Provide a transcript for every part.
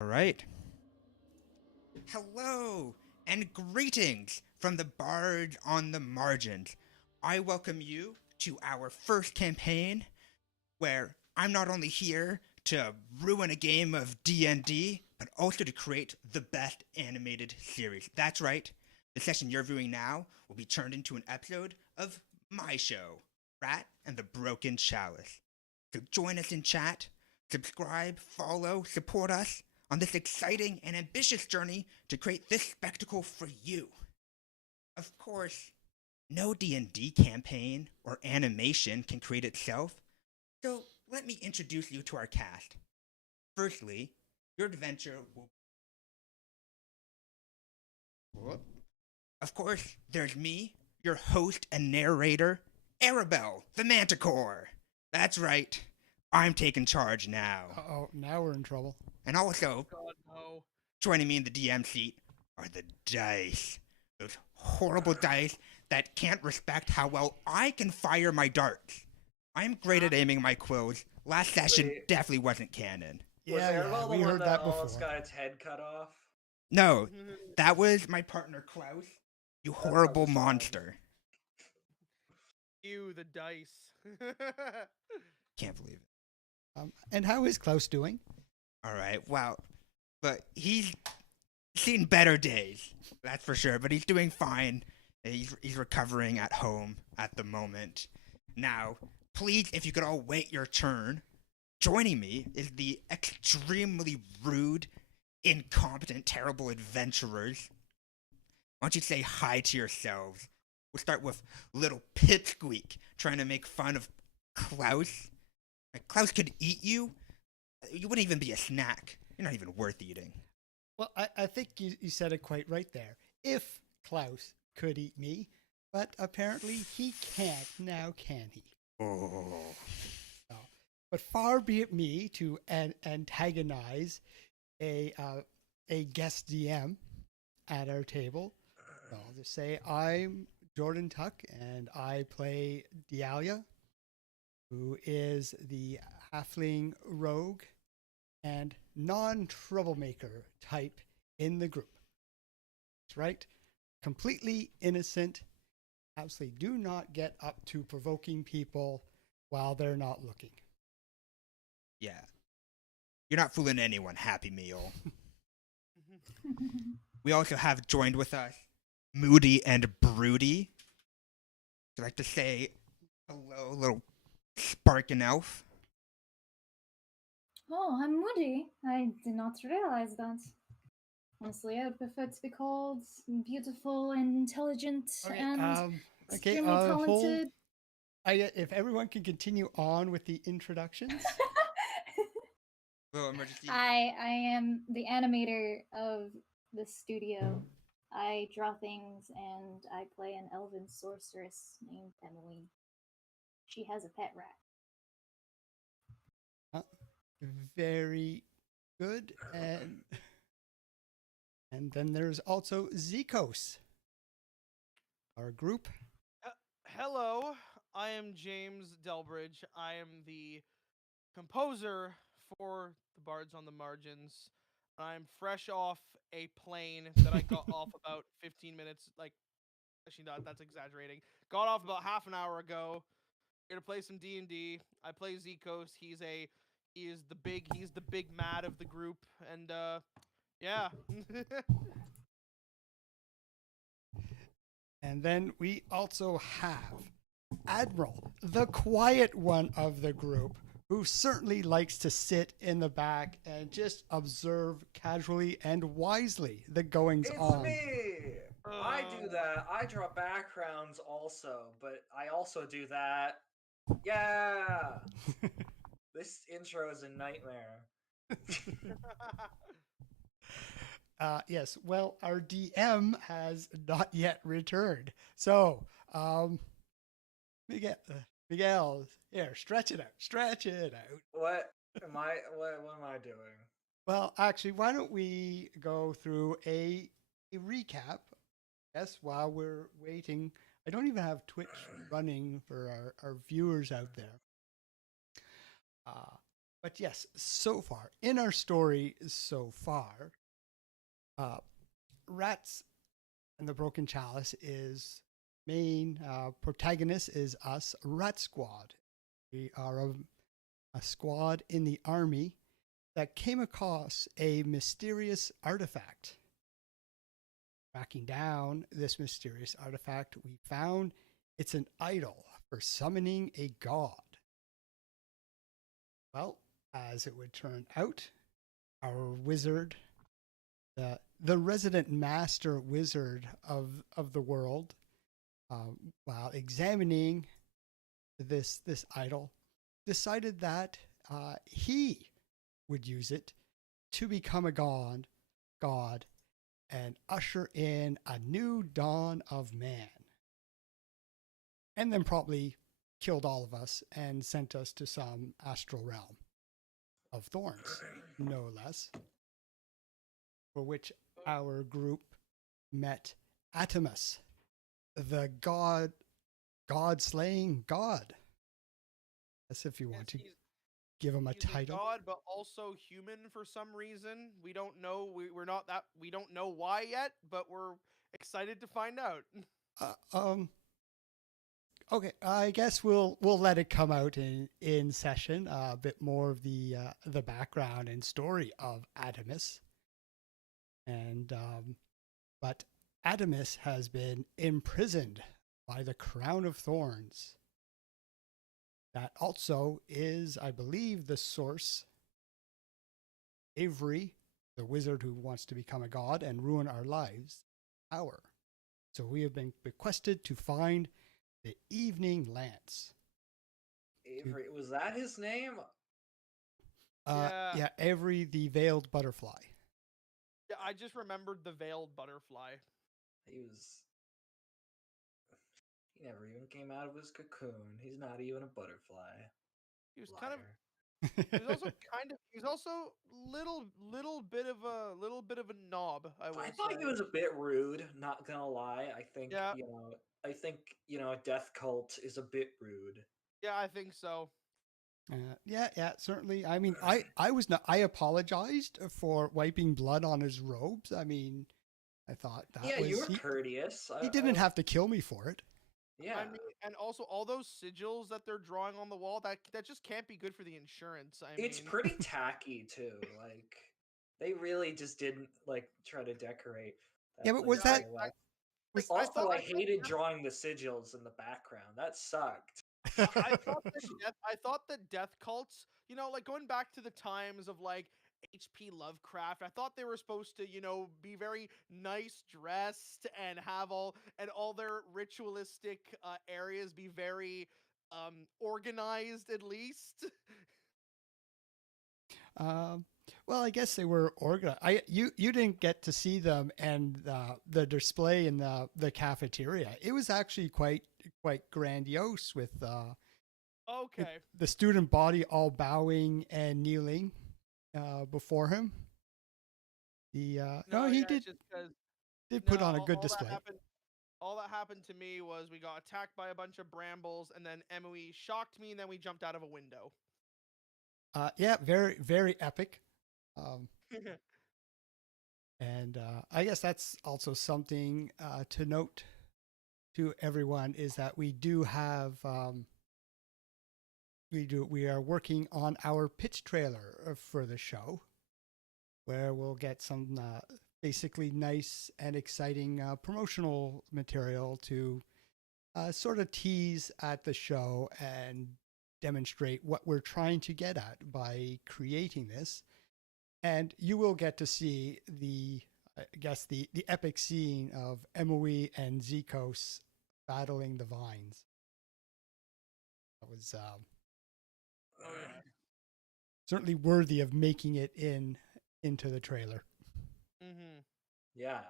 All right. Hello and greetings from the Bards on the Margins. I welcome you to our first campaign where I'm not only here to ruin a game of D&D, but also to create the best animated series. That's right. The session you're viewing now will be turned into an episode of my show, Rat and the Broken Chalice. So join us in chat, subscribe, follow, support us on this exciting and ambitious journey to create this spectacle for you. Of course, no D&D campaign or animation can create itself, so let me introduce you to our cast. Firstly, your adventure will... Of course, there's me, your host and narrator, Arabel, the Manticore. That's right, I'm taking charge now. Oh, now we're in trouble. And also, God, no. joining me in the DM seat are the dice. Those horrible dice that can't respect how well I can fire my darts. I'm great at aiming my quills. Last session Wait. definitely wasn't canon. Was Yeah, Arabel we the one heard that that almost before. got its head cut off? No, that was my partner Klaus. You horrible was fine. monster. Ew, the dice. Can't believe it. And how is Klaus doing? All right, wow. But he's seen better days, that's for sure. But he's doing fine. He's recovering at home at the moment. Now, please, if you could all wait your turn. Joining me is the extremely rude, incompetent, terrible adventurers. Why don't you say hi to yourselves? We'll start with little Pipsqueak trying to make fun of Klaus. Like, Klaus could eat you. You wouldn't even be a snack. You're not even worth eating. Well, I think you said it quite right there. If Klaus could eat me, but apparently he can't now, can he? Oh. No. But far be it me to antagonize a guest DM at our table. So I'll just say I'm Jordan Tuck, and I play Dialia, who is the halfling rogue and non-troublemaker type in the group. That's right. Completely innocent. Absolutely do not get up to provoking people while they're not looking. Yeah. You're not fooling anyone, Happy Meal. We also have joined with us Moody and Broody. I'd like to say hello, little Sparkin' Elf. Oh, I'm Moody. I did not realize that. Honestly, I would prefer to be called beautiful and intelligent and extremely talented. If everyone can continue on with the introductions. Little emergency. I am the animator of the studio. I draw things and I play an elven sorceress named Emily. She has a pet rat. Very good. And then there's also Zikos, our group. Hello, I am James Delbridge. I am the composer for the Bards on the Margins. I'm fresh off a plane that I got off about 15 minutes, actually not, that's exaggerating. Got off about half an hour ago. Here to play some D&D. I play Zikos. He's the big mad of the group, and yeah. And then we also have Admiral, the quiet one of the group, who certainly likes to sit in the back and just observe casually and wisely the goings It's on. me! I do that. I draw backgrounds also, but I also do that. Yeah! This intro is a nightmare. Yes, well, our DM has not yet returned. So, Miguel, here, stretch it out. What am I doing? Well, actually, why don't we go through a recap? Yes, while we're waiting. I don't even have Twitch running for our viewers out there. But yes, so far in our story, so far, Rats and the Broken Chalice is main protagonist is us, Rat Squad. We are a squad in the army that came across a mysterious artifact. Tracking down this mysterious artifact, we found it's an idol for summoning a god. Well, as it would turn out, our wizard, the resident master wizard of the world, while examining this idol, decided that he would use it to become a god and usher in a new dawn of man. And then probably killed all of us and sent us to some astral realm of thorns, no less, for which our group met Atomus, the god-slaying god. As if you want to give him a title. A god, but also human for some reason. We don't know. We're not that. We don't know why yet, but we're excited to find out. Okay, I guess we'll let it come out in session. A bit more of the background and story of Atomus, and but Atomus has been imprisoned by the Crown of Thorns. That also is, I believe, the source. Avery, the wizard who wants to become a god and ruin our lives, power. So we have been bequested to find the Evening Lance. Avery, was that his name? Yeah, Avery the Veiled Butterfly. Yeah, I just remembered the veiled butterfly. He never even came out of his cocoon. He's not even a butterfly. He was Liar. kind of. He was also He was also little bit of a knob. I thought he was a bit rude. Not gonna lie. I think Yeah. a death cult is a bit rude. Yeah, I think so. Yeah, certainly. I mean, I apologized for wiping blood on his robes. I mean, I thought that you were courteous. He didn't have to kill me for it. Yeah. I mean, and also all those sigils that they're drawing on the wall, that just can't be good for the insurance. It's pretty tacky too. Like they really just didn't try to decorate. Yeah, but was that? Also, I hated drawing the sigils in the background. That sucked. I thought that death cults, going back to the times of H.P. Lovecraft, I thought they were supposed to, be very nice dressed and have all their ritualistic areas be very organized at least. Well, I guess they were organized. You didn't get to see them and the display in the cafeteria. It was actually quite grandiose with the student body all bowing and kneeling before him. He did put on a good display. All that happened to me was we got attacked by a bunch of brambles, and then Emily shocked me, and then we jumped out of a window. Yeah, very, very epic. And I guess that's also something to note to everyone is that we do have we are working on our pitch trailer for the show, where we'll get some basically nice and exciting promotional material to sort of tease at the show and demonstrate what we're trying to get at by creating this. And you will get to see the epic scene of Emily and Zikos battling the vines. That was certainly worthy of making it into the trailer. Mm-hmm. Yeah.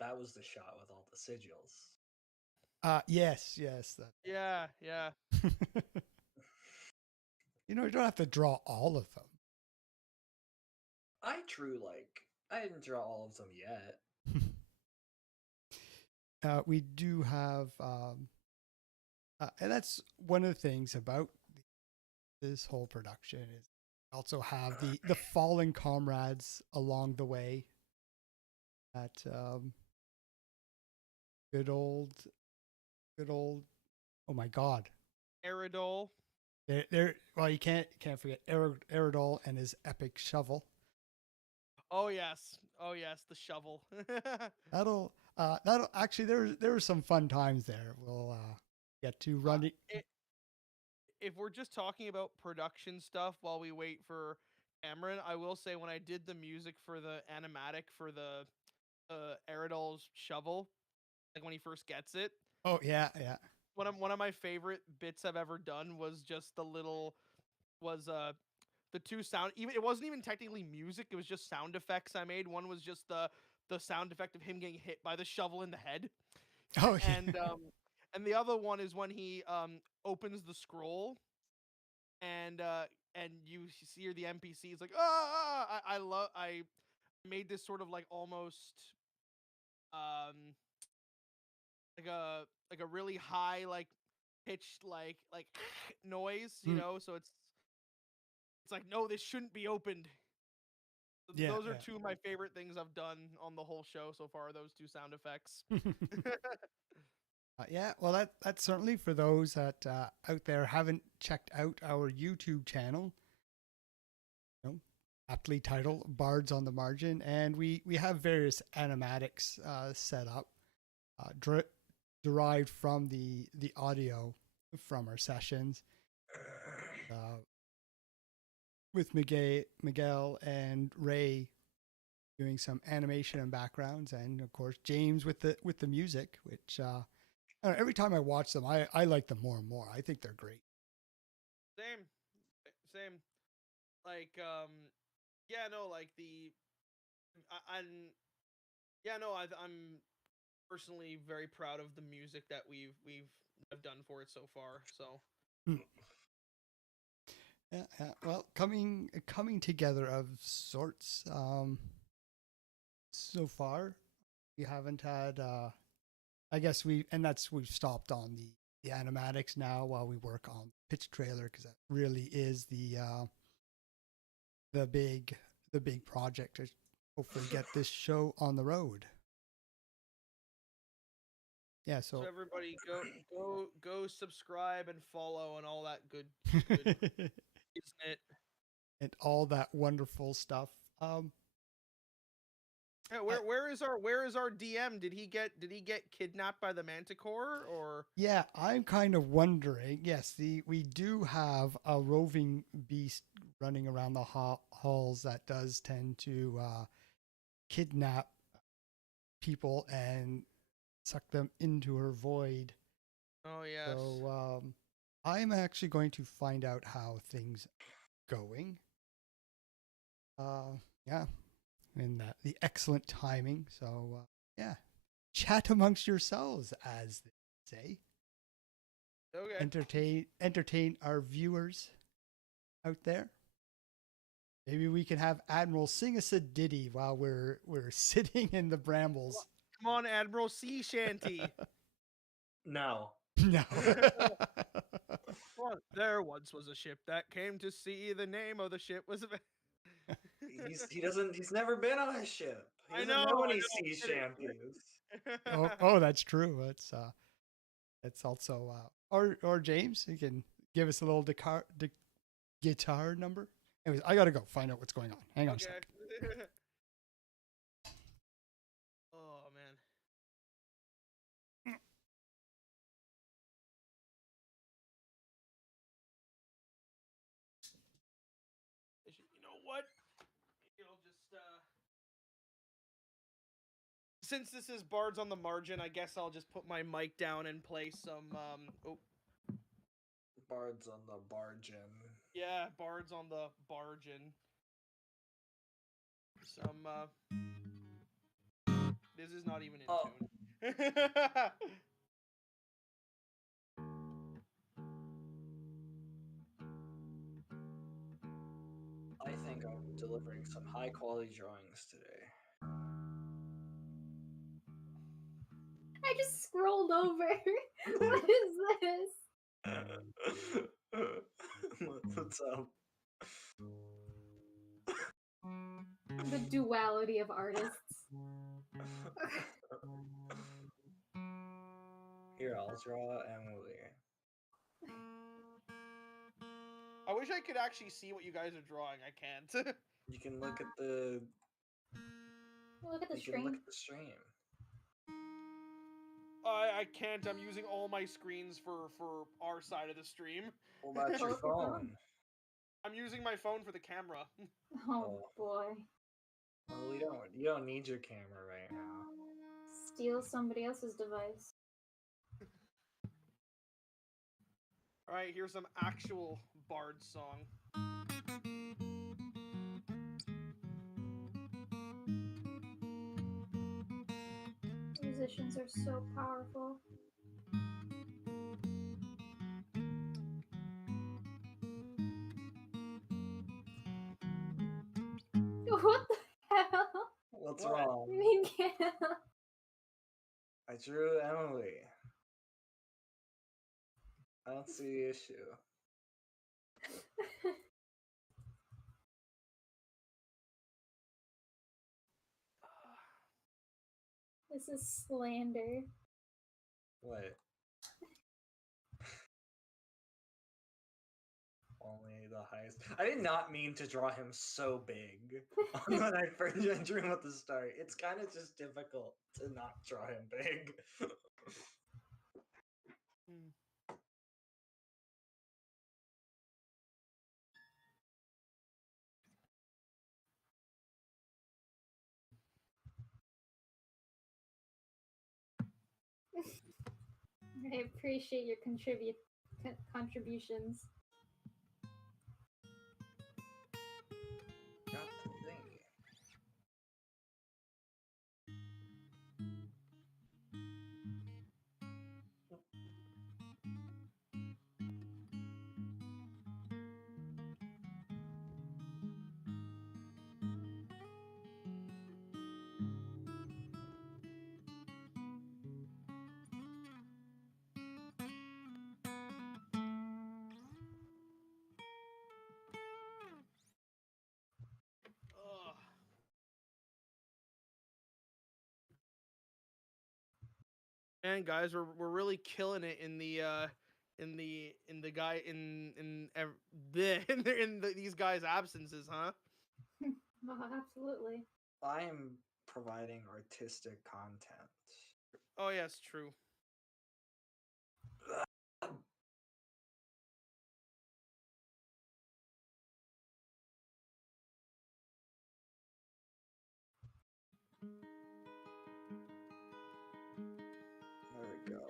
That was the shot with all the sigils. Yes. Yeah. You don't have to draw all of them. I didn't draw all of them yet. We do have, and that's one of the things about this whole production is also have the fallen comrades along the way. That good old. Oh my God, Aerodol. there. Well, you can't forget Aerodol and his epic shovel. Oh yes, the shovel. That'll actually there were some fun times there. We'll get to run it. If we're just talking about production stuff while we wait for Cameron, I will say when I did the music for the animatic for the Aerodol's shovel, like when he first gets it. Oh yeah. One of my favorite bits I've ever done was just the two sound, even it wasn't even technically music, it was just sound effects I made. One was just the sound effect of him getting hit by the shovel in the head. Oh yeah. And the other one is when he opens the scroll and you see the NPC is like, I made this sort of like almost like a really high like pitched like noise, you know, so it's like, no, this shouldn't be opened. Yeah, those are yeah. two of my favorite things I've done on the whole show so far, those two sound effects. Yeah, well, that's certainly for those that out there haven't checked out our YouTube channel. You know, aptly titled "Bards on the Margin," and we have various animatics set up, derived from the audio from our sessions. With Miguel and Ray doing some animation and backgrounds, and of course James with the music, which I don't know, every time I watch them, I like them more and more. I think they're great. Same. Like yeah, no, like I'm personally very proud of the music that we've done for it so far. So. Yeah. Well, coming together of sorts. So far, we haven't had. I guess we've stopped on the animatics now while we work on the pitch trailer, because that really is the big project to hopefully get this show on the road. Yeah, so Everybody go subscribe and follow and all that good isn't it? And all that wonderful stuff. Where is our DM? Did he get kidnapped by the Manticore, or? Yeah, I'm kind of wondering. Yes, we do have a roving beast running around the halls that does tend to kidnap people and suck them into her void. Oh yes. So I'm actually going to find out how things are going. Yeah, and the excellent timing. So yeah, chat amongst yourselves, as they say. Okay. Entertain our viewers out there. Maybe we can have Admiral sing us a ditty while we're sitting in the brambles. Come on, Admiral Sea Shanty. No. No. Well, there once was a ship that came to sea. The name of the ship was. He's never been on a ship. He doesn't know any sea shanties. Oh, that's true. That's also or James, you can give us a little guitar number. Anyways, I gotta go find out what's going on. Hang on a sec. Oh man. You know what? I'll just since this is Bards on the Margin, I guess I'll just put my mic down and play some Bards on the Bargin. Yeah, Bards on the Bargin. Some this is not even in tune. I think I'm delivering some high quality drawings today. I just scrolled over. What is this? What's up? The duality of artists. Here, I'll draw Emily. I wish I could actually see what you guys are drawing. I can't. You can look at the. Look at the You can look stream. at the stream. I can't. I'm using all my screens for our side of the stream. What about your Pull up your phone. phone? I'm using my phone for the camera. Oh boy. Well, you don't need your camera right now. Steal somebody else's device. All right, here's some actual Bard song. Musicians are so powerful. What the hell? What's What? wrong? Miguel. I drew Emily. I don't see the issue. This is slander. What? Only the highest. I did not mean to draw him so big when I first drew him at the start. It's kind of just difficult to not draw him big. I appreciate your contributions. Got the thingy. Ugh. Man, guys, we're really killing it in the these guys' absences, huh? Oh, absolutely. I am providing artistic content. Oh yes, true. There we go.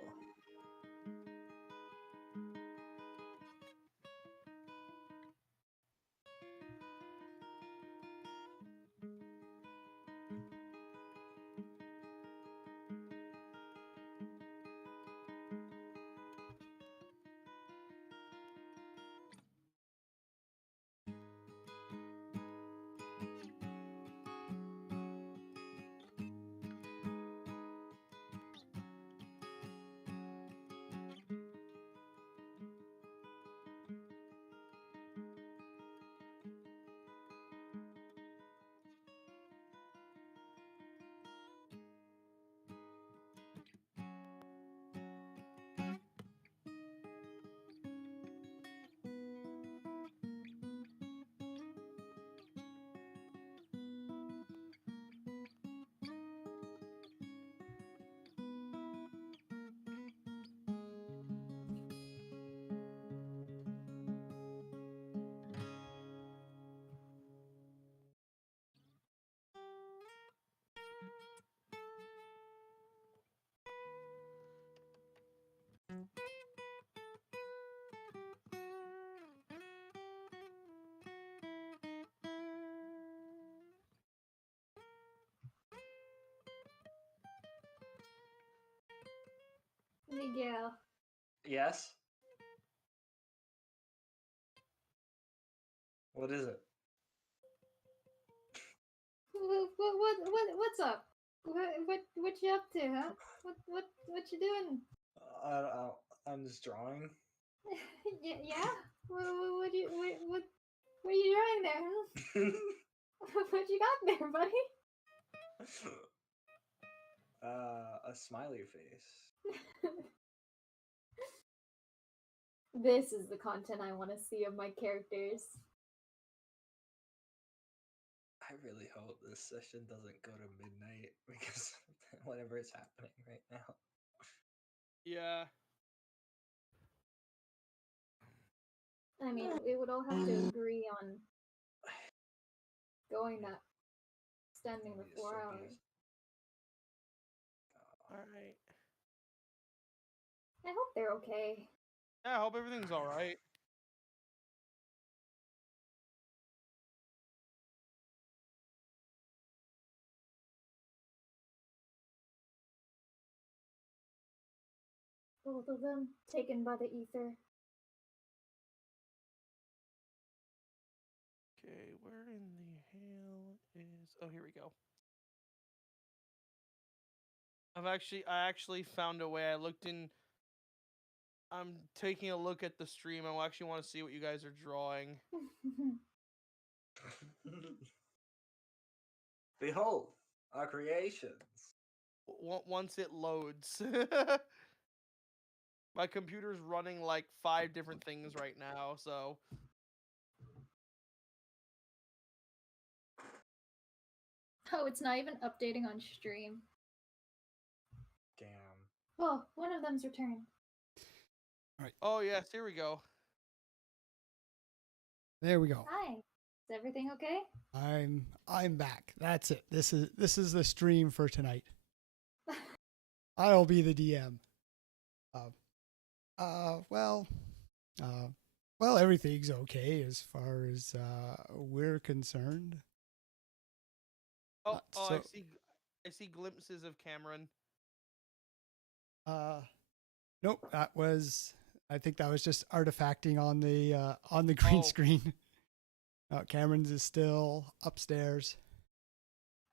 Miguel. Yes? What is it? What's up? What you up to, huh? What you doing? I'm just drawing. Yeah? What are you doing there? Huh? What you got there, buddy? A smiley face. This is the content I want to see of my characters. I really hope this session doesn't go to midnight because whatever is happening right now. Yeah. I mean, we would all have to agree on going that extending the 4 hours. All right. I hope they're okay. Yeah, I hope everything's all right. Both of them taken by the ether. Okay, where in the hell is? Oh, here we go. I actually found a way. I'm taking a look at the stream. I actually want to see what you guys are drawing. Behold, our creations. Once it loads. My computer's running like 5 different things right now, so. Oh, it's not even updating on stream. Damn. Oh, one of them's returned. Oh yes, here we go. There we go. Hi. Is everything okay? I'm back. That's it. This is the stream for tonight. I'll be the DM. Well, everything's okay as far as we're concerned. Oh, so- I see glimpses of Cameron. Nope. I think that was just artifacting on the green Oh. screen. Cameron's is still upstairs.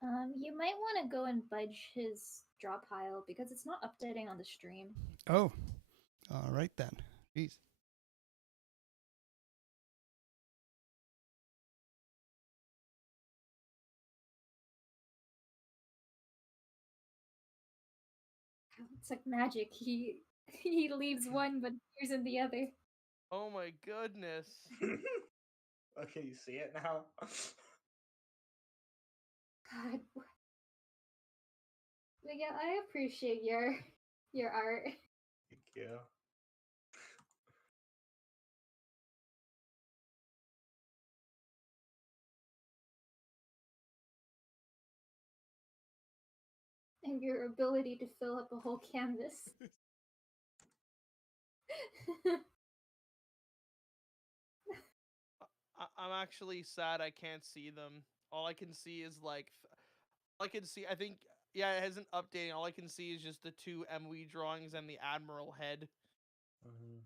You might want to go and budge his draw pile because it's not updating on the stream. Oh, all right then. Jeez. It's like magic. He leaves one but appears in the other. Oh my goodness. Okay, you see it now? God. But yeah, I appreciate your art. Thank you. And your ability to fill up a whole canvas. I'm actually sad I can't see them. All I can see is like, all I can see, I think, yeah, it hasn't updated. All I can see is just the 2 MW drawings and the Admiral head. Mm-hmm.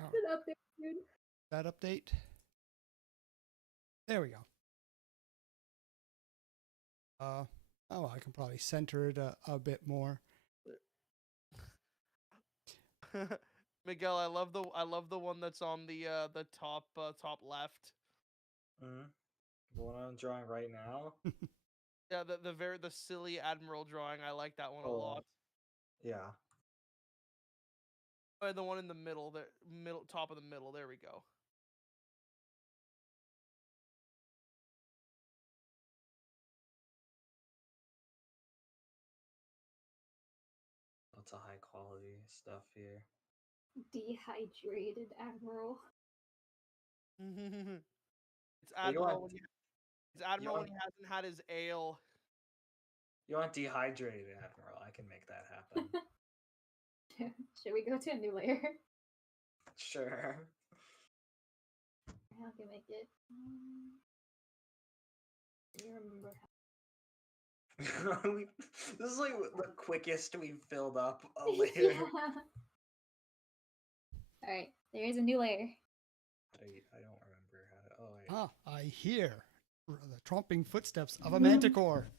Oh, Good update, dude. that update. There we go. I can probably center it a bit more. Miguel, I love the one that's on the top left. Mm-hmm. The one I'm drawing right now? Yeah, the silly Admiral drawing. I like that one a lot. Yeah. And the one in the middle, top of the middle. There we go. Lots of high quality stuff here. Dehydrated Admiral. It's Admiral want- it's Admiral when want- he hasn't had his ale. You want dehydrated Admiral? I can make that happen. Should we go to a new layer? Sure. I can make it. Do you remember This is like the quickest we've filled up a how? layer. Alright, there is a new layer. I don't remember how to. Oh wait. I hear the tromping footsteps of a manticore.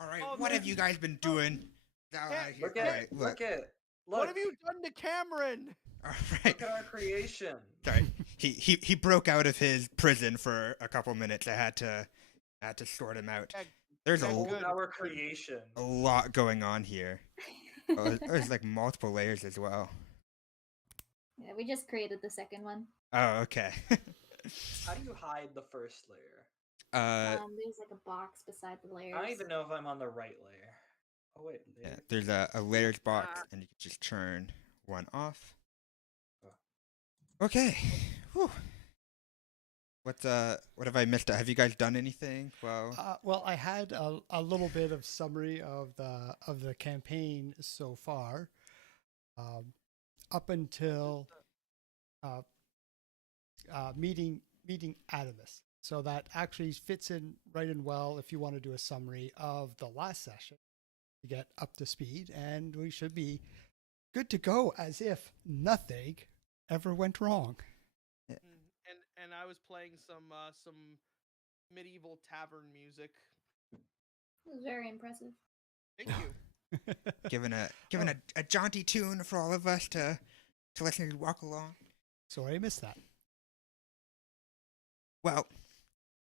All right, Oh, what have man. you guys been doing? Yeah, Look All at right, look at Look, What have you done to Cameron? All right. look at our creation. Sorry. He broke out of his prison for a couple minutes. I had to sort him out. Yeah, There's yeah, a, good. Our creation. a lot going on here. Oh, there's like multiple layers as well. Yeah, we just created the second one. Oh, okay. How do you hide the first layer? There's like a box beside the layers. I don't even know if I'm on the right layer. Oh wait, Yeah, layer. there's a layers box, and you can just turn one off. Okay. Whew. What have I missed? Have you guys done anything? Well, I had a little bit of summary of the campaign so far, up until meeting Adamus. So that actually fits in right and well if you want to do a summary of the last session to get up to speed, and we should be good to go as if nothing ever went wrong. And I was playing some medieval tavern music. It was very impressive. Thank you. Given a jaunty tune for all of us to listen to walk along. Sorry, I missed that. Well,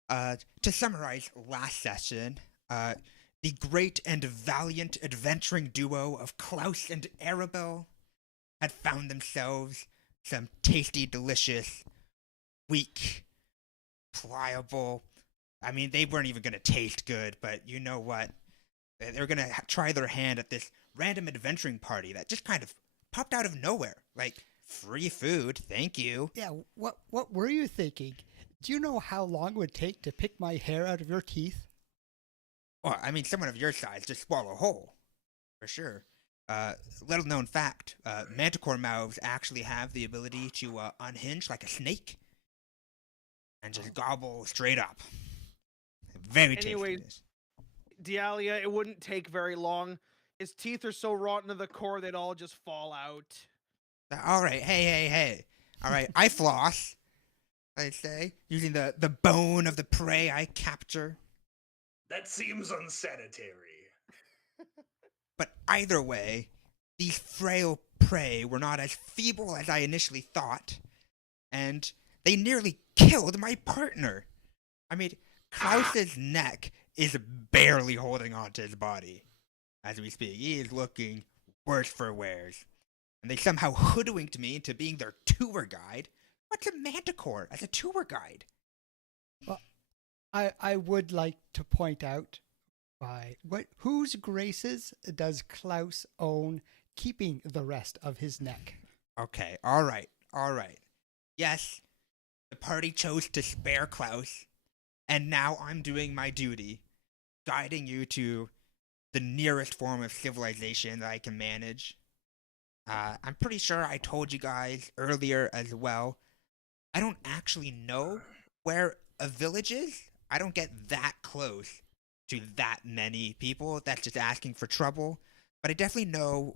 to summarize last session, the great and valiant adventuring duo of Klaus and Arabel had found themselves some tasty, delicious, weak, pliable. I mean, they weren't even going to taste good, but you know what? They were going to try their hand at this random adventuring party that just kind of popped out of nowhere. Like, free food, thank you. Yeah, what were you thinking? Do you know how long it would take to pick my hair out of your teeth? Well, I mean, someone of your size just swallow whole, for sure. Little known fact, manticore mouths actually have the ability to unhinge like a snake and just gobble straight up. Very tasty. Anyways, Dialia, it wouldn't take very long. His teeth are so rotten to the core they'd all just fall out. All right, hey. All right, I floss, I'd say, using the bone of the prey I capture. That seems unsanitary. But either way, these frail prey were not as feeble as I initially thought, and they nearly killed my partner. I mean, Klaus's neck is barely holding on to his body as we speak. He is looking worse for wears. And they somehow hoodwinked me into being their tour guide. What's a manticore as a tour guide? Well, I would like to point out whose graces does Klaus own keeping the rest of his neck? Okay, all right. Yes, the party chose to spare Klaus, and now I'm doing my duty, guiding you to the nearest form of civilization that I can manage. I'm pretty sure I told you guys earlier as well. I don't actually know where a village is. I don't get that close to that many people. That's just asking for trouble. But I definitely know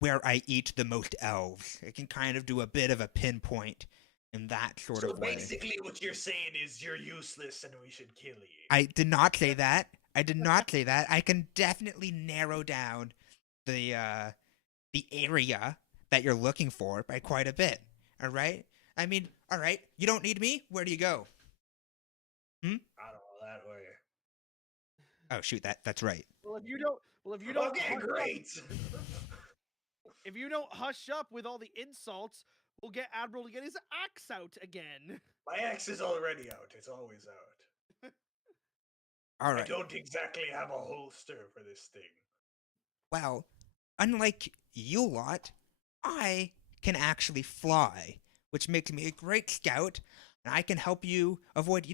where I eat the most elves. I can kind of do a bit of a pinpoint in that sort of way. So basically what you're saying is you're useless and we should kill you. I did not say that. I can definitely narrow down the area that you're looking for by quite a bit. All right? I mean, all right, you don't need me? Where do you go? I don't know that way. Oh, shoot, that's right. Well, if you don't Okay, hush great. if you don't hush up with all the insults, we'll get Admiral to get his axe out again. My axe is already out. It's always out. All right. I don't exactly have a holster for this thing. Well, unlike you lot, I can actually fly, which makes me a great scout, and I can help you avoid,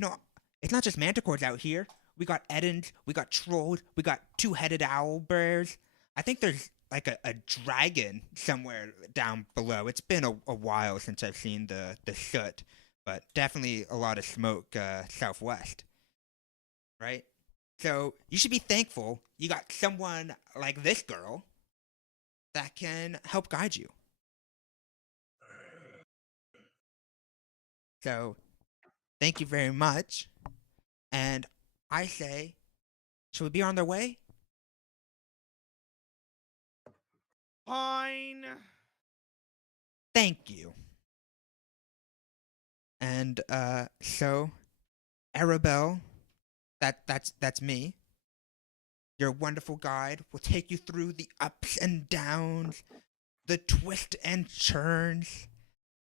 it's not just manticores out here. We got Edens, we got trolls, we got two-headed owl bears. I think there's like a dragon somewhere down below. It's been a while since I've seen the soot, but definitely a lot of smoke southwest. Right? So you should be thankful you got someone like this girl that can help guide you. So, thank you very much. And I say, should we be on their way? Fine. Thank you. And so Arabel, that's me. Your wonderful guide will take you through the ups and downs, the twists and turns.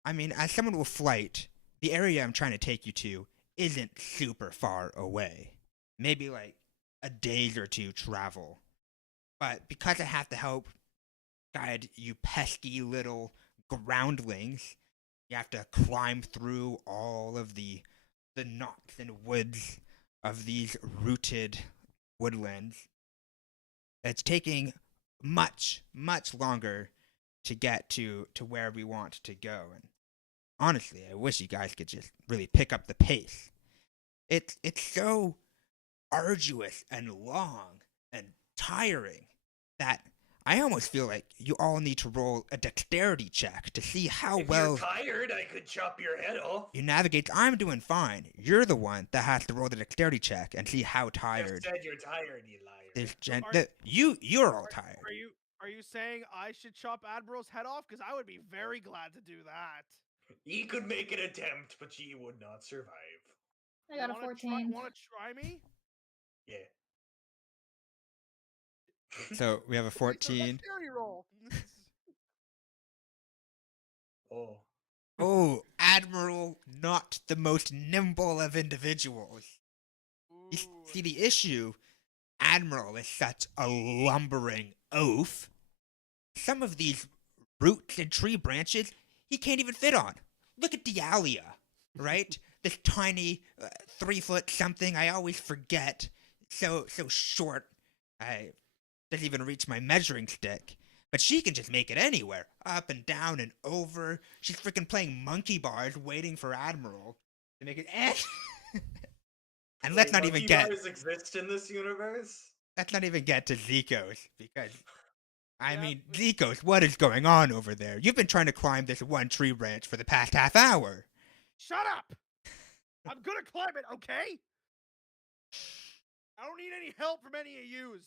I mean, as someone with flight, the area I'm trying to take you to isn't super far away. Maybe like a days or two travel. But because I have to help guide you pesky little groundlings, you have to climb through all of the knots and woods of these rooted woodlands. It's taking much, much longer to get to where we want to go. And honestly, I wish you guys could just really pick up the pace. It's so arduous and long and tiring that I almost feel like you all need to roll a dexterity check to see how If well you're tired, I could chop your head off. you navigate. I'm doing fine. You're the one that has to roll the dexterity check and see how You tired. said you're tired, you liar. This Are- you're all tired. Are you saying I should chop Admiral's head off? Because I would be very glad to do that. Ye could make an attempt, but ye would not survive. I got a 14. Want to try me? Yeah. So we have a It's a 14. dexterity roll. Oh. Oh, Admiral, not the most nimble of individuals. You Ooh. see, the issue, Admiral is such a lumbering oaf. Some of these roots and tree branches he can't even fit on. Look at Dialia, right? This tiny 3-foot something I always forget. So short. I doesn't even reach my measuring stick. But she can just make it anywhere, up and down and over. She's freaking playing monkey bars, waiting for Admiral to make it. And let's not even get. Monkey bars exist in this universe? Let's not even get to Zikos because, I Yeah, mean, Zikos, what is going on over there? You've been trying to climb this one tree branch for the past half hour. Shut up! I'm gonna climb it, okay? I don't need any help from any of yous.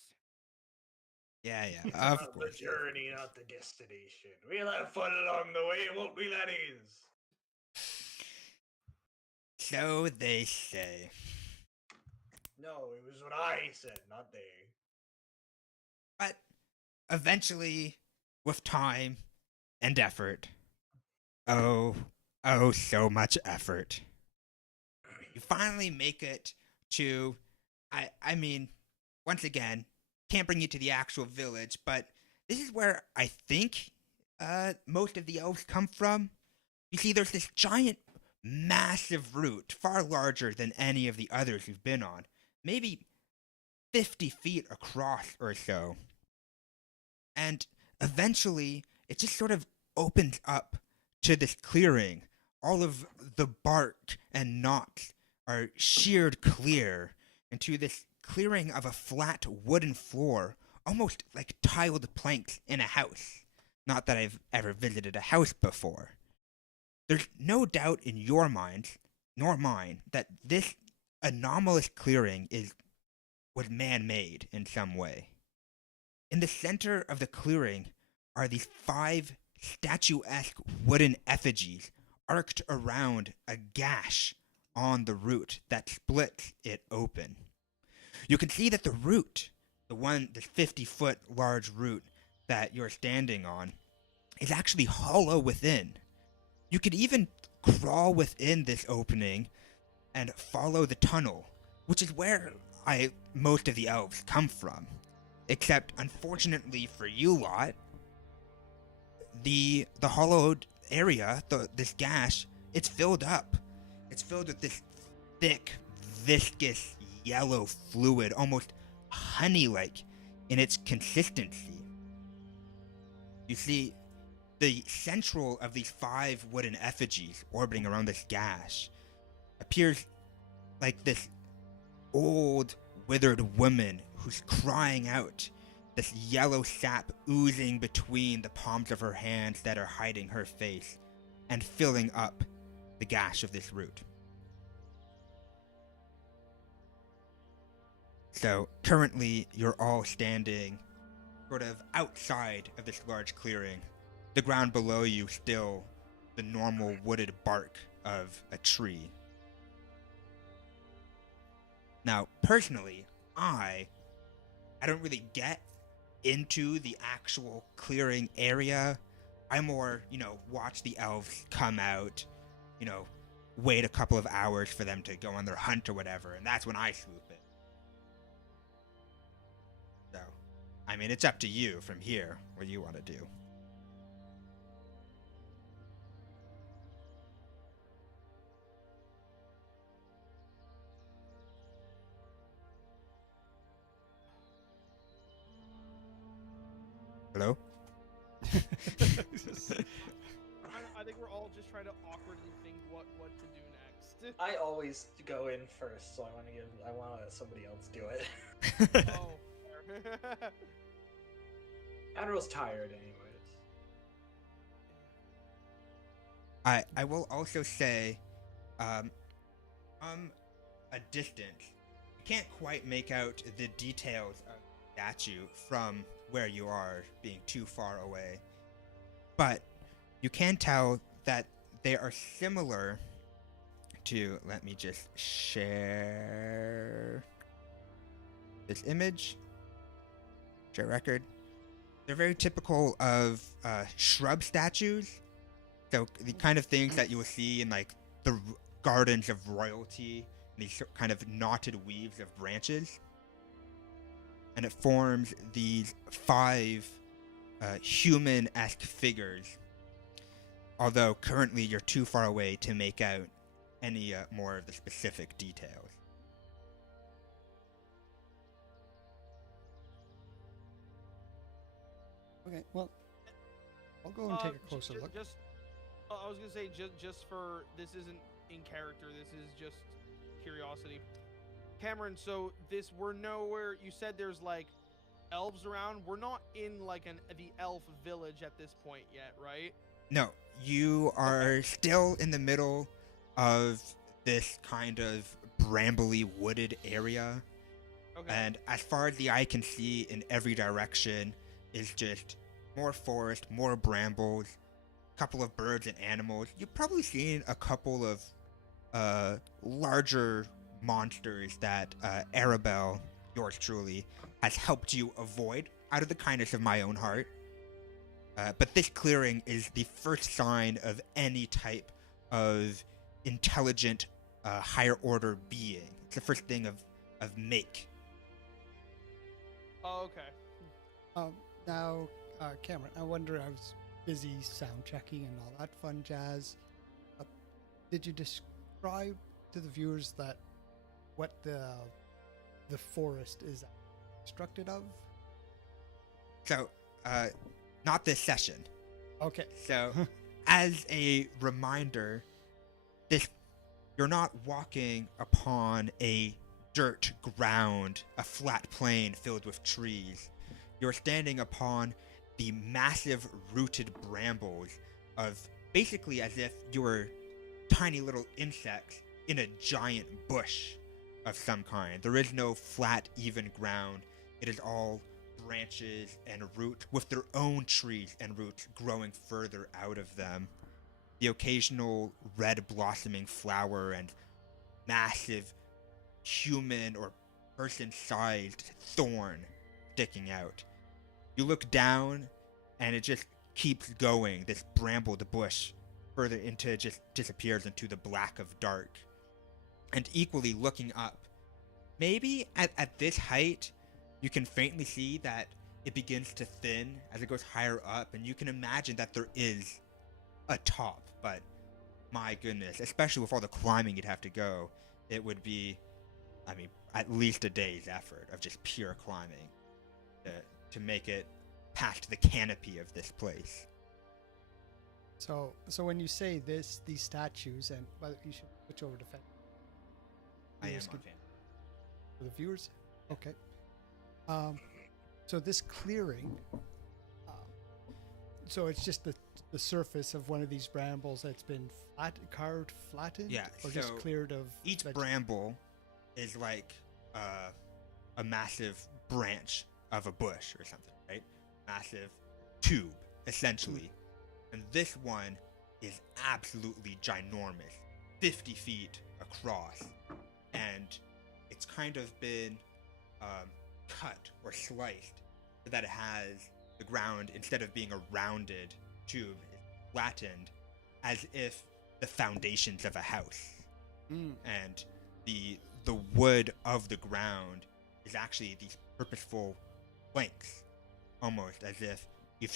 Yeah, It's of about the course. journey, not the destination. We'll have fun along the way, won't we, laddies? So they say. No, it was what I said, not they. But eventually, with time and effort, oh, so much effort, you finally make it to, I mean, once again, can't bring you to the actual village, but this is where I think most of the elves come from. You see, there's this giant, massive root, far larger than any of the others you've been on, maybe 50 feet across or so. And eventually, it just sort of opens up to this clearing. All of the bark and knots are sheared clear into this clearing of a flat wooden floor, almost like tiled planks in a house. Not that I've ever visited a house before. There's no doubt in your mind, nor mine, that this anomalous clearing was man-made in some way. In the center of the clearing are these 5 statuesque wooden effigies arced around a gash on the root that splits it open. You can see that the root, the 50-foot large root that you're standing on, is actually hollow within. You could even crawl within this opening and follow the tunnel, which is where most of the elves come from. Except, unfortunately for you lot, the hollowed area, this gash, it's filled up. It's filled with this thick, viscous, yellow fluid, almost honey-like in its consistency. You see, the central of these 5 wooden effigies orbiting around this gash appears like this old, withered woman who's crying out, this yellow sap oozing between the palms of her hands that are hiding her face and filling up the gash of this root. So currently you're all standing sort of outside of this large clearing. The ground below you still the normal wooded bark of a tree. Now, personally, I don't really get into the actual clearing area. I more, watch the elves come out, wait a couple of hours for them to go on their hunt or whatever, and that's when I swoop in. So, I mean, it's up to you from here what you want to do. Hello? I think we're all just trying to awkwardly think what to do next. I always go in first, so I want to let somebody else do it. Oh, fair. Admiral's tired, anyways. I will also say, a distance, you can't quite make out the details of the statue from where you are, being too far away, but you can tell that they are similar to, let me just share this image, share record. They're very typical of shrub statues, so the kind of things that you will see in like the gardens of royalty, these kind of knotted weaves of branches. And it forms these 5 human-esque figures, although currently you're too far away to make out any more of the specific details. Okay, well, I'll go and take a closer look. I was gonna say just for this isn't in character. This is just curiosity. Cameron, so we're nowhere. You said there's like elves around. We're not in like the elf village at this point yet, right? No, you are still in the middle of this kind of brambly wooded area. Okay. And as far as the eye can see in every direction is just more forest, more brambles, a couple of birds and animals. You've probably seen a couple of larger monsters that Arabel, yours truly, has helped you avoid out of the kindness of my own heart. But this clearing is the first sign of any type of intelligent, higher order being. It's the first thing of make. Oh, okay. Now, Cameron, I wonder, I was busy sound checking and all that fun jazz. Did you describe to the viewers that what the forest is constructed of? So, not this session. Okay. So, as a reminder, you're not walking upon a dirt ground, a flat plain filled with trees. You're standing upon the massive rooted brambles of basically as if you were tiny little insects in a giant bush of some kind. There is no flat, even ground. It is all branches and roots with their own trees and roots growing further out of them. The occasional red blossoming flower and massive human or person-sized thorn sticking out. You look down and it just keeps going. This brambled bush further into just disappears into the black of dark. And equally looking up, maybe at this height, you can faintly see that it begins to thin as it goes higher up, and you can imagine that there is a top, but my goodness, especially with all the climbing you'd have to go, it would be, I mean, at least a day's effort of just pure climbing to make it past the canopy of this place. So when you say these statues, and well, you should switch over to I am viewers on could- fan. for the viewers. Okay. So this clearing, so it's just the surface of one of these brambles that's been flattened, Yeah, or just so cleared of Each bramble is like a massive branch of a bush or something, right? massive tube, essentially. And this one is absolutely ginormous, 50 feet across. And it's kind of been cut or sliced so that it has the ground, instead of being a rounded tube, is flattened as if the foundations of a house. And the wood of the ground is actually these purposeful planks, almost as if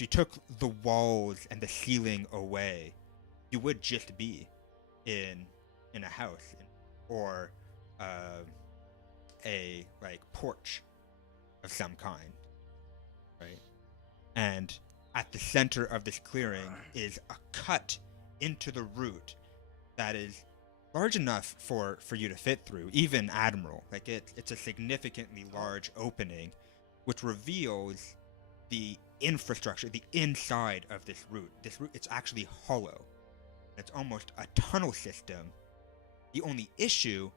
you took the walls and the ceiling away, you would just be in a house or a like porch of some kind, right? And at the center of this clearing is a cut into the root that is large enough for you to fit through, even Admiral. Like it's a significantly large opening, which reveals the infrastructure, the inside of this root. This root, it's actually hollow. It's almost a tunnel system. The only issue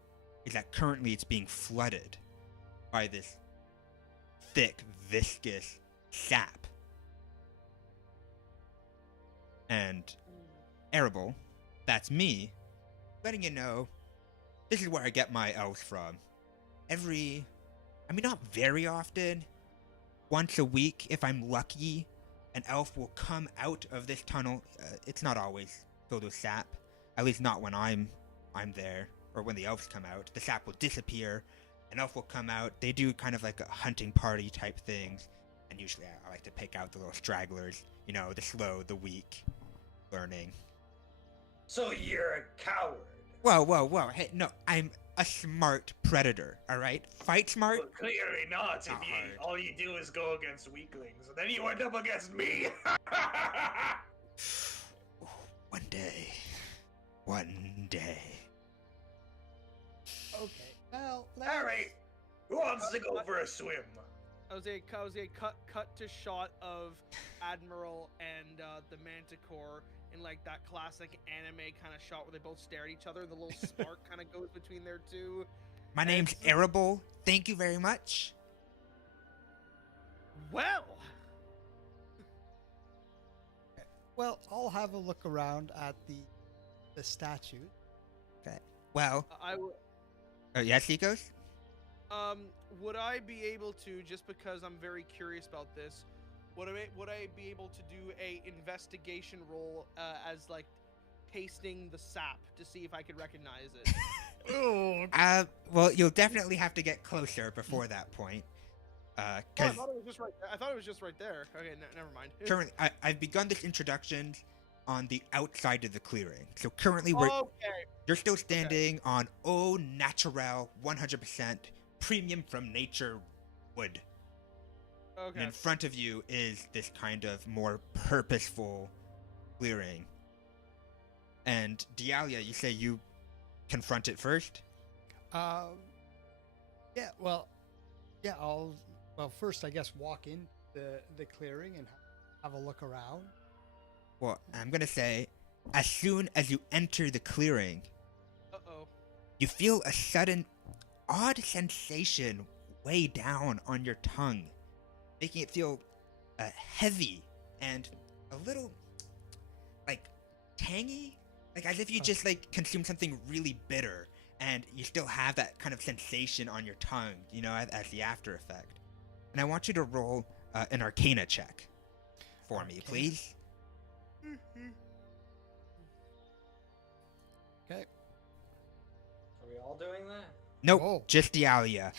is that currently it's being flooded by this thick, viscous sap. And Arabel, that's me, letting you know, this is where I get my elves from. Not very often, once a week, if I'm lucky, an elf will come out of this tunnel. It's not always filled with sap, at least not when I'm there, or when the elves come out. The sap will disappear, an elf will come out. They do kind of like a hunting party type things, and usually I like to pick out the little stragglers, the slow, the weak, learning. So you're a coward. Whoa. Hey, no, I'm a smart predator, alright? Fight smart? Well, clearly not. If Not hard. all you do is go against weaklings, and then you end up against me. One day. Okay. Well, Alright, who wants to go for a swim? I was a cut to shot of Admiral and the Manticore in like that classic anime kind of shot where they both stare at each other and the little spark kind of goes between their two. My name's Arabel. Thank you very much. Well, Well, I'll have a look around at the statue. Okay. Well, I would. yes, Nikos? Would I be able to, just because I'm very curious about this, would I be able to do a investigation roll as like tasting the sap to see if I could recognize it? Well, you'll definitely have to get closer before that point. I Because thought it was just right there. I thought it was just right there. Okay, never mind. currently, I've begun this introduction on the outside of the clearing. So currently, you're still standing on au naturel, 100% premium from nature wood. Okay. And in front of you is this kind of more purposeful clearing. And Dialia, you say you confront it first? I'll first I guess walk in the clearing and have a look around. Well, I'm gonna say, as soon as you enter the clearing, you feel a sudden odd sensation way down on your tongue, making it feel heavy and a little like tangy, like as if you just like consumed something really bitter, and you still have that kind of sensation on your tongue, as the after effect. And I want you to roll an Arcana check for me, please. Okay. Are we all doing that? Nope, Whoa. just Dialia.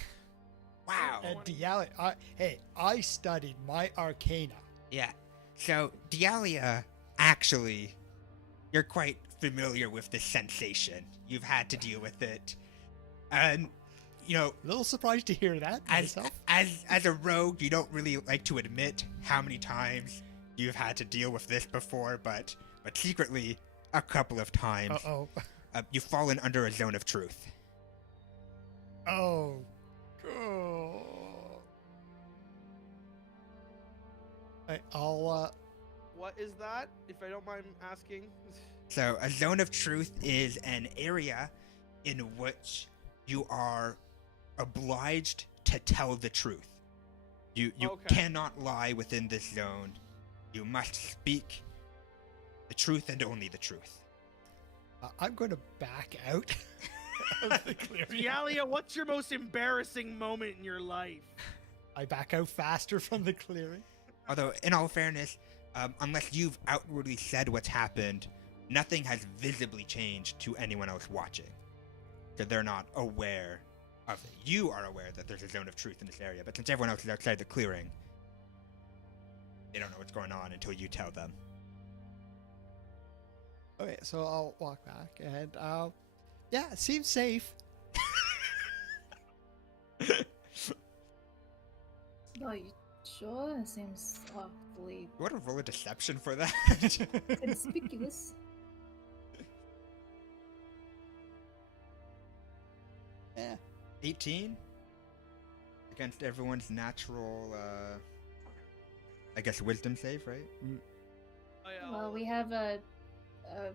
Wow. And Dialia, I studied my Arcana. Yeah. So, Dialia, actually, you're quite familiar with this sensation. You've had to deal with it. And, A little surprised to hear that myself. as a rogue, you don't really like to admit how many times you've had to deal with this before, but secretly, a couple of times, you've fallen under a zone of truth. Oh. I'll What is that, if I don't mind asking? So, a zone of truth is an area in which you are obliged to tell the truth. You Okay. cannot lie within this zone. You must speak the truth and only the truth. I'm going to back out of the clearing. Dialia, what's your most embarrassing moment in your life? I back out faster from the clearing. Although, in all fairness, unless you've outwardly said what's happened, nothing has visibly changed to anyone else watching. So they're not aware of it. You are aware that there's a zone of truth in this area, but since everyone else is outside the clearing, they don't know what's going on until you tell them. Okay, so I'll walk back and yeah, it seems safe. Oh, you sure? It seems awfully You want to roll a deception for that? conspicuous. Yeah. 18? Against everyone's natural, I guess wisdom save, right? Oh, yeah, Well, we have a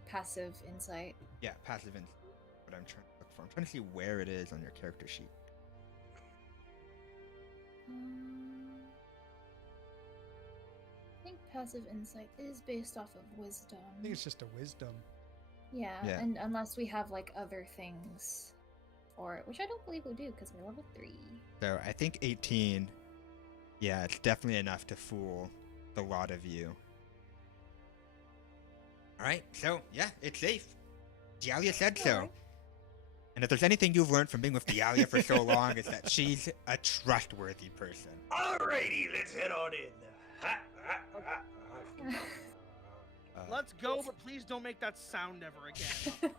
passive insight. Yeah, passive in what I'm trying to look for. I'm trying to see where it is on your character sheet. I think passive insight is based off of wisdom. I think it's just a wisdom. Yeah, Yeah. and unless we have like other things for it, which I don't believe we do because we're level 3. So I think 18, yeah, it's definitely enough to fool the lot of you. Alright, so yeah, it's safe. Dialia said so. Alright. And if there's anything you've learned from being with Dialia for so long, it's that she's a trustworthy person. Alrighty, let's head on in. Ha, ha, ha, ha. Let's go, but please don't make that sound ever again.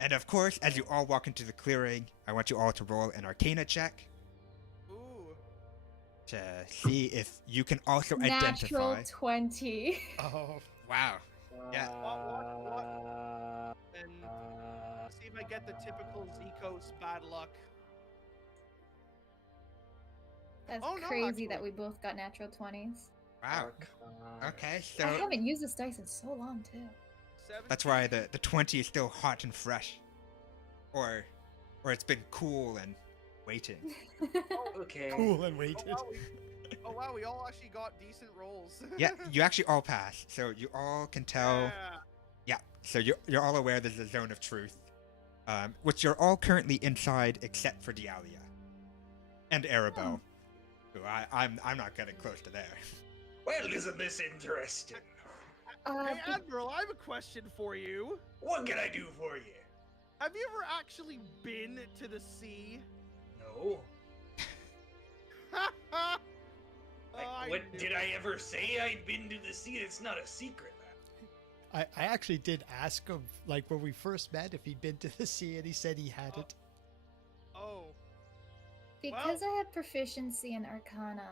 And of course, as you all walk into the clearing, I want you all to roll an Arcana check Ooh. to see if you can also Natural identify. 20. Oh, Wow. Yeah. What? And see if I get the typical Zikos bad luck. That's Oh, no, crazy that actually. we both got natural 20s. Wow. Okay, so I haven't used this dice in so long too. that's why the 20 is still hot and fresh. Or it's been cool and waiting. Okay. cool and waited. Oh wow, we all actually got decent rolls. Yeah, you actually all pass. So you all can tell. Yeah. Yeah, so you're all aware there's a zone of truth. Which you're all currently inside except for Dialia. And Arabel. Who I'm not getting close to there. Well, isn't this interesting? Hey Admiral, I have a question for you. What can I do for you? Have you ever actually been to the sea? No. Did I ever say I'd been to the sea? It's not a secret. I actually did ask him, like, when we first met if he'd been to the sea, and he said he hadn't. Oh. Because I have proficiency in Arcana,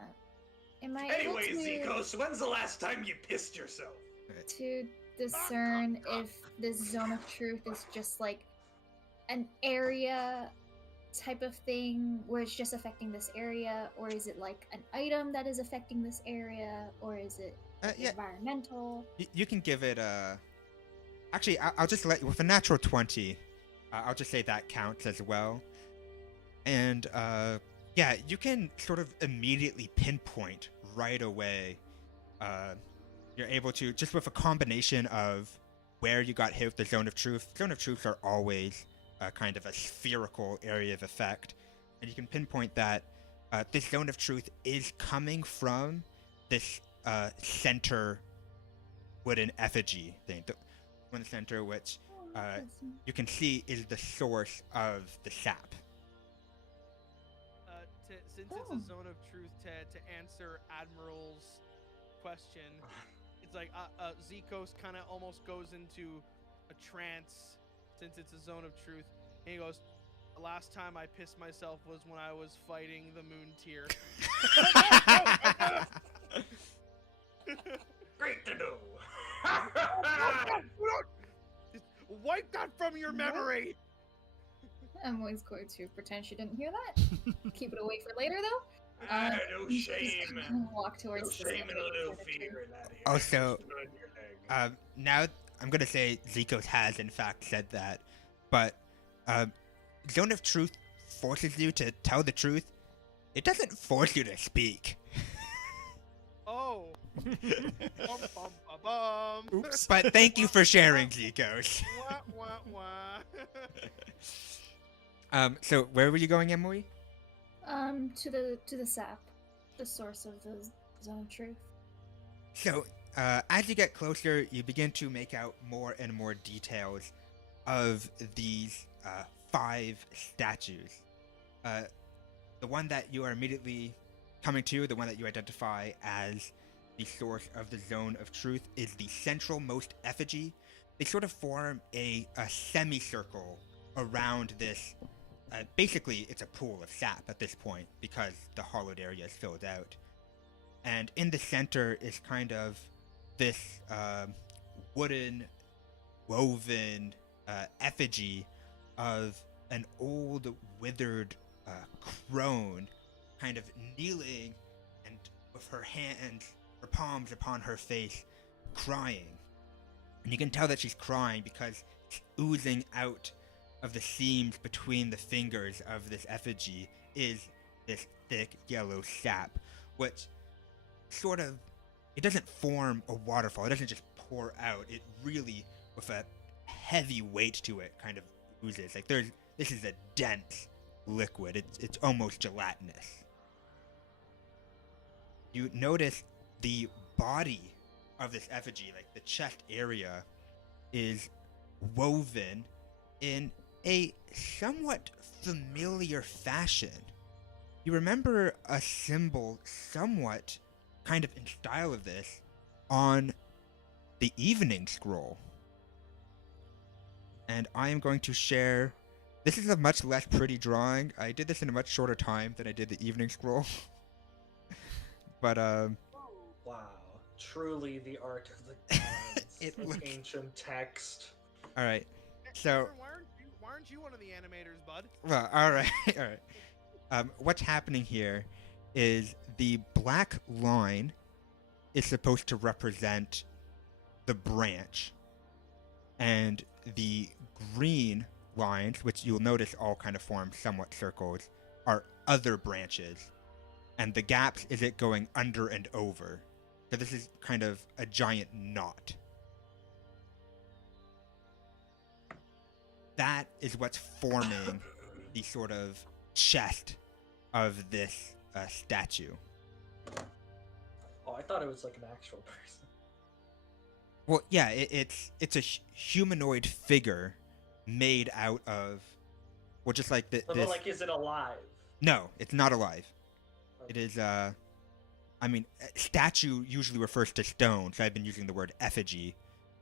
am I Anyway, able to, Zikos, when's the last time you pissed yourself? to discern if this zone of truth is just like an area type of thing where it's just affecting this area, or is it like an item that is affecting this area, or is it Yeah, environmental? you can give it a. Actually, I'll just let you with a natural 20. I'll just say that counts as well. And yeah, you can sort of immediately pinpoint right away. You're able to just with a combination of where you got hit with the zone of truth. Zone of truths are always kind of a spherical area of effect, and you can pinpoint that this zone of truth is coming from this center wooden effigy thing. The one in the center, which you can see is the source of the sap. Since it's a zone of truth, to answer Admiral's question, it's like Zikos kind of almost goes into a trance since it's a zone of truth. And he goes, "The last time I pissed myself was when I was fighting the moon tier." Great to know. Just wipe that from your memory. I'm always going to pretend she didn't hear that. Keep it away for later, though. No Just shame. kinda walk No towards the shame and center a of little the fear truth. in that here. Also, Just run your leg. now I'm gonna say Zikos has in fact said that, but zone of truth forces you to tell the truth It doesn't force you to speak. Oh. Bum, bum, bum, bum. Oops. But thank you for sharing, Zikos. Wah, wah, wah. So where were you going, Emily? To the sap, the source of the zone of truth. So, as you get closer, you begin to make out more and more details of these 5 statues. The one that you are immediately coming to, the one that you identify as the source of the zone of truth, is the centralmost effigy. They sort of form a semicircle around this. Basically, it's a pool of sap at this point because the hollowed area is filled out. And in the center is kind of this wooden, woven effigy of an old, withered crone, kind of kneeling and with her hands, her palms upon her face, crying. And you can tell that she's crying because it's oozing out of the seams between the fingers of this effigy is this thick yellow sap, which sort of, it doesn't form a waterfall. It doesn't just pour out. It really, with a heavy weight to it, kind of oozes. Like this is a dense liquid. It's almost gelatinous. You notice the body of this effigy, like the chest area, is woven in a somewhat familiar fashion. You remember a symbol somewhat kind of in style of this on the evening scroll. And I am going to share. This is a much less pretty drawing. I did this in a much shorter time than I did the evening scroll. But Wow, truly the art of the gods. It of looks- ancient text. all right. So Why aren't you one of the animators, bud? well, all right, all right. What's happening here is the black line is supposed to represent the branch, and the green lines, which you'll notice all kind of form somewhat circles, are other branches, and the gaps is it going under and over. So this is kind of a giant knot. That is what's forming the sort of chest of this statue. Oh, I thought it was like an actual person. Well, yeah, it's a humanoid figure made out of, well, just like But this. like, is it alive? No, it's not alive. It Okay. is, I mean, statue usually refers to stone, so I've been using the word effigy,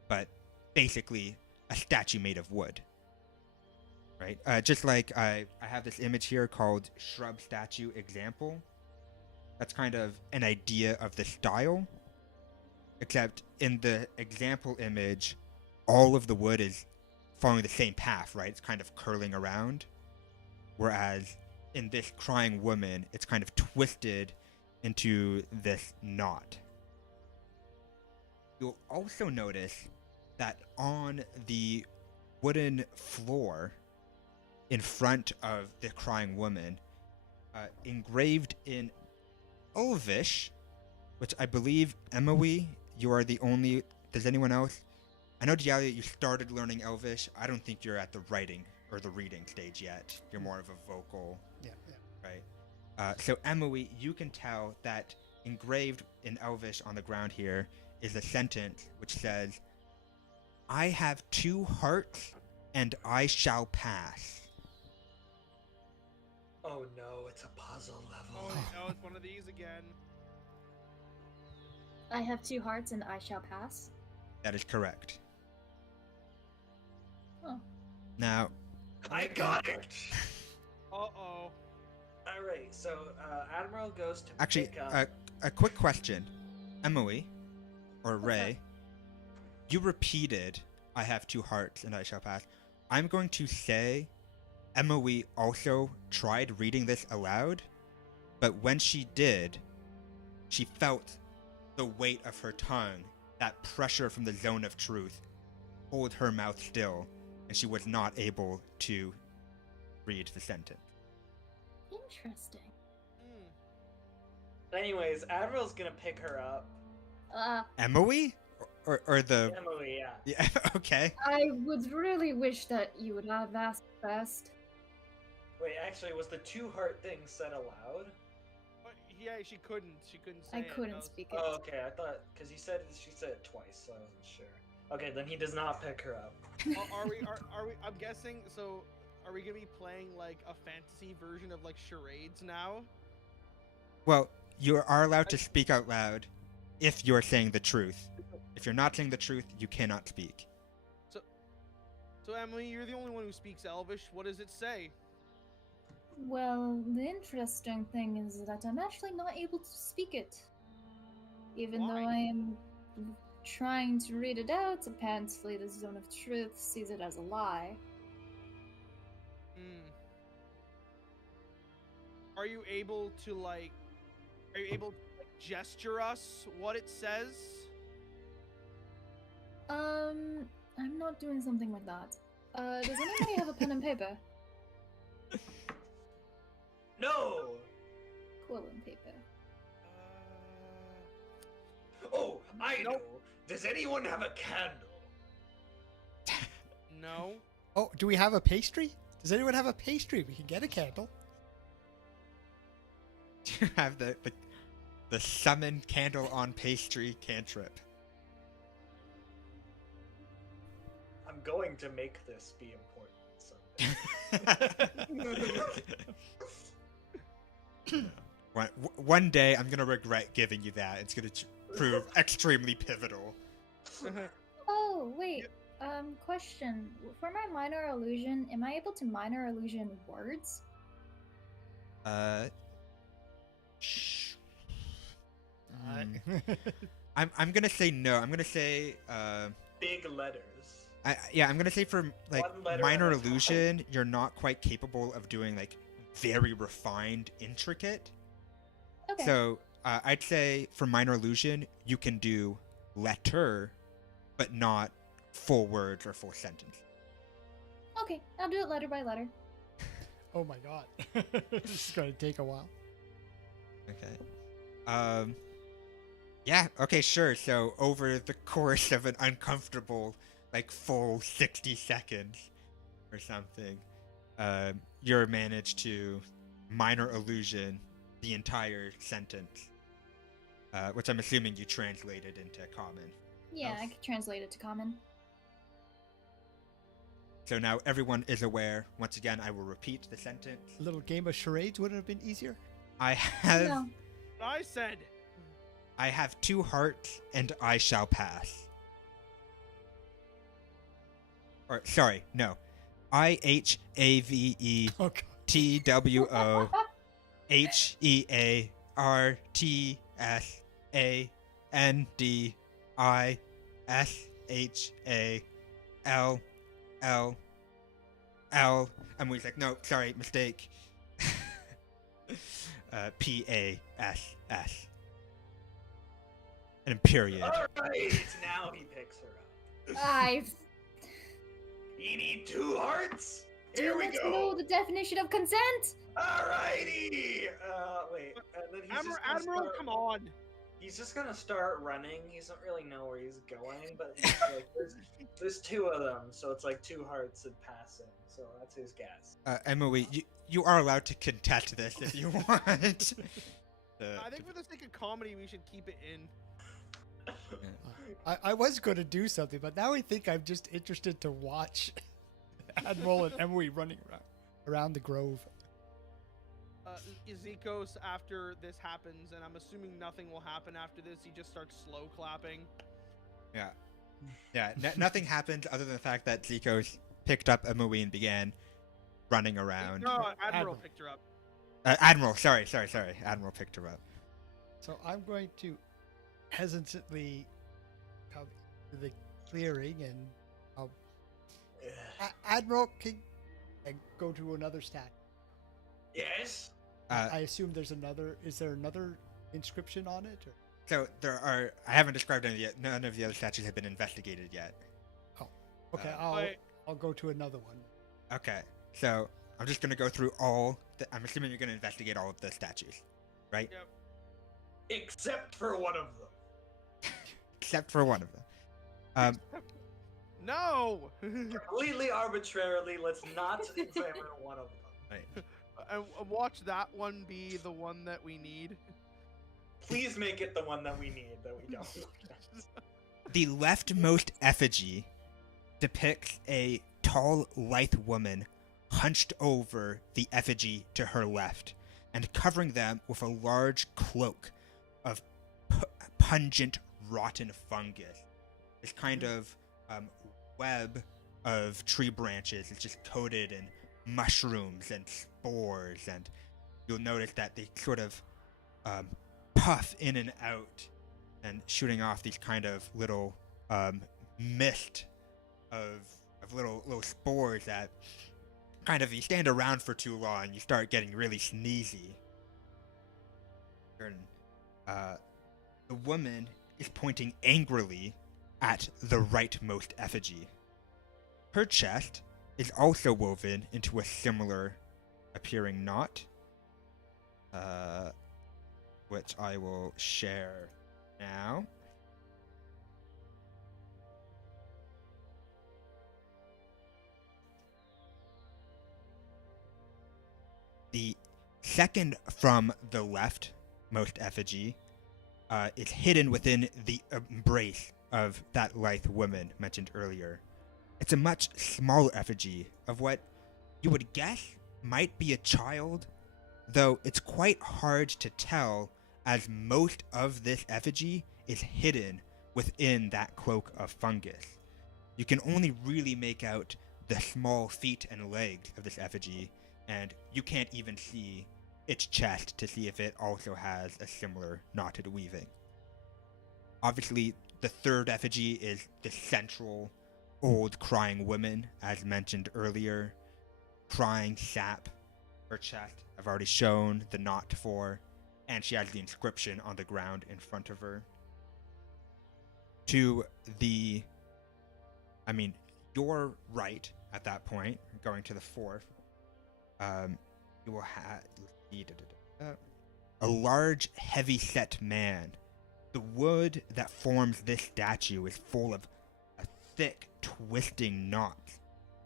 but basically a statue made of wood. Right? Just like I have this image here called Shrub Statue Example. That's kind of an idea of the style. Except in the example image, all of the wood is following the same path, right? It's kind of curling around. Whereas in this crying woman, it's kind of twisted into this knot. You'll also notice that on the wooden floor in front of the crying woman, engraved in Elvish, which I believe, Emily, you are the only. Does anyone else? I know, Dialia, you started learning Elvish. I don't think you're at the writing or the reading stage yet. You're more of a vocal, Yeah. right? So, Emily, you can tell that engraved in Elvish on the ground here is a sentence which says, "I have 2 hearts, and I shall pass." Oh no, it's a puzzle level. Oh no, it's one of these again. I have 2 hearts and I shall pass. That is correct. Oh. Now, I got it. Uh-oh. All right, so Admiral goes to actually, pick up. a quick question. Emily, or What's Ray, you repeated, "I have 2 hearts and I shall pass." I'm going to say Emily also tried reading this aloud, but when she did, she felt the weight of her tongue, that pressure from the zone of truth, hold her mouth still, and she was not able to read the sentence. Interesting. Anyways, Admiral's gonna pick her up. Emily? Or the... Emily, yeah. Yeah, okay. I would really wish that you would have asked first. Wait, actually, was the 2-heart thing said aloud? But yeah, she couldn't. She couldn't say I it. couldn't That was- speak it. Oh, okay, I thought, because she said it twice, so I wasn't sure. Okay, then he does not pick her up. Are we? I'm guessing. So, are we gonna be playing like a fantasy version of like charades now? Well, you are allowed to speak out loud if you're saying the truth. If you're not saying the truth, you cannot speak. So Emily, you're the only one who speaks Elvish. What does it say? Well, the interesting thing is that I'm actually not able to speak it. Even though Why? I am trying to read it out, apparently the Zone of Truth sees it as a lie. Hmm. Are you able to like? Are you able to like, gesture us what it says? I'm not doing something like that. Does anybody have a pen and paper? No! Quill and paper. Oh, I know! Nope. Does anyone have a candle? No. Oh, do we have a pastry? Does anyone have a pastry? We can get a candle. You have the summon candle on pastry cantrip. I'm going to make this be important someday. One day, I'm gonna regret giving you that. It's gonna prove extremely pivotal. Oh, wait. Question. For my minor illusion, am I able to minor illusion words? Shh. I'm gonna say no. I'm gonna say Big letters. I'm gonna say for like One letter minor at a time. illusion, you're not quite capable of doing like very refined, intricate. Okay. So I'd say for minor illusion, you can do letter, but not full words or full sentence. Okay, I'll do it letter by letter. Oh my god. This is going to take a while. Okay. Yeah. Okay. Sure. So over the course of an uncomfortable, like full 60 seconds or something, you're managed to minor illusion the entire sentence, which I'm assuming you translated into common. Yeah, Oh. I could translate it to common. So now everyone is aware. Once again, I will repeat the sentence. A little game of charades wouldn't have been easier? I have No. What I said. I have 2 hearts, and I shall pass. Or sorry, no. IHAVETWO Oh god. HEARTSANDISHALL. And we're like, no, sorry, mistake. PASS. And period. Alright, now he picks her up. I've. You need 2 hearts? Do Here you we want to go! know the definition of consent? Alrighty! Wait, and then he's just gonna Admiral, start, come on. He's just gonna start running. He doesn't really know where he's going, but he's like, there's 2 of them, so it's like 2 hearts and passing. So that's his guess. Emily, you are allowed to contest this if you want. I think for the sake of comedy, we should keep it in. I was going to do something, but now I think I'm just interested to watch Admiral and Emily running around the grove. Ezekos, after this happens, and I'm assuming nothing will happen after this, he just starts slow clapping. Yeah, nothing happened other than the fact that Zikos picked up Emily and began running around. No, Admiral Admiral. picked her up. Admiral, sorry. Admiral picked her up. So I'm going to hesitantly come to the clearing and Admiral can go to another stat. Yes? I assume there's another. Is there another inscription on it? Or? So there are. I haven't described any yet. None of the other statues have been investigated yet. Okay, Wait. I'll go to another one. Okay, so I'm just gonna go through all. I'm assuming you're gonna investigate all of the statues, right? Yep. Except for one of them. Except for one of them. No. Completely arbitrarily, let's not examine one of them. Right. And watch that one be the one that we need. Please make it the one that we need, that we don't. The leftmost effigy depicts a tall, lithe woman hunched over the effigy to her left and covering them with a large cloak of pungent, rotten fungus. This kind of web of tree branches is just coated in mushrooms and spores, and you'll notice that they sort of puff in and out and shooting off these kind of little mist of little spores that kind of, you stand around for too long, you start getting really sneezy. The woman is pointing angrily at the rightmost effigy. Her chest is also woven into a similar appearing knot, which I will share now. The second from the left most effigy is hidden within the embrace of that lithe woman mentioned earlier. It's a much smaller effigy of what you would guess might be a child, though it's quite hard to tell as most of this effigy is hidden within that cloak of fungus. You can only really make out the small feet and legs of this effigy, and you can't even see its chest to see if it also has a similar knotted weaving. Obviously, the third effigy is the central old crying woman, as mentioned earlier. Crying sap. Her chest, I've already shown the knot for, and she has the inscription on the ground in front of her. To the, your right at that point, going to the fourth, you will have a large, heavy-set man. The wood that forms this statue is full of a thick, twisting knots.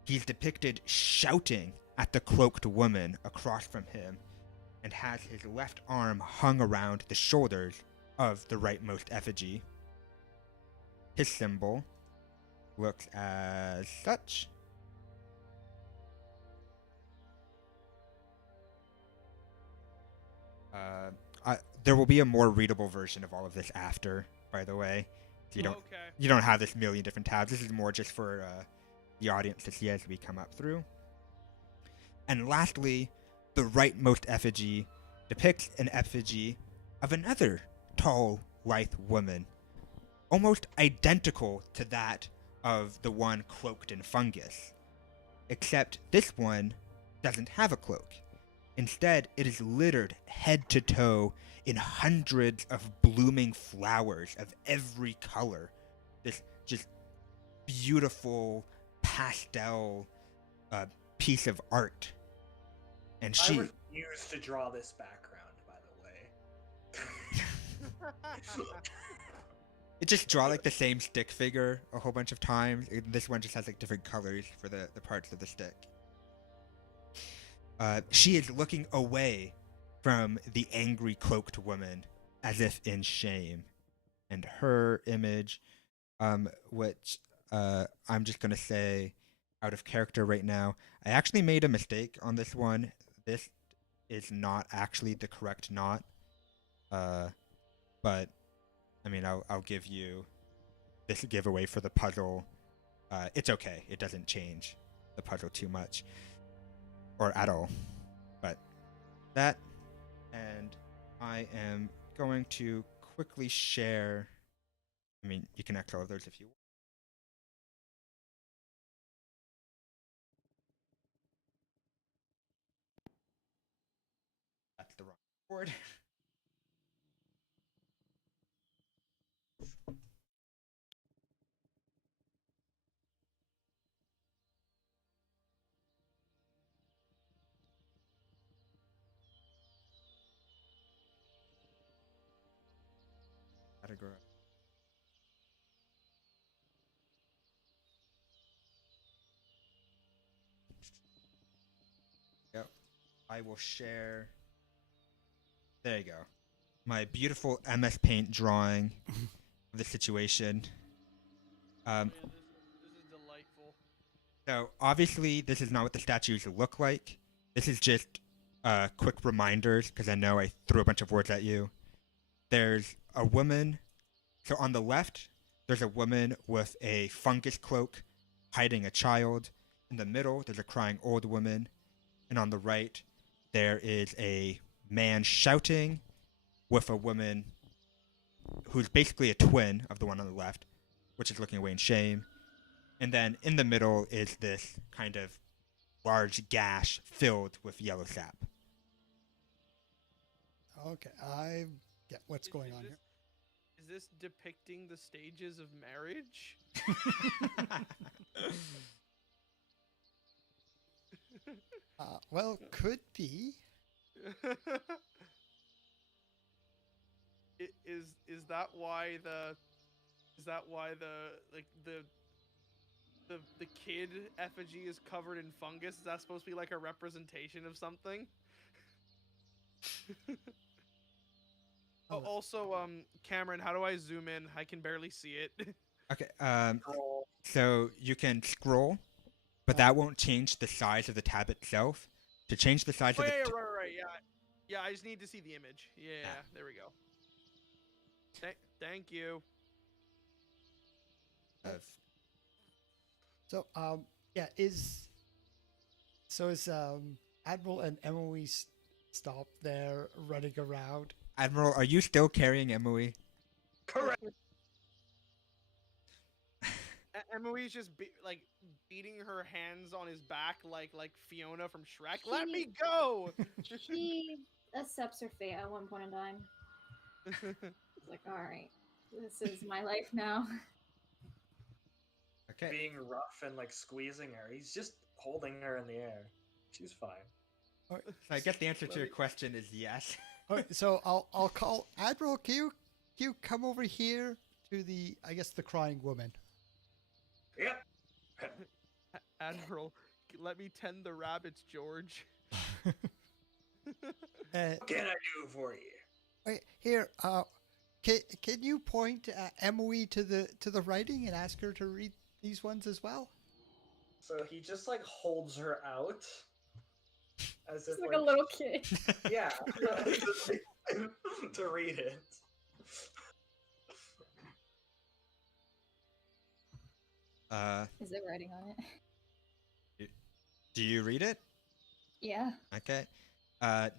He's depicted shouting at the cloaked woman across from him and has his left arm hung around the shoulders of the rightmost effigy. His symbol looks as such. There will be a more readable version of all of this after, by the way. So you don't have this million different tabs. This is more just for the audience to see as we come up through. And lastly, the rightmost effigy depicts an effigy of another tall, lithe woman, almost identical to that of the one cloaked in fungus. Except this one doesn't have a cloak. Instead, it is littered head to toe in hundreds of blooming flowers of every color. This just beautiful pastel piece of art. And I refuse to draw this background, by the way. It just draw like the same stick figure a whole bunch of times. This one just has like different colors for the parts of the stick. She is looking away from the angry cloaked woman as if in shame. And her image, which I'm just going to say out of character right now, I actually made a mistake on this one. This is not actually the correct knot. But, I'll give you this giveaway for the puzzle. It's okay. It doesn't change the puzzle too much. Or at all. But that, and I am going to quickly share. You can X all of those if you want. That's the wrong board. grab. Yep. I will share. There you go. My beautiful MS Paint drawing of the situation. Man, this is delightful. So obviously, this is not what the statues look like. This is just quick reminders because I know I threw a bunch of words at you. There's a woman. So on the left, there's a woman with a fungus cloak hiding a child. In the middle, there's a crying old woman. And on the right, there is a man shouting with a woman who's basically a twin of the one on the left, which is looking away in shame. And then in the middle is this kind of large gash filled with yellow sap. Okay, I get what's going on here. Is this depicting the stages of marriage? Well, could be. Is that why the kid effigy is covered in fungus? Is that supposed to be like a representation of something? Also, Cameron, how do I zoom in? I can barely see it. Okay, so you can scroll, but that won't change the size of the tab itself. To change the size Oh, of the yeah, right, yeah. I just need to see the image. Yeah, there we go. Thank you. So, yeah, is Admiral and Emily stopped there running around? Admiral, are you still carrying Emily? Correct. Emily's just beating her hands on his back like Fiona from Shrek. Let me go! She accepts her fate at one point in time. It's like, all right, this is my life now. Okay. Being rough and like squeezing her. He's just holding her in the air. She's fine. Right, So I guess the answer to your question is yes. okay, so I'll call Admiral. Can you come over here to the crying woman? Yep. Admiral, let me tend the rabbits, George. What can I do for you? Wait, here. Can you point Emily to the writing and ask her to read these ones as well? So he just like holds her out, as It's if like a little kid. Yeah, to read it. Is there writing on it? Do you read it? Yeah. Okay.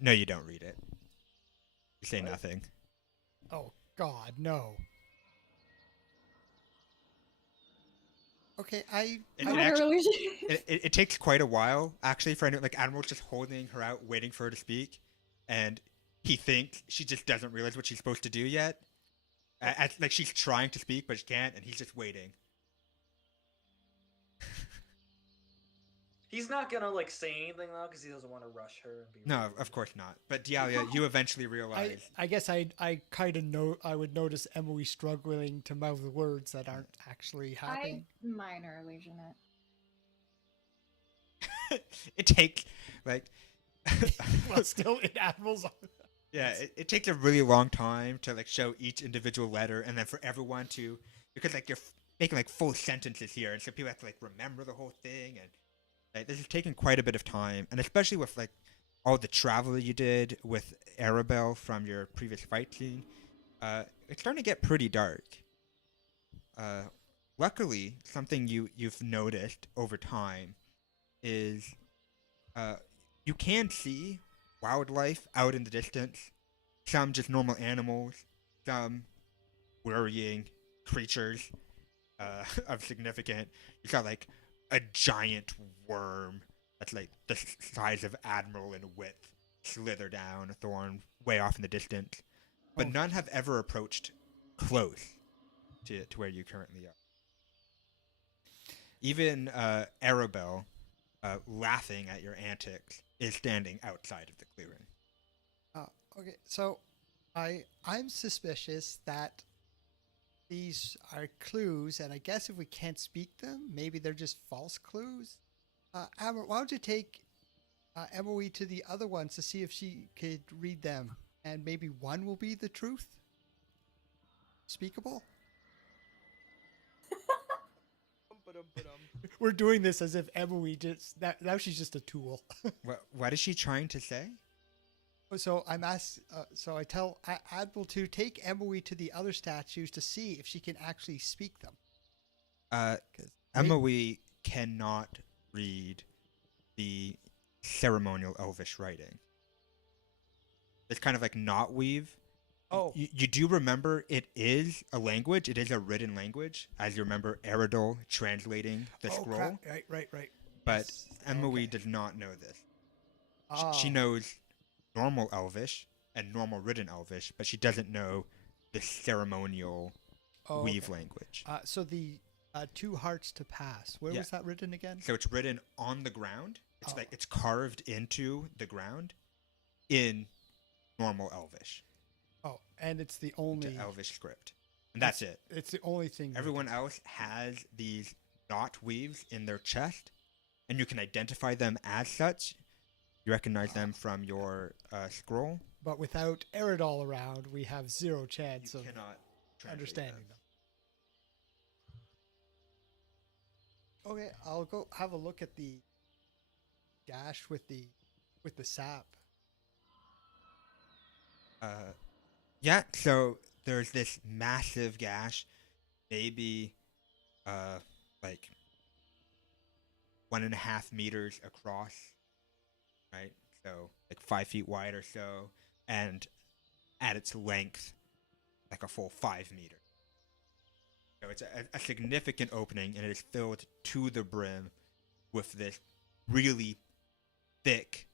No, you don't read it. You say nothing. Oh God, no. Okay, It takes quite a while actually for anyone, like Admiral's just holding her out, waiting for her to speak, and he thinks she just doesn't realize what she's supposed to do yet. Like she's trying to speak, but she can't, and he's just waiting. He's not gonna like say anything though, because he doesn't want to rush her. And be No, rude. of course not. But Dialia, you eventually realize. I guess I kind of know I would notice Emily struggling to mouth the words that aren't actually happening. I minor illusion it. It takes like. Well, still in Admiral's. Yeah, it takes a really long time to like show each individual letter, and then for everyone to, because like you're making like full sentences here, and so people have to like remember the whole thing, and like, this is taking quite a bit of time, and especially with like all the travel you did with Arabel from your previous fight scene, it's starting to get pretty dark. Luckily, something you've noticed over time is you can see wildlife out in the distance. Some just normal animals, some worrying creatures of significant. You got like a giant worm that's like the size of Admiral in width slither down a thorn way off in the distance. But none have ever approached close to where you currently are. Even Arabel, laughing at your antics, is standing outside of the clearing. Okay, so I'm suspicious that these are clues, and I guess if we can't speak them, maybe they're just false clues. Amber, why don't you take Emily to the other ones to see if she could read them, and maybe one will be the truth? Speakable? We're doing this as if Emily just now she's just a tool. What is she trying to say? So I'm asked. So I tell Admiral to take Emily to the other statues to see if she can actually speak them. Emily cannot read the ceremonial Elvish writing. It's kind of like knot weave. Oh, You do remember it is a language. It is a written language, as you remember Arabel translating the scroll. crap. Right. But Yes, Emily okay. does not know this. Ah, She knows normal Elvish and normal written Elvish, but she doesn't know the ceremonial weave okay. language. So the 2 hearts to pass. Where Yeah. was that written again? So it's written on the ground. It's Oh. like it's carved into the ground in normal Elvish, Oh, and it's the into only. Elvish script, and that's it. It's the only thing. Everyone else has these knot weaves in their chest, and you can identify them as such. You recognize them from your scroll. But without Eridol around, we have 0 chance You of cannot translate understanding them. Okay, I'll go have a look at the gash with the sap. Yeah, so there's this massive gash, maybe like 1.5 meters across, right? So like 5 feet wide or so, and at its length, like a full 5 meters. So it's a significant opening, and it is filled to the brim with this really thick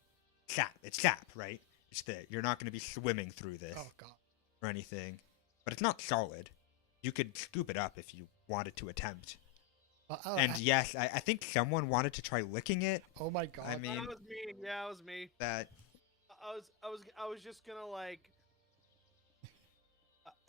sap. It's sap, right? It's thick. You're not going to be swimming through this Oh god. or anything, but it's not solid. You could scoop it up if you wanted to attempt. And yes, I think someone wanted to try licking it. Oh my god. I mean, That was me. Yeah, it was me. that I was just gonna like.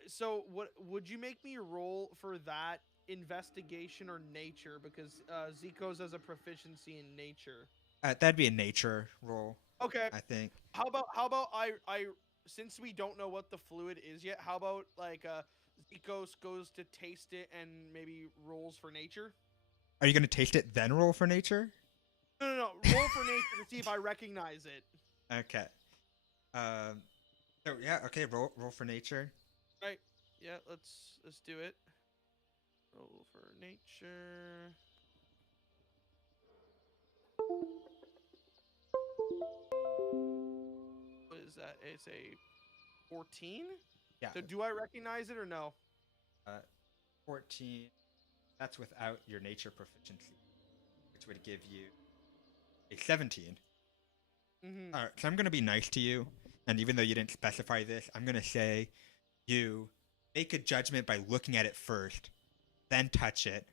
So what would you make me roll for that investigation or nature? Because Zico's has a proficiency in nature. that'd be a nature roll, Okay. I think. How about I since we don't know what the fluid is yet, how about like Zikos goes to taste it and maybe rolls for nature? Are you gonna taste it then roll for nature? No. Roll for nature to see if I recognize it. Okay. So yeah, okay. Roll for nature. Right. Yeah. Let's do it. Roll for nature. What is that? It's a 14. Yeah. So do I recognize it or no? 14. That's without your nature proficiency, which would give you a 17. Mm-hmm. All right, so I'm gonna be nice to you, and even though you didn't specify this, I'm gonna say you make a judgment by looking at it first, then touch it,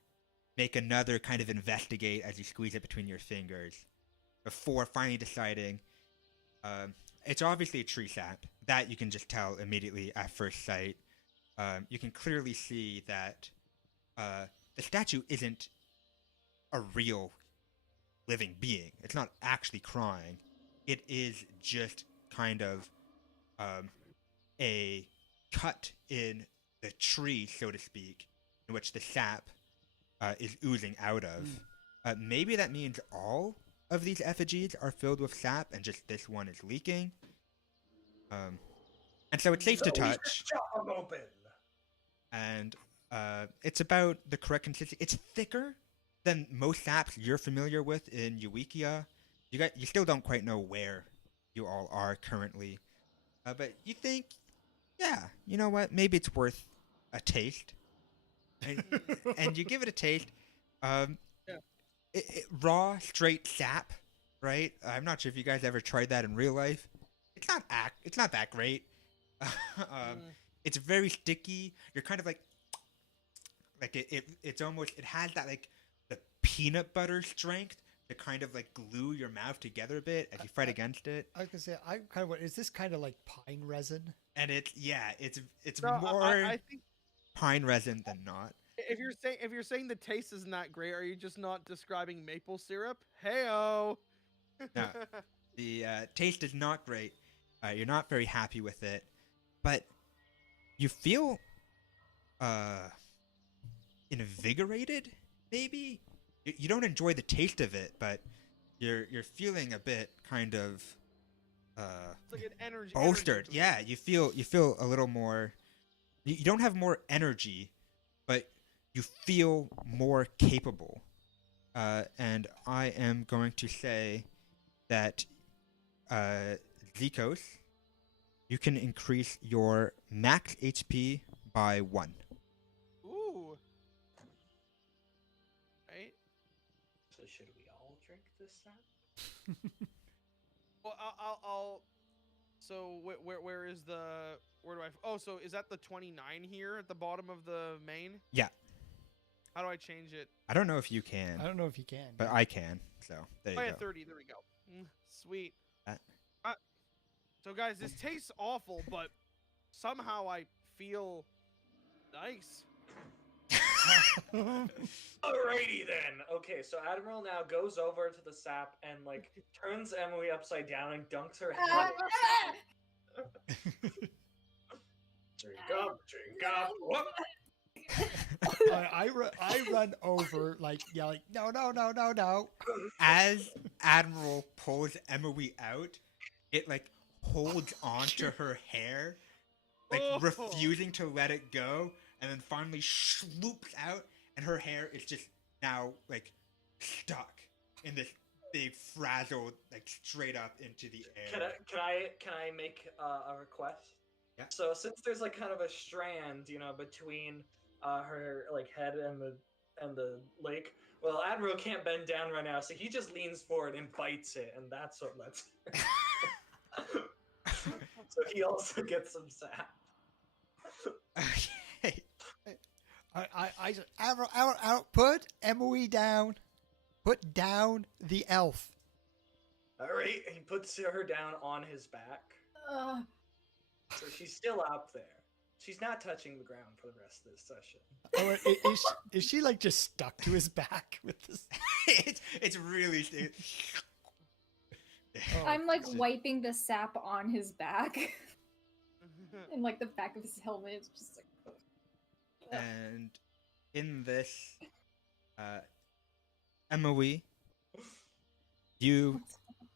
make another kind of investigate as you squeeze it between your fingers, before finally deciding. It's obviously a tree sap. That you can just tell immediately at first sight. You can clearly see that the statue isn't a real living being. It's not actually crying. It is just kind of a cut in the tree, so to speak, in which the sap is oozing out of. Maybe that means all of these effigies are filled with sap and just this one is leaking. And so it's safe to So we should touch. chop 'em open. And it's about the correct consistency. It's thicker than most saps you're familiar with in Uwikia. You still don't quite know where you all are currently, but you think, yeah, you know what? Maybe it's worth a taste, and you give it a taste. Yeah. Raw, straight sap, right? I'm not sure if you guys ever tried that in real life. It's not that great. It's very sticky. You're kind of like it's almost, it has that like the peanut butter strength to kind of like glue your mouth together a bit as you fight against it. I was gonna say, I kind of is this kind of like pine resin? And it's No, more. I think pine resin than not. If you're saying the taste is not great, are you just not describing maple syrup? Heyo. No. The taste is not great. You're not very happy with it, but you feel invigorated. Maybe you don't enjoy the taste of it, but you're feeling a bit kind of It's like an energy. bolstered. Yeah, you feel a little more. You don't have more energy, but you feel more capable. And I am going to say that Zikos, you can increase your max HP by 1. Ooh. Right. So should we all drink this sap? Well, I'll. So where is the where do I? Oh, so is that the 29 here at the bottom of the main? Yeah. How do I change it? I don't know if you can, I don't know if you can. but I can. So there you Oh yeah, go. 30. There we go. Sweet. That- So guys, this tastes awful, but somehow I feel nice. Alrighty then. Okay, so Admiral now goes over to the sap and like turns Emily upside down and dunks her head. Drink up. Whoop. I run over like yelling, no, no, no, no, no. As Admiral pulls Emily out, it like holds onto her hair, like Oh. refusing to let it go, and then finally swoops out, and her hair is just now like stuck in this big frazzled, like straight up into the air. Can I make a request? Yeah. So since there's like kind of a strand, between her like head and the lake, well, Admiral can't bend down right now, so he just leans forward and bites it, and that's what lets her. So he also gets some sap. Okay. I just, Admiral, put Emily down. Put down the elf. All right, he puts her down on his back, so she's still up there. She's not touching the ground for the rest of this session. Oh, is she like just stuck to his back with this? It's really. Oh, I'm like wiping the sap on his back. And like the back of his helmet is just like. And in this, Emily, you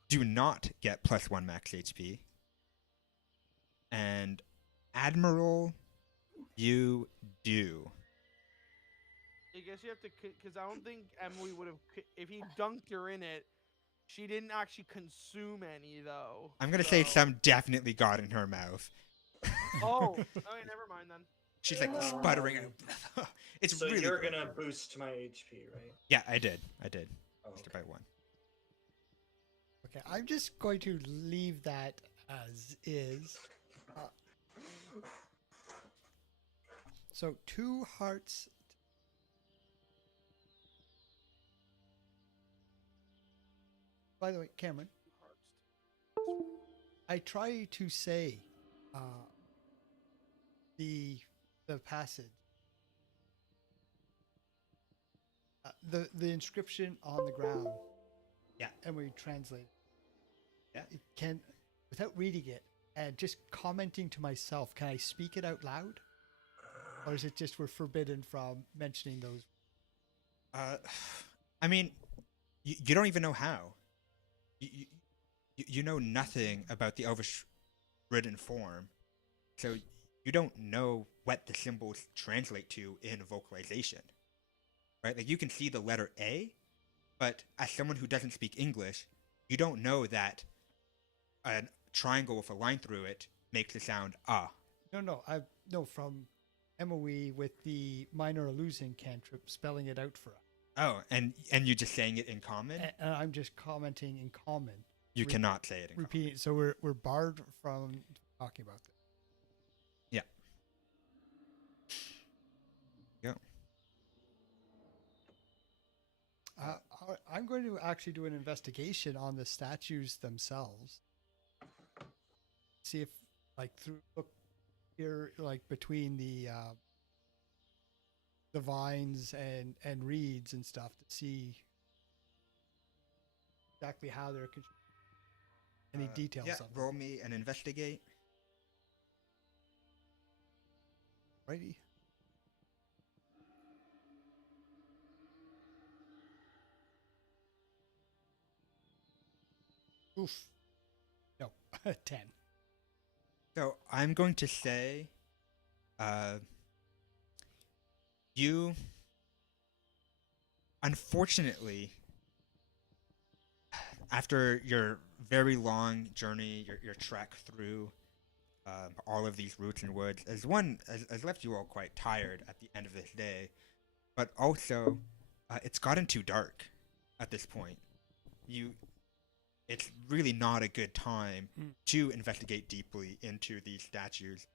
do not get +1 max HP. And Admiral, you do. I guess you have to, because I don't think Emily would have. If he dunked her in it, she didn't actually consume any though. I'm gonna say so- some definitely got in her mouth. Oh, okay, never mind then. She's like sputtering. It's So really. you're gonna boost my HP, right? Yeah, I did. Oh, Just okay. by 1. Okay, I'm just going to leave that as is. So 2 hearts. By the way, Cameron, I try to say the passage, the inscription on the ground. Yeah. And we translate. Yeah. It can, without reading it and just commenting to myself, can I speak it out loud, or is it just we're forbidden from mentioning those? I mean, you don't even know how. You know nothing about the Elvish written form, so you don't know what the symbols translate to in vocalization, right? Like you can see the letter A, but as someone who doesn't speak English, you don't know that a triangle with a line through it makes the sound ah. No, from MOE with the minor illusion cantrip spelling it out for us. Oh, and you just saying it in common? And I'm just commenting in common. You cannot say it in common. Repeating. So we're barred from talking about this. Yeah. Go. I'm going to actually do an investigation on the statues themselves. See if, like, through look here, like between the the vines and reeds and stuff to see exactly how they're any details Yeah, of them. roll me and investigate. Righty. Oof. No, 10. So I'm going to say, you, unfortunately, after your very long journey, your trek through all of these roots and woods, has left you all quite tired at the end of this day, but also it's gotten too dark at this point. It's really not a good time to investigate deeply into these statues.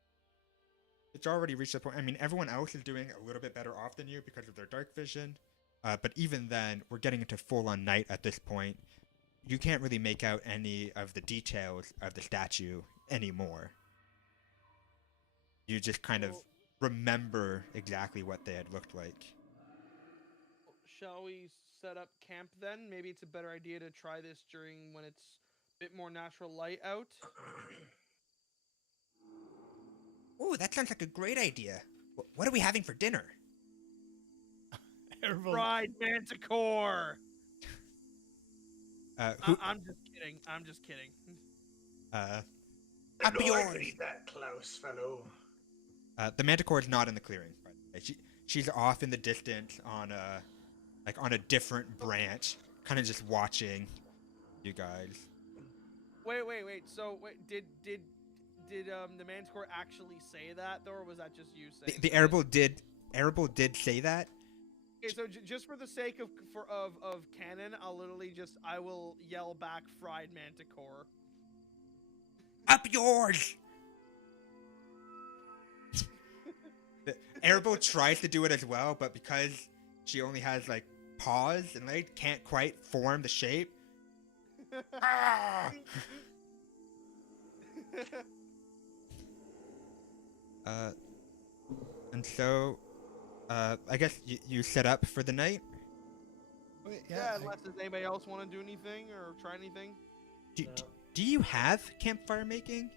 It's already reached a point. I mean, everyone else is doing a little bit better off than you because of their dark vision, but even then, we're getting into full-on night at this point. You can't really make out any of the details of the statue anymore. You just kind of remember exactly what they had looked like. Shall we set up camp then? Maybe it's a better idea to try this during when it's a bit more natural light out. Oh, that sounds like a great idea. What are we having for dinner? Fried Manticore! I'm just kidding. I'm just kidding. Up I yours. could eat that, Klaus fellow. The Manticore is not in the clearing. By the way. She's off in the distance on a different branch, kind of just watching you guys. Wait. So did the Manticore actually say that though, or was that just you saying? The Arabel did say that. Okay, so just for the sake of canon, I will yell back fried Manticore. Up yours. The Arabel tries to do it as well, but because she only has like paws and legs, can't quite form the shape. Ah! And so, I guess you set up for the night. Wait, Yeah, unless does anybody else want to do anything or try anything? Do you have campfire making?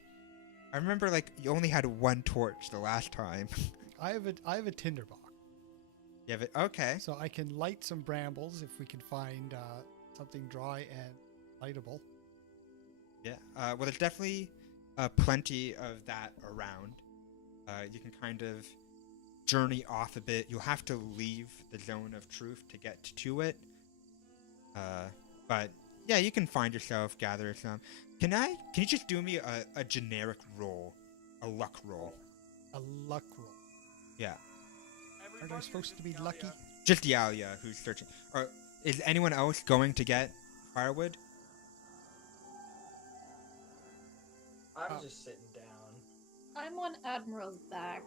I remember like you only had one torch the last time. I have a tinderbox. You have it? Okay. So I can light some brambles if we can find something dry and lightable. Yeah. Well, there's definitely plenty of that around. You can kind of journey off a bit. You'll have to leave the zone of truth to get to it. But yeah, you can find yourself, gather some. Can you just do me a generic roll, a luck roll? A luck roll. Yeah. Aren't I supposed to be lucky? Just Yalia who's searching. Or is anyone else going to get firewood? I'm just sitting down. I'm on Admiral's back.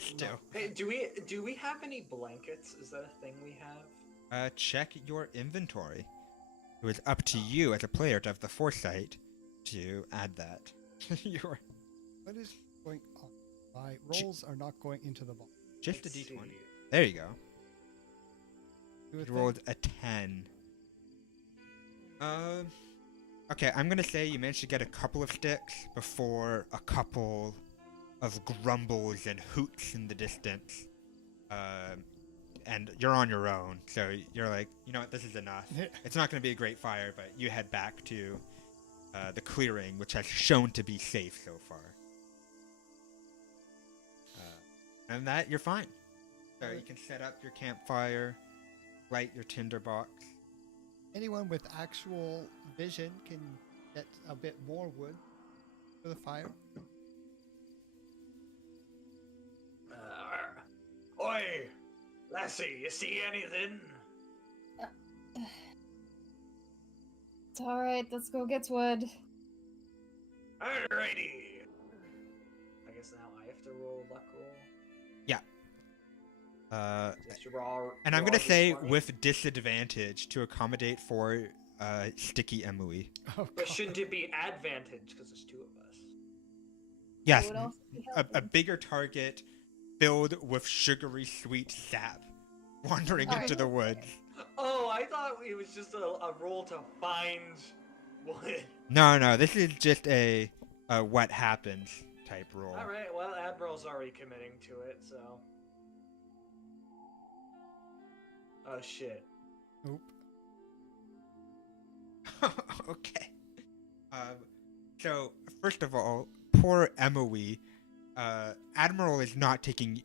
Still. Hey, do we have any blankets? Is that a thing we have? Check your inventory. It was up to you as a player to have the foresight to add that. What is going on? My rolls are not going into the box. Just Let's a d20. see. There you go. Do a You thing. rolled a 10. Okay, I'm gonna say you managed to get a couple of sticks before a couple of grumbles and hoots in the distance. And you're on your own, so you're like, you know what, this is enough. It's not gonna be a great fire, but you head back to the clearing, which has shown to be safe so far. And that, you're fine. So you can set up your campfire, light your tinderbox. Anyone with actual vision can get a bit more wood for the fire. Oi, lassie, you see anything? It's alright, let's go get wood. Alrighty. I guess now I have to roll luck roll. Just And I'm raw gonna say D20. with disadvantage to accommodate for Sticky Emily. Oh, But God. shouldn't it be advantage because there's two of us? Yes, Would also be a helpful. bigger target filled with sugary sweet sap wandering into the woods. Oh, I thought it was just a roll to find wood. No, this is just a what happens type roll. All right, well, Admiral's already committing to it, so. Oh shit. Nope. Okay. So first of all, poor Emily, Admiral is not taking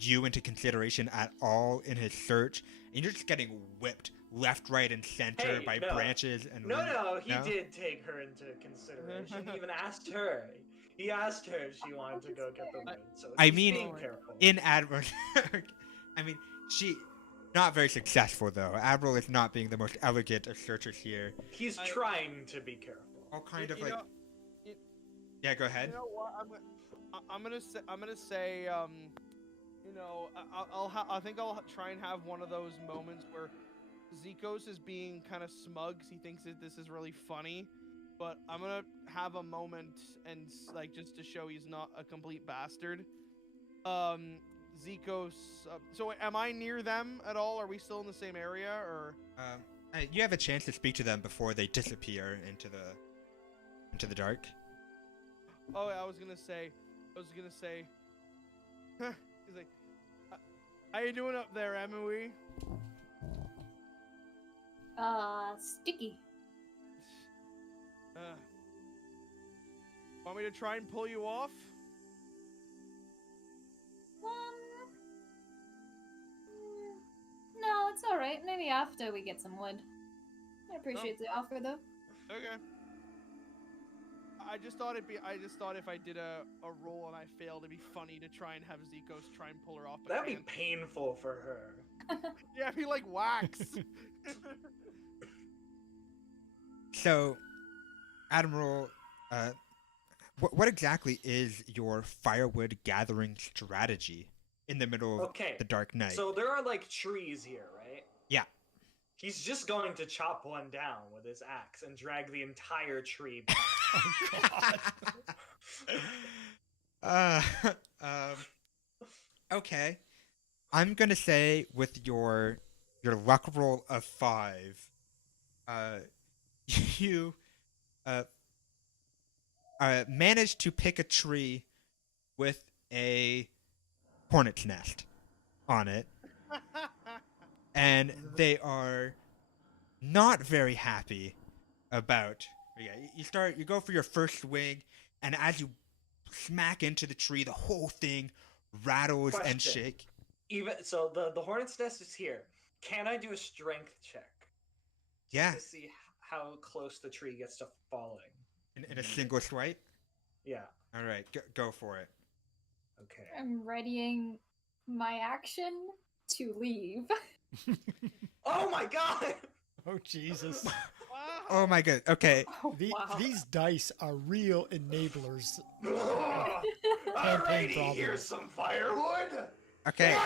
you into consideration at all in his search, and you're just getting whipped left, right, and center Hey, by no. branches and No, he No? did take her into consideration. He even asked her. He asked her if she wanted to go get the wood. So I he's mean, being careful. in Admiral. I mean, she not very successful though. Admiral is not being the most elegant of searchers here. He's trying to be careful. All kind of You like. know- Yeah, go ahead. You know what? I'm gonna say you know, I think I'll try and have one of those moments where Zikos is being kind of smug 'cause he thinks that this is really funny, but I'm gonna have a moment and like just to show he's not a complete bastard. Zikos. So am I near them at all? Are we still in the same area or? You have a chance to speak to them before they disappear into the dark. Oh, I was gonna say. He's like, how you doing up there, Emily? Sticky. Want me to try and pull you off? No, it's alright. Maybe after we get some wood. I appreciate the offer, though. Okay. I just thought if I did a roll and I failed, it'd be funny to try and have Zikos try and pull her off. But That'd be can't. painful for her. Yeah, it'd be like wax. So, Admiral, what exactly is your firewood gathering strategy in the middle of Okay. the dark night? So there are like trees here, right? Yeah. He's just going to chop one down with his axe and drag the entire tree back. Okay. I'm gonna say with your luck roll of 5, you managed to pick a tree with a hornet's nest on it, and they are not very happy about. Yeah, you go for your first swing, and as you smack into the tree, the whole thing rattles and Question. shake. Even so, the hornet's nest is here. Can I do a strength check Yeah, to see how close the tree gets to falling? in a single swipe. Yeah. All right, go for it. Okay. I'm readying my action to leave. Oh my god! Oh Jesus! Wow. Oh my god. Okay. Oh, wow. These dice are real enablers. Alrighty, problem. here's some firewood. Okay.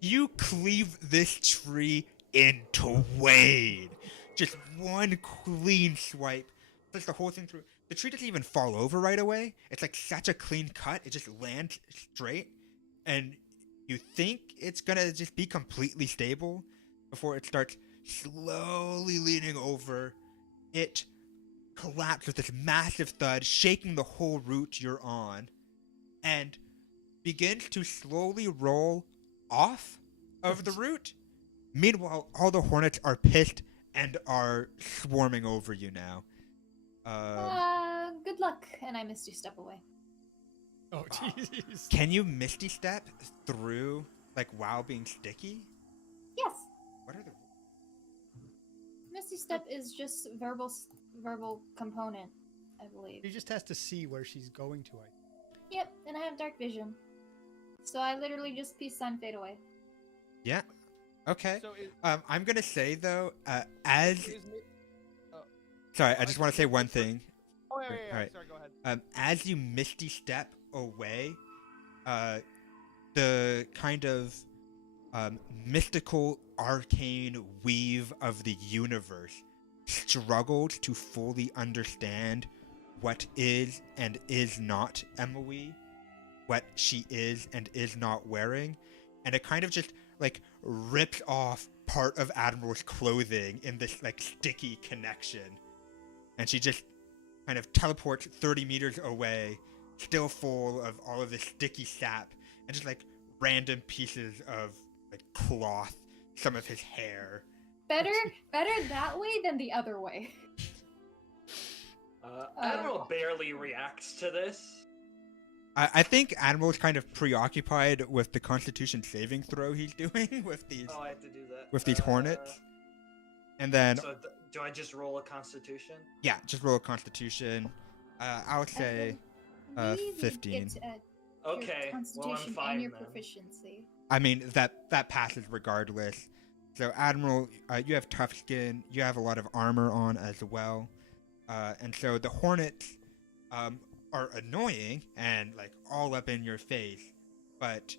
You cleave this tree in twain. Just one clean swipe. Puts the whole thing through. The tree doesn't even fall over right away. It's like such a clean cut. It just lands straight. And you think it's gonna just be completely stable before it starts slowly leaning over. It collapses with this massive thud, shaking the whole route you're on, and begins to slowly roll off of the route. Meanwhile, all the hornets are pissed and are swarming over you now. Good luck, and I missed you step away. Oh jeez! Can you Misty Step through, like, while being sticky? Yes, What are the... Misty Step is just verbal component, I believe. She just has to see where she's going to. Yep, and I have dark vision, so I literally just peace sign fade away. Yeah. Okay. So I'm gonna say, though, as... is mi- Sorry, I just want to say one thing. Oh yeah. Alright. Sorry, go ahead. As you Misty Step away, the kind of mystical, arcane weave of the universe struggled to fully understand what is and is not Emily, what she is and is not wearing, and it kind of just like rips off part of Admiral's clothing in this like sticky connection, and she just kind of teleports 30 meters away, still full of all of this sticky sap and just like random pieces of like cloth, some of his hair. Better that way than the other way. Admiral barely reacts to this. I think Admiral's kind of preoccupied with the Constitution saving throw he's doing with these Oh, I have to do that. with these hornets. And then So do I just roll a Constitution? yeah, just roll a Constitution. I'll say I believe you 15. get, your Okay, well I'm Constitution fine and your then. proficiency. I mean that passes regardless. So Admiral, you have tough skin. You have a lot of armor on as well, and so the hornets are annoying and like all up in your face, but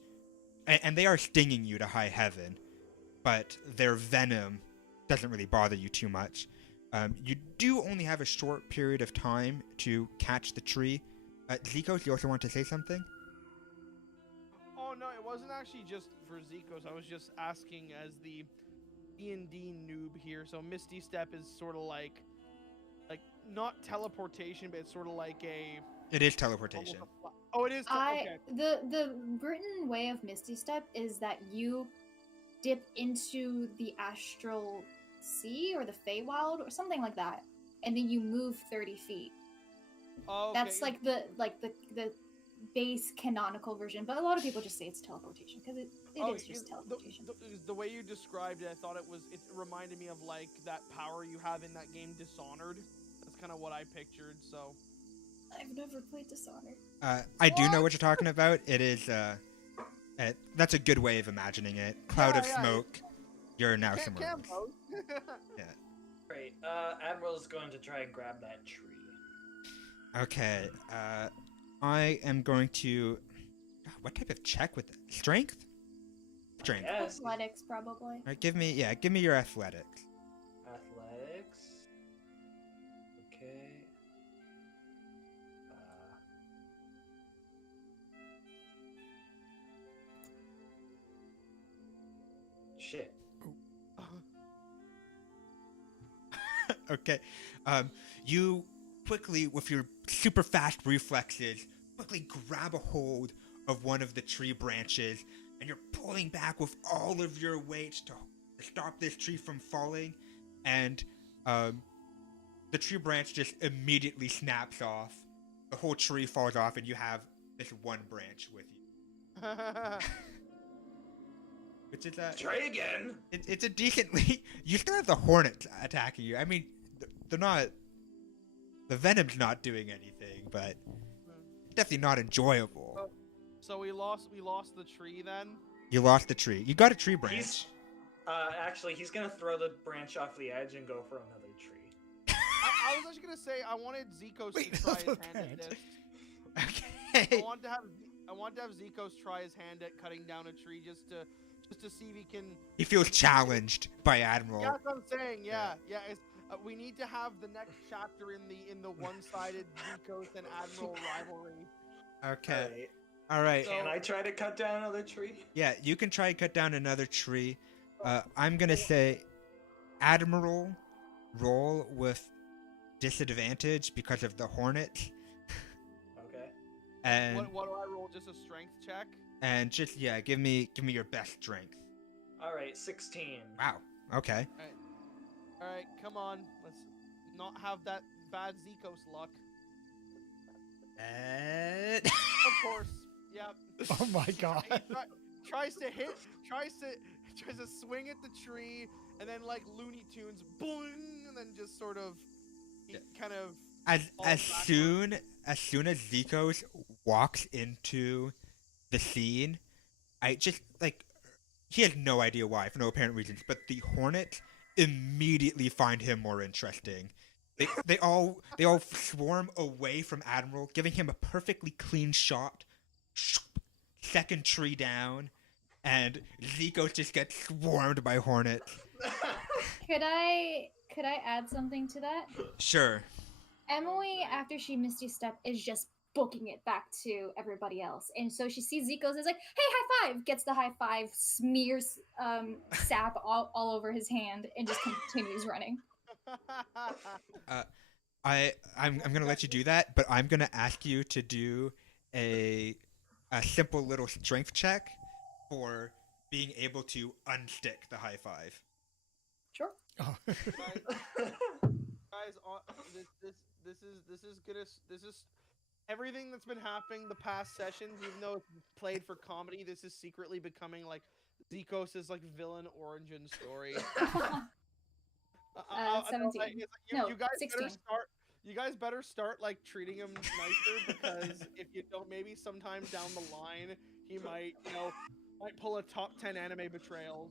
and they are stinging you to high heaven, but their venom doesn't really bother you too much. You do only have a short period of time to catch the tree. Zikos, you also want to say something? Oh no, it wasn't actually just for Zikos. I was just asking as the D&D noob here. So Misty Step is sort of like not teleportation, but it's sort of like a. It is teleportation. Oh, it is. Okay. The written way of Misty Step is that you dip into the astral sea or the Feywild or something like that, and then you move 30 feet. Oh, okay. That's like the base canonical version, but a lot of people just say it's teleportation because it is just teleportation. The way you described it, I thought it reminded me of like that power you have in that game Dishonored. That's kind of what I pictured. So I've never played Dishonored. I do know what you're talking about. It is that's a good way of imagining it. Cloud of smoke. You're now somewhere else. Yeah. Great. Admiral's going to try and grab that tree. Okay. I am going to. What type of check with it? Strength? Strength. Yes. Athletics, probably. All right, give me your athletics. Athletics. Okay. Shit. Okay. You quickly, with your super fast reflexes, quickly grab a hold of one of the tree branches, and you're pulling back with all of your weight to stop this tree from falling, and the tree branch just immediately snaps off. The whole tree falls off, and you have this one branch with you. Which is Try again. it's a decently. You still have the hornets attacking you. I mean, they're not. The venom's not doing anything, but definitely not enjoyable. So we lost the tree then. You lost the tree. You got a tree branch. Actually, he's gonna throw the branch off the edge and go for another tree. I was actually gonna say I wanted Zikos Wait, to try that's his what hand at that- this. Okay. I want to have Zikos try his hand at cutting down a tree just to see if he can. He feels challenged by Admiral. Yeah, that's what I'm saying. Yeah. It's, we need to have the next chapter in the one-sided Zikos and Admiral rivalry. Okay. All right. Can I try to cut down another tree? Yeah, you can try and cut down another tree. I'm gonna say, Admiral, roll with disadvantage because of the hornet. Okay. And What do I roll? Just a strength check? and just give me your best strength. All right, 16. Wow. Okay. All right, come on. Let's not have that bad Zikos luck. Of course. Yep. Oh my god. He tries to swing at the tree, and then like Looney Tunes, boing, and then just sort of, he kind of. As soon as Zikos walks into the scene, I just like he has no idea why for no apparent reasons, but the hornets immediately find him more interesting. They all swarm away from Admiral, giving him a perfectly clean shot. Second tree down, and Zikos just gets swarmed by hornets. Could I add something to that? Sure. Emily, after she Misty Step, is just booking it back to everybody else. And so she sees Zico's, is like, hey, high five, gets the high five, smears sap all over his hand, and just continues running. I'm gonna let you do that, but I'm gonna ask you to do a simple little strength check for being able to unstick the high five. Sure. Oh. Guys, this is everything that's been happening the past sessions. Even though it's played for comedy, this is secretly becoming like Zikos' like villain origin story. 17. No, you guys 16. better start. You guys better start like treating him nicer because if you don't, maybe sometime down the line he might, might pull a top 10 anime betrayals.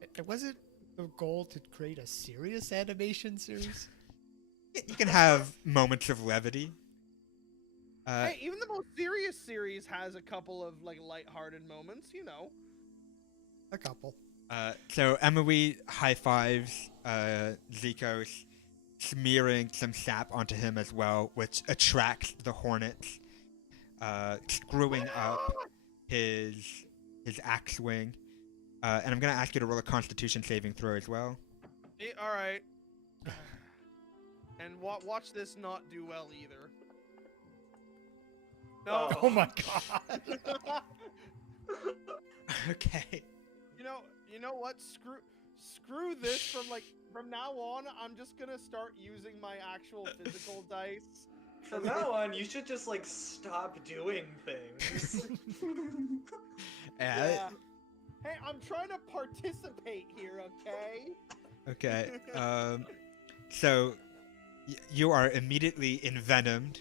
It wasn't the goal to create a serious animation series. You can have moments of levity. Hey, even the most serious series has a couple of like lighthearted moments, A couple. So Emily high fives Zikos, smearing some sap onto him as well, which attracts the hornets, screwing up his axe wing. And I'm gonna ask you to roll a Constitution saving throw as well. All right. And watch this not do well either. No. Oh my god. Okay. You know what? Screw this. From now on, I'm just gonna start using my actual physical dice. From now on, you should just like stop doing things. Yeah. Hey, I'm trying to participate here, okay? Okay. So you are immediately envenomed,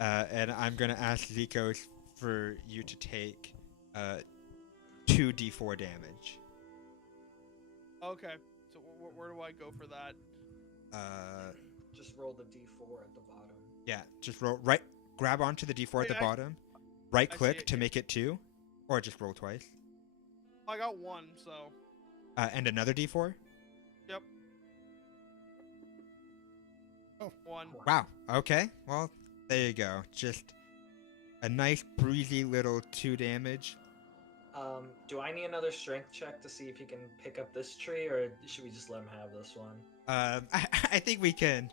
and I'm gonna ask Zikos for you to take 2d4 damage. Okay. So where do I go for that? Just roll the d4 at the bottom. Yeah, just roll grab onto the d4 at the bottom, right click to make it 2, or just roll twice. I got 1, so. And another d4. Yep. Oh. 1. Wow. Okay. Well, there you go. Just a nice breezy little 2 damage. Do I need another strength check to see if he can pick up this tree, or should we just let him have this one? I think we can.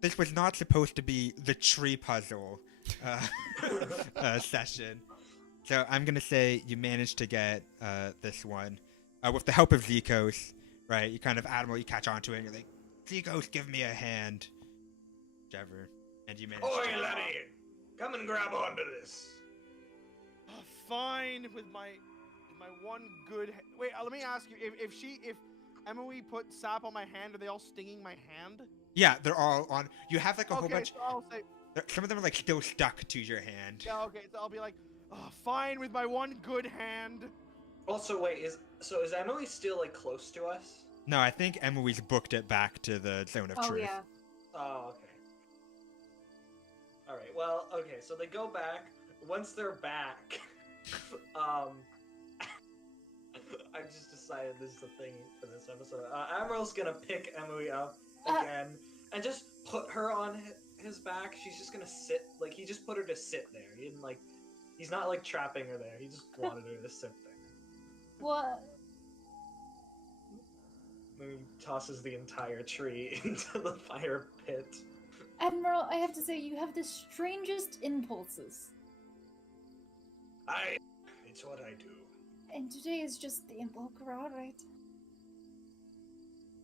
This was not supposed to be the tree puzzle session. So I'm going to say you managed to get this one. With the help of Zikos, right? You kind of, Admiral, you catch onto it and you're like, Zikos, give me a hand. Whichever. And you manage Oi, laddie! Come and grab onto this. Fine with my one good. Wait, let me ask you: if Emily put sap on my hand, are they all stinging my hand? Yeah, they're all on. You have like a whole bunch. So I'll say. Some of them are like still stuck to your hand. Yeah. Okay. So I'll be like, fine with my one good hand. Also, wait, is Emily still like close to us? No, I think Emily's booked it back to the zone of truth. Yeah. Oh, okay. All right. Well, okay. So they go back. Once they're back, I just decided this is the thing for this episode. Admiral's gonna pick Emily up again and just put her on his back. She's just gonna sit, like he just put her to sit there. He didn't like, he's not like trapping her there. He just wanted her to sit there. What? Then he tosses the entire tree into the fire pit. Admiral, I have to say, you have the strangest impulses. It's what I do. And today is just the inaugural, right?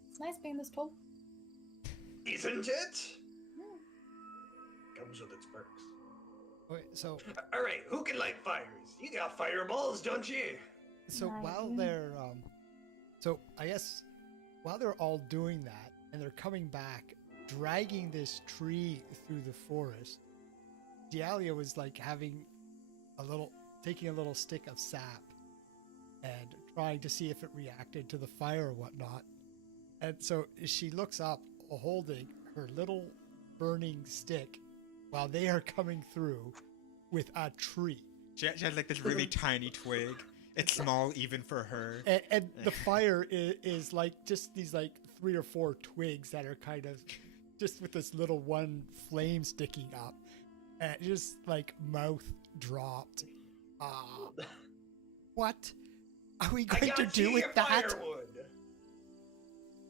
It's nice being this tall. Isn't it? Comes with its perks. Wait, so Alright, who can light fires? You got fireballs, don't you? while they're so I guess while they're all doing that and they're coming back, dragging this tree through the forest, Dialia was like taking a little stick of sap and trying to see if it reacted to the fire or whatnot. And so she looks up holding her little burning stick while they are coming through with a tree. She has like this really tiny twig. It's small even for her. And the fire is like just these like 3 or 4 twigs that are kind of just with this little one flame sticking up, and just like mouth dropped. What are we going to do with that? Firewood.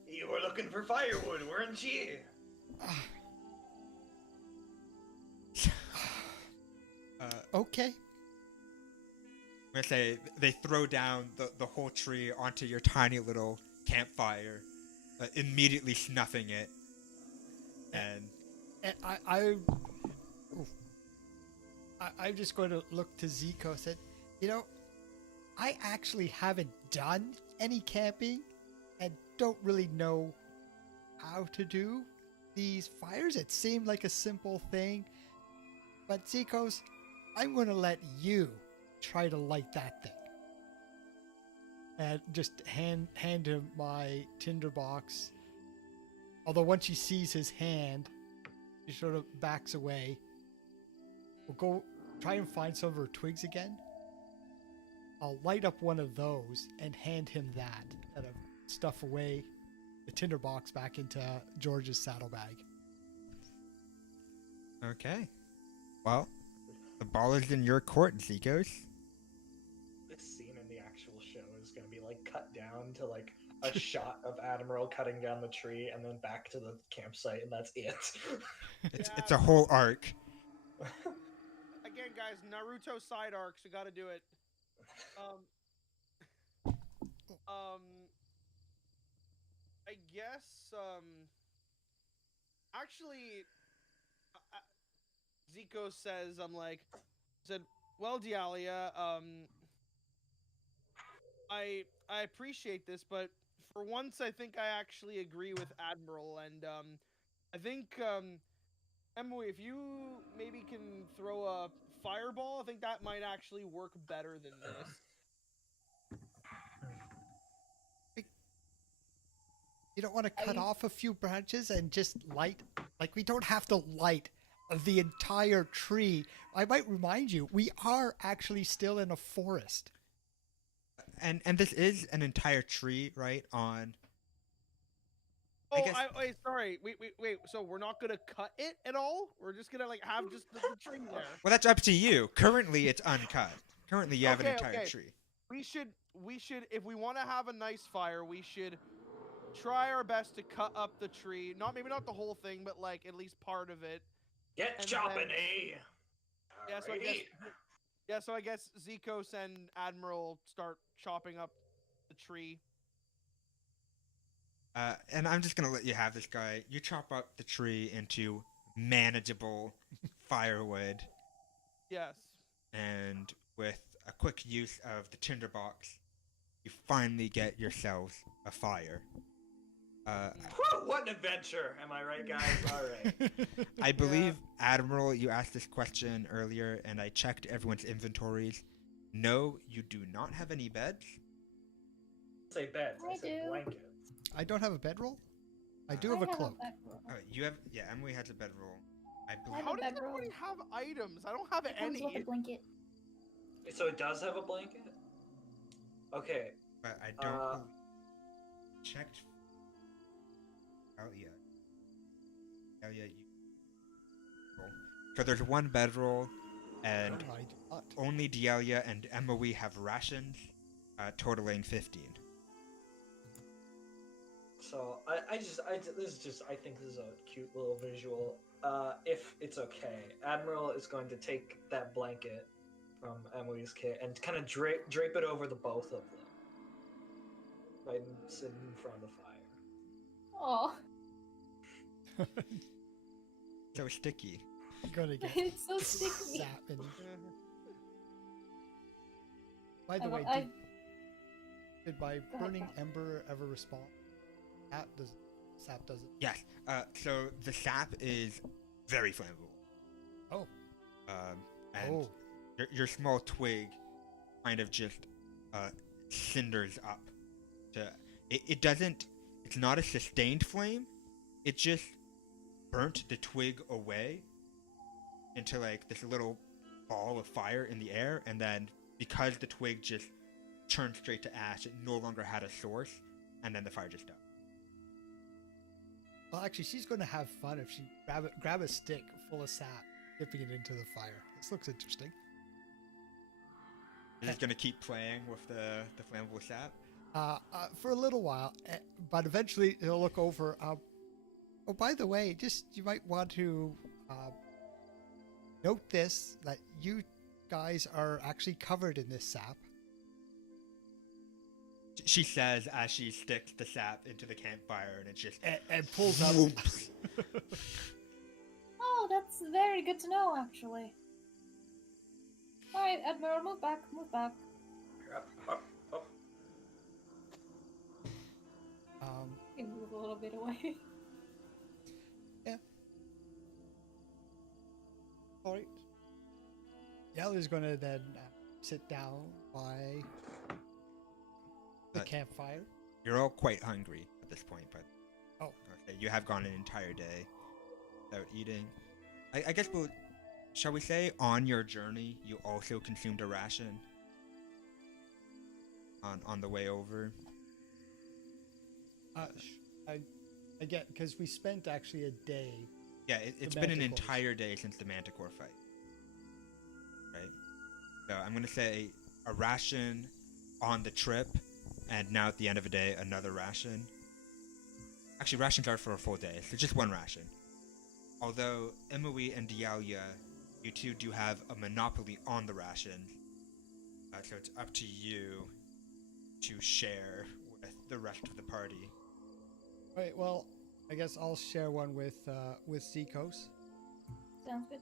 You were looking for firewood, weren't you? Okay. I'm gonna say they throw down the whole tree onto your tiny little campfire, immediately snuffing it. And I'm just going to look to Zico and said, you know, I actually haven't done any camping and don't really know how to do these fires. It seemed like a simple thing, but Zico's, I'm going to let you try to light that thing. And just hand him my tinderbox. Although once she sees his hand, she sort of backs away. We'll go try and find some of her twigs again. I'll light up one of those and hand him that, and stuff away the tinderbox back into George's saddlebag. okay, well, the ball is in your court, Zikos. This scene in the actual show is going to be like cut down to like a shot of Admiral cutting down the tree and then back to the campsite, and that's it. It's a whole arc. Again, guys, Naruto side arcs. We got to do it. I guess. Actually, Zico says, well, Dialia, I appreciate this, but for once, I think I actually agree with Admiral, and I think Emily, if you maybe can throw a fireball, I think that might actually work better than this. You don't want to cut off a few branches and just light? Like, we don't have to light the entire tree. I might remind you, we are actually still in a forest. And this is an entire tree, right? On. Oh, wait, sorry. Wait. So we're not gonna cut it at all? We're just gonna like have just the tree there. Well, that's up to you. Currently, it's uncut. Currently, you have an entire tree. We should, if we want to have a nice fire, we should try our best to cut up the tree. Maybe not the whole thing, but like at least part of it. Get chopping, eh? So I guess Zikos and Admiral start chopping up the tree. And I'm just gonna let you have this, guy. You chop up the tree into manageable firewood. Yes. And with a quick use of the tinderbox, you finally get yourselves a fire. What an adventure! Am I right, guys? All right. I believe, Admiral, you asked this question earlier, and I checked everyone's inventories. No, you do not have any beds. Say beds. I say blankets. I don't have a bedroll. I do have a cloak. You have, yeah. Emily has a bedroll. I believe. How does everybody have items? I don't have any. With a blanket. So it does have a blanket. Okay. But I don't checked. Oh yeah. Oh yeah. So there's one bedroll, and only Dealia and Emily have rations, totaling 15. So I think this is a cute little visual. If it's okay, Admiral is going to take that blanket from Emily's kit and kind of drape it over the both of them, right, and sit in front of the fire. Oh. So sticky. Gonna get It's so sticky. sap in. By the way, did my burning ember ever respond? Sap doesn't. Yes. So the sap is very flammable. Oh. And your small twig kind of just cinders up. It doesn't. It's not a sustained flame. It just burnt the twig away into like this little ball of fire in the air, and then because the twig just turned straight to ash, it no longer had a source, and then the fire just died. Well, actually, she's going to have fun if she grab a stick full of sap, dipping it into the fire. This looks interesting. You're just gonna keep playing with the flammable sap. For a little while, but eventually he'll look over. Oh, by the way, just you might want to note this, that you guys are actually covered in this sap. She says as she sticks the sap into the campfire, and it just And pulls out. Oh, that's very good to know, actually. Alright, Admiral, move back, move back. Up. You can move a little bit away. Yeah. All right. Yeller's going to then sit down by the campfire. You're all quite hungry at this point, but Oh. okay, you have gone an entire day without eating. I guess shall we say on your journey you also consumed a ration on the way over? I get, because we spent actually a day. Yeah, it's been an Manticores. entire day since the Manticore fight. Right? So I'm going to say a ration on the trip, and now at the end of the day, another ration. Actually, rations are for a full day, so just one ration. Although Emily and Dialia, you two do have a monopoly on the ration, so it's up to you to share with the rest of the party. Right. Well, I guess I'll share one with Zikos. Sounds good.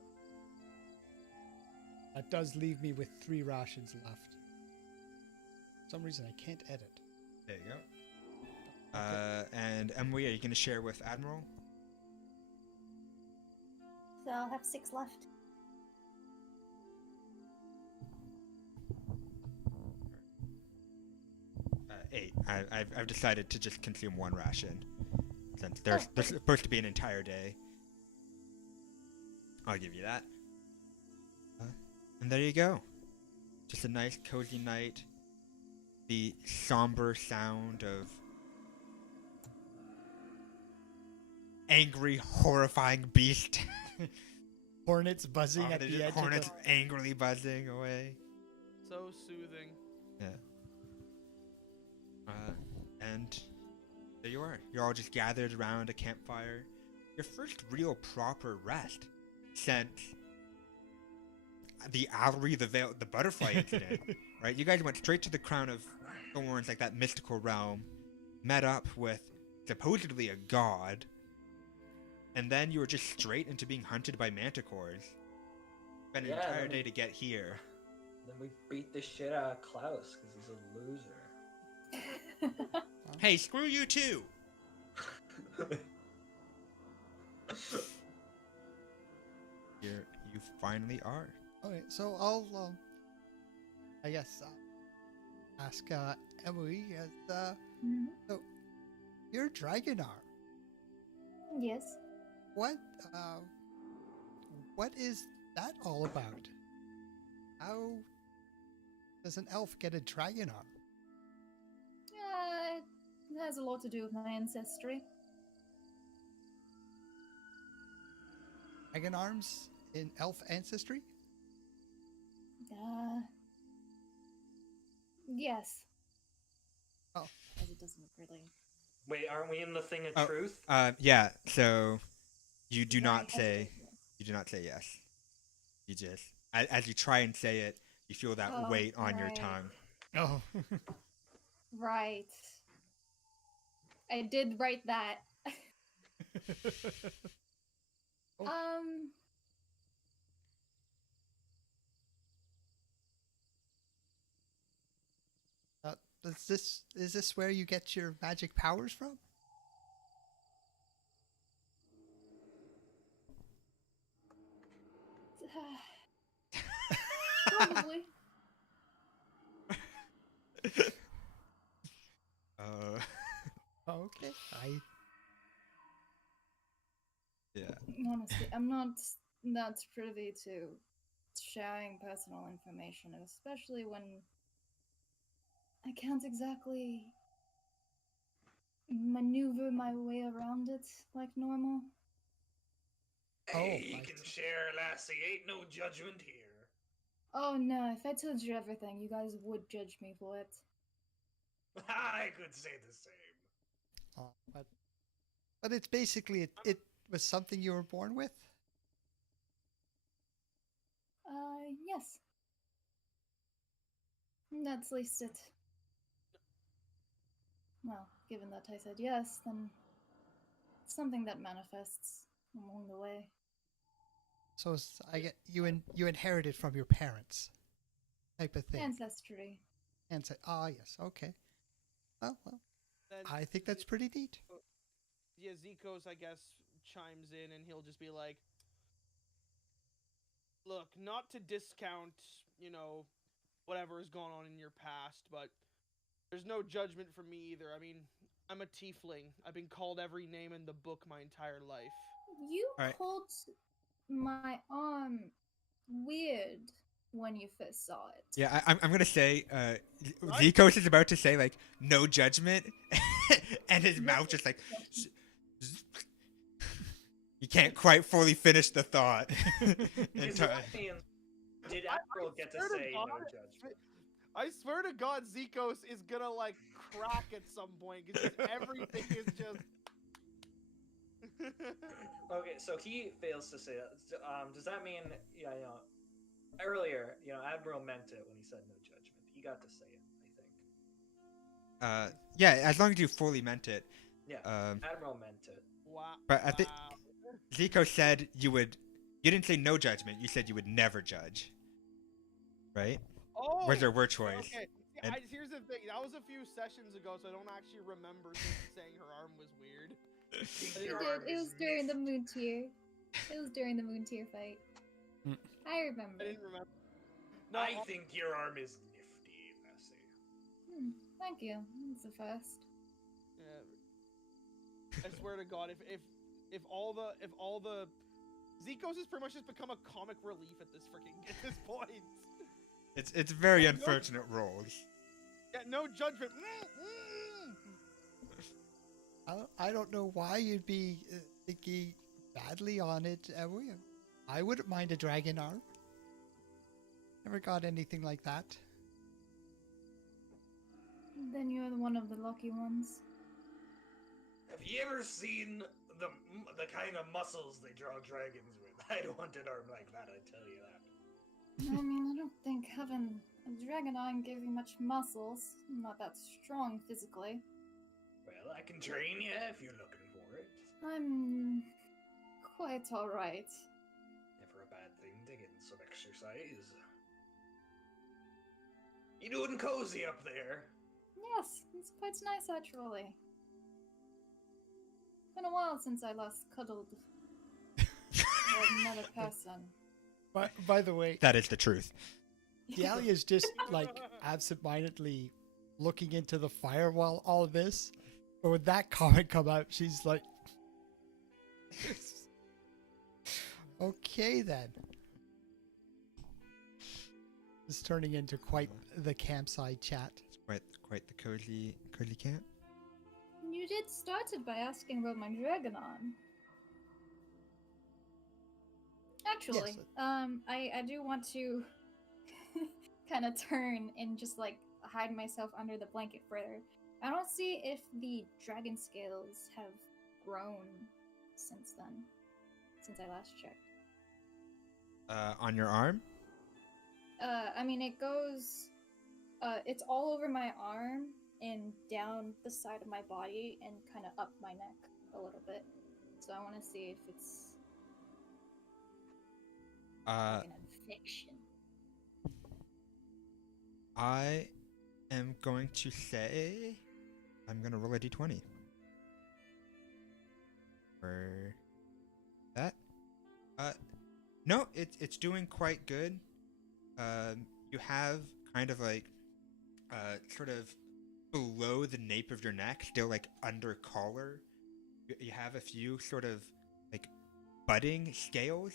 That does leave me with 3 rations left. For some reason I can't edit. There you go. And Emily, are you going to share with Admiral? So I'll have 6 left. Eight. I've decided to just consume one ration, since there's supposed to be an entire day. I'll give you that. And there you go. Just a nice cozy night. The somber sound of angry, horrifying beast. Hornets buzzing at They're the just edge hornets of angrily buzzing away. So soothing. Yeah. And there you are. You're all just gathered around a campfire. Your first real proper rest since the Owlery, the butterfly incident, right? You guys went straight to the Crown of Thorns, like that mystical realm, met up with supposedly a god, and then you were just straight into being hunted by manticores. Spent an entire day to get here. Then we beat the shit out of Klaus because he's a loser. Hey, screw you too! Here you finally are. Okay, so I'll, I guess, ask Emily, Mhm. so you're Dragonar. Yes. What is that all about? How does an elf get a Dragonar? It has a lot to do with my ancestry. Dragon arms in elf ancestry? Yes. Oh. As it doesn't really. Wait, aren't we in the thing of truth? Yeah, so you do Yeah, not I say hesitate, yes. you do not say yes. You just as you try and say it, you feel that Oh, weight on your right. tongue. Oh. Right. I did write that. Oh. Is this where you get your magic powers from? Probably. Okay. Yeah. Honestly, I'm not that privy to sharing personal information, especially when I can't exactly maneuver my way around it like normal. Hey, Oh, you I can see. share, lassie. Ain't no judgment here. Oh no, if I told you everything, you guys would judge me for it. I could say the same. Oh, but it's basically it was something you were born with. Yes. That's at least it. Well, given that I said yes, then it's something that manifests along the way. So I get you inherited from your parents, type of thing. Ancestry. And say, ah, yes, okay. Well, Then I think that's pretty neat. yeah, Zikos, I guess, chimes in and he'll just be like, look, not to discount, whatever has gone on in your past, but there's no judgment from me either. I mean, I'm a tiefling. I've been called every name in the book my entire life. You All right. called my arm weird when you first saw it. Yeah, I'm gonna say, Right? Zikos is about to say like no judgment, and his mouth just like you can't quite fully finish the thought. Is that mean, did Admiral get to swear to say God, no judgment? I swear to God, Zikos is gonna like crack at some point because everything is just. Okay, so he fails to say that. Does that mean, earlier, Admiral meant it when he said no judgment. He got to say it, I think. Yeah, as long as you fully meant it. Yeah, Admiral meant it. Wow. But I think wow. Zico said you would. You didn't say no judgment. You said you would never judge. Right? Oh, Where's there were choice? Okay. See, And- here's the thing. That was a few sessions ago, so I don't actually remember saying her arm was weird. You Your did. arm It is was during the nifty. moon tier. It was during the moon tier fight. Mm. I remember. I didn't remember. No, I think your arm is nifty, Lassie. Thank you. It's the first. Yeah. I swear to God, if all the Zikos has pretty much just become a comic relief at this point. It's very No- unfortunate roles. Yeah, no judgment. I don't know why you'd be thinking badly on it. I wouldn't mind a dragon arm. Never got anything like that. Then you're one of the lucky ones. Have you ever seen the kind of muscles they draw dragons with? I don't want an arm like that, I tell you that. I mean, I don't think having a dragon arm gave you much muscles. I'm not that strong physically. Well, I can train you if you're looking for it. I'm quite alright. Never a bad thing to get some exercise. You doing cozy up there? Yes, it's quite nice actually. Been a while since I last cuddled with another person. By the way, That is the truth. Dahlia's just like absentmindedly looking into the fire while all of this. But when that comment come out, she's like, okay then. It's turning into quite the campsite chat. It's quite the cozy camp. You did start it by asking about my dragon arm. Actually, Yes. I do want to kind of turn and just like hide myself under the blanket further. I don't see if the dragon scales have grown since then, since I last checked. On your arm? I mean, it goes, it's all over my arm and down the side of my body and kind of up my neck a little bit. So I want to see if it's like an infection. I am going to say I'm gonna roll a d20 for that. No, it's doing quite good. You have kind of like sort of below the nape of your neck, still like under collar. You have a few sort of like budding scales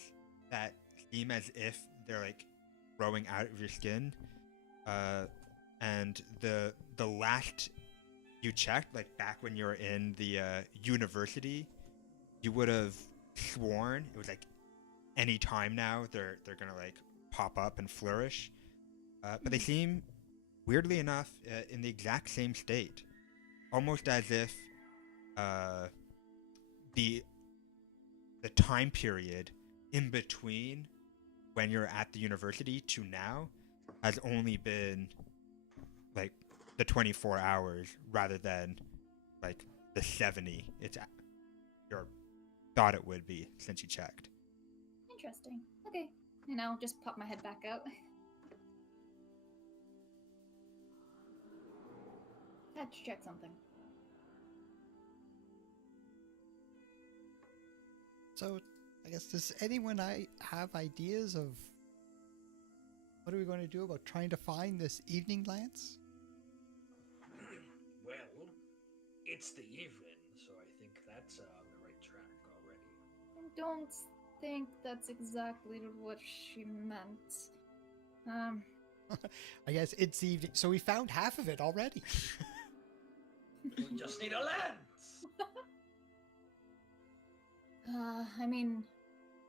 that seem as if they're like growing out of your skin. And the last you checked, like back when you were in the university, you would have sworn it was like any time now they're gonna like pop up and flourish. But they seem, weirdly enough, in the exact same state, almost as if the time period in between when you're at the university to now has only been like the 24 hours rather than like the 70 it's or thought it would be since you checked. Interesting. Okay. And I'll just pop my head back out. I had to check something. So, I guess, does anyone have ideas of what are we going to do about trying to find this evening lance? Well, it's the evening, so I think that's on the right track already. I don't think that's exactly what she meant. I guess it's evening, so we found half of it already. We just need a lens! I mean,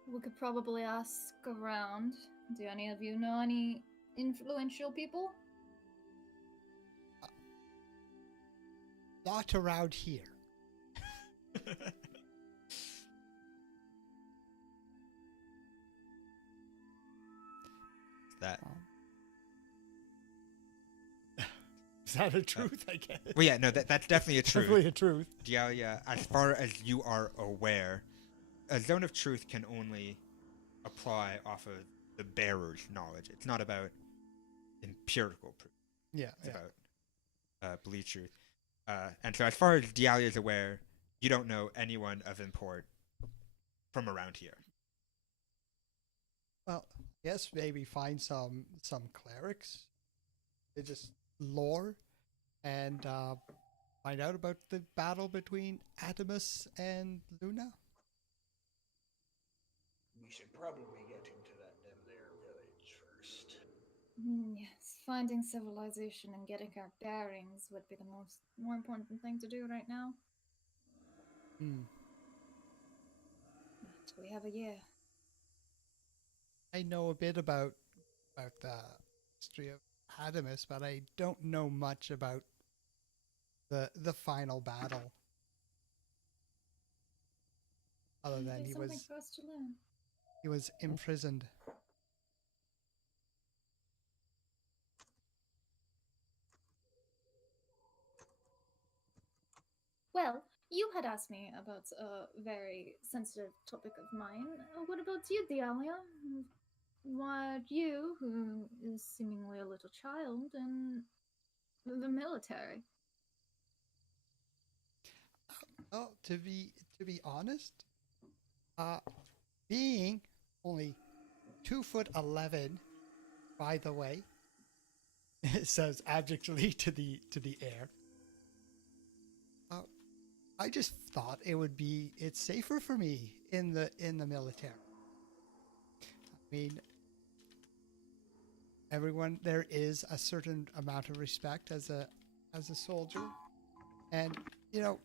we could probably ask around. Do any of you know any influential people? Not around here. That Is that a truth, I guess? well, yeah, no, that's definitely a truth. Definitely a truth. Yeah, as far as you are aware, a zone of truth can only apply off of the bearer's knowledge. It's not about empirical proof. Yeah, It's about belief truth. And so as far as Dialia is aware, you don't know anyone of import from around here. Well, yes, maybe find some clerics. They just lore and find out about the battle between Adamus and Luna. We should probably get into that them there village first. Yes, finding civilization and getting our bearings would be the more important thing to do right now. Hmm. But we have a year. I know a bit about the history of Adamus, but I don't know much about the final battle. Other than There's something for us to learn. he was imprisoned. Well, you had asked me about a very sensitive topic of mine. What about you, Dialia? Why you, who is seemingly a little child, in the military? Oh, to be honest, being only 2'11", by the way, it says abjectly to the air. I just thought it's safer for me in the military. I mean, everyone, there is a certain amount of respect as a soldier, and you know,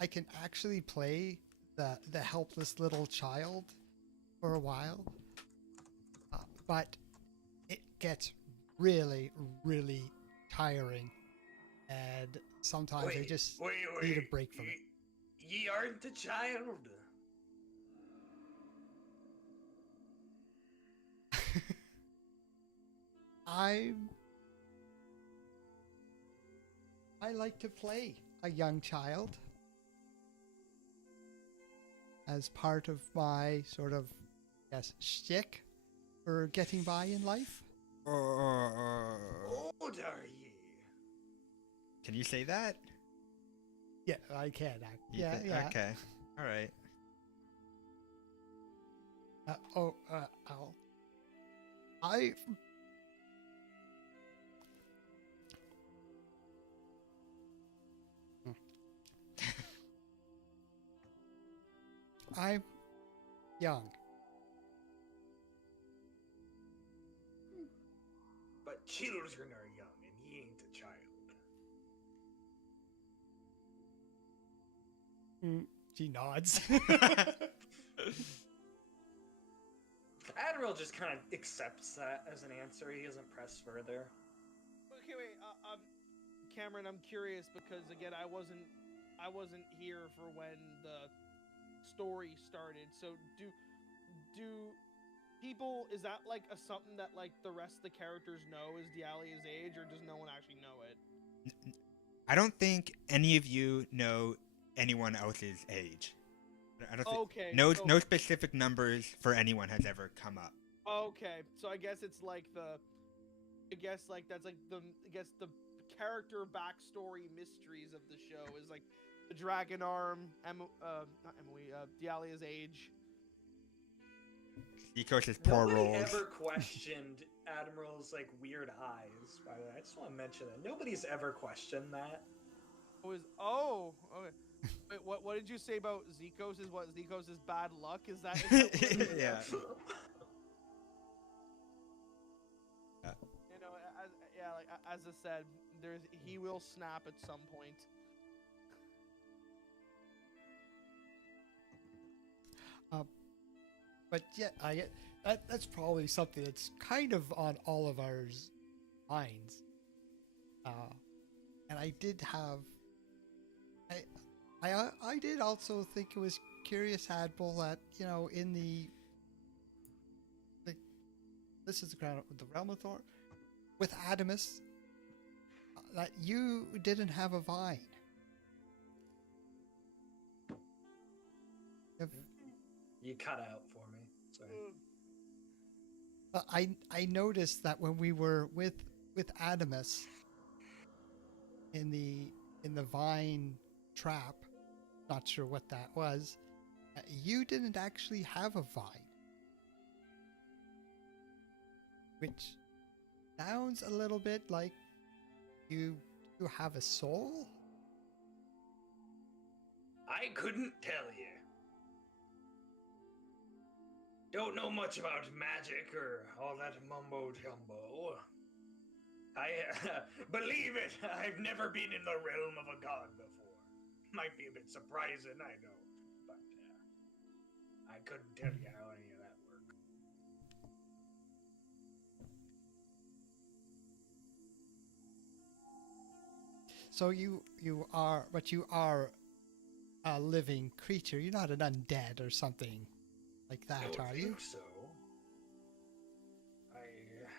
I can actually play the helpless little child for a while, but it gets really, really tiring, and sometimes I just need a break from it. Ye aren't a child. I like to play a young child as part of my sort of, yes, shtick for getting by in life. Old are ye? Can you say that? Yeah, I can. Yeah. Okay. All right. I'm young. But children are young, and ye ain't a child. She nods. Admiral just kind of accepts that as an answer. He doesn't press further. Okay, wait. Cameron, I'm curious because again, I wasn't here for when the story started. So do people, is that like a something that like the rest of the characters know is Dialia's age, or does no one actually know it? I don't think any of you know anyone else's age. I don't think Okay. no so- no specific numbers for anyone has ever come up. Okay, so I guess it's like the, I guess like that's like the, I guess the character backstory mysteries of the show is like the dragon arm, not Emily, Dialia's age. Ecos' poor Nobody rolls. ever questioned Admiral's like weird eyes. By the way, I just want to mention that nobody's ever questioned that. Okay. Wait, what did you say about Zikos? Is what Zikos is bad luck? Is that what it is? Yeah. You know, as I said, he will snap at some point. But yeah, that's probably something that's kind of on all of our minds. And I did have, I did also think it was curious, Admiral, that in the this is the realm of Thor with Adamus, that you didn't have a vine. You cut out for me. Sorry. I noticed that when we were with Adamus in the vine trap, not sure what that was, you didn't actually have a vine, which sounds a little bit like you have a soul. I couldn't tell you. Don't know much about magic or all that mumbo jumbo. Believe it, I've never been in the realm of a god before. Might be a bit surprising, I know, but I couldn't tell you how any of that worked. So you are, but you are a living creature. You're not an undead or something like that, Don't are you? think so.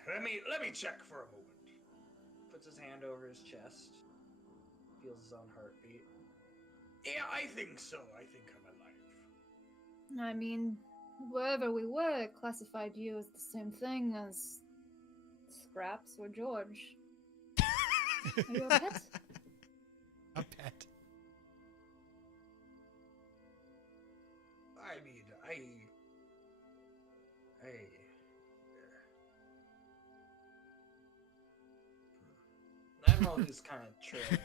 Let me check for a moment. Puts his hand over his chest. Feels his own heartbeat. Yeah, I think so. I think I'm alive. I mean, wherever we were, it classified you as the same thing as Scraps or George. Are you a pet? A pet. I mean, Admiral is kind of trailing off.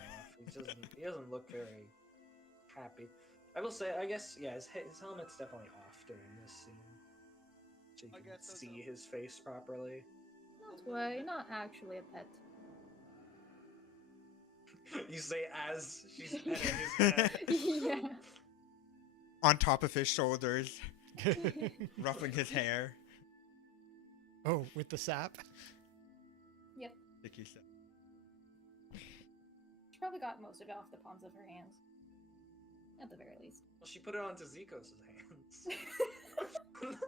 He doesn't look very happy. I will say, I guess, yeah, his helmet's definitely off during this scene, so you I can guess that's see his face properly. Don't worry, you're not actually a pet. You say as she's petting his head. Yeah. On top of his shoulders, ruffling his hair. Oh, with the sap. Yep. Sticky stuff. She probably got most of it off the palms of her hands. At the very least. Well, she put it onto Zikos' hands.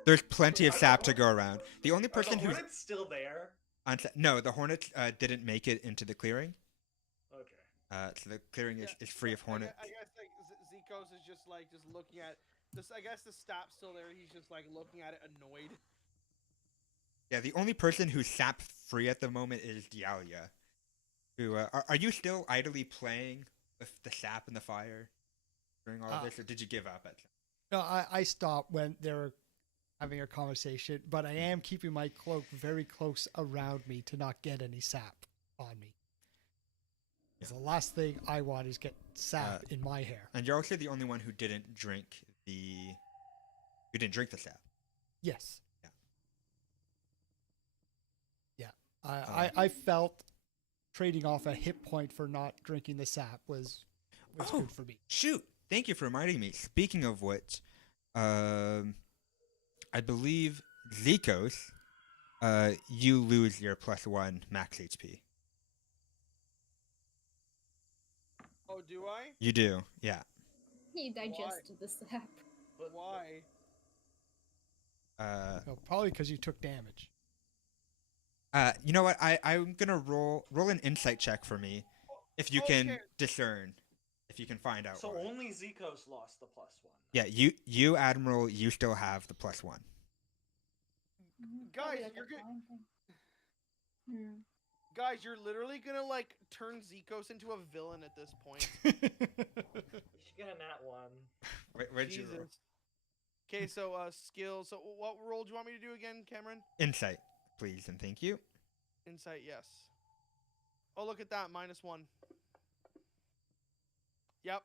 There's plenty of sap to go around. The only person Are the who's hornets still there? no, the hornets didn't make it into the clearing. Okay. So the clearing is free of hornets. I guess like Zikos is just looking at this. I guess the stap's still there. He's just like looking at it, annoyed. Yeah, the only person who's sap free at the moment is Dialia. Who are you still idly playing with the sap and the fire during all of this, or did you give up at? No, I stopped when they were having a conversation, but I am keeping my cloak very close around me to not get any sap on me. Yeah. The last thing I want is get sap in my hair. And you're also the only one who didn't drink the sap. Yes. Yeah. Yeah. I felt trading off a hit point for not drinking the sap was good for me. Shoot! thank you for reminding me. Speaking of which, I believe Zikos, you lose your +1 max HP. Oh, do I? You do, yeah. He digested the sap. Why? Well, probably because you took damage. You know what? I'm gonna roll an insight check for me, if you can Okay. discern, if you can find out. So why. only Zikos lost the +1. Yeah, you Admiral, you still have the +1. Guys, Probably like you're a good. fine thing. Hmm. Guys, you're literally gonna like turn Zikos into a villain at this point. You should get a nat 1. Where'd you roll? Jesus. Okay, so skill. So what roll do you want me to do again, Cameron? Insight, please, and thank you. Insight, yes. Oh, look at that, -1. Yep.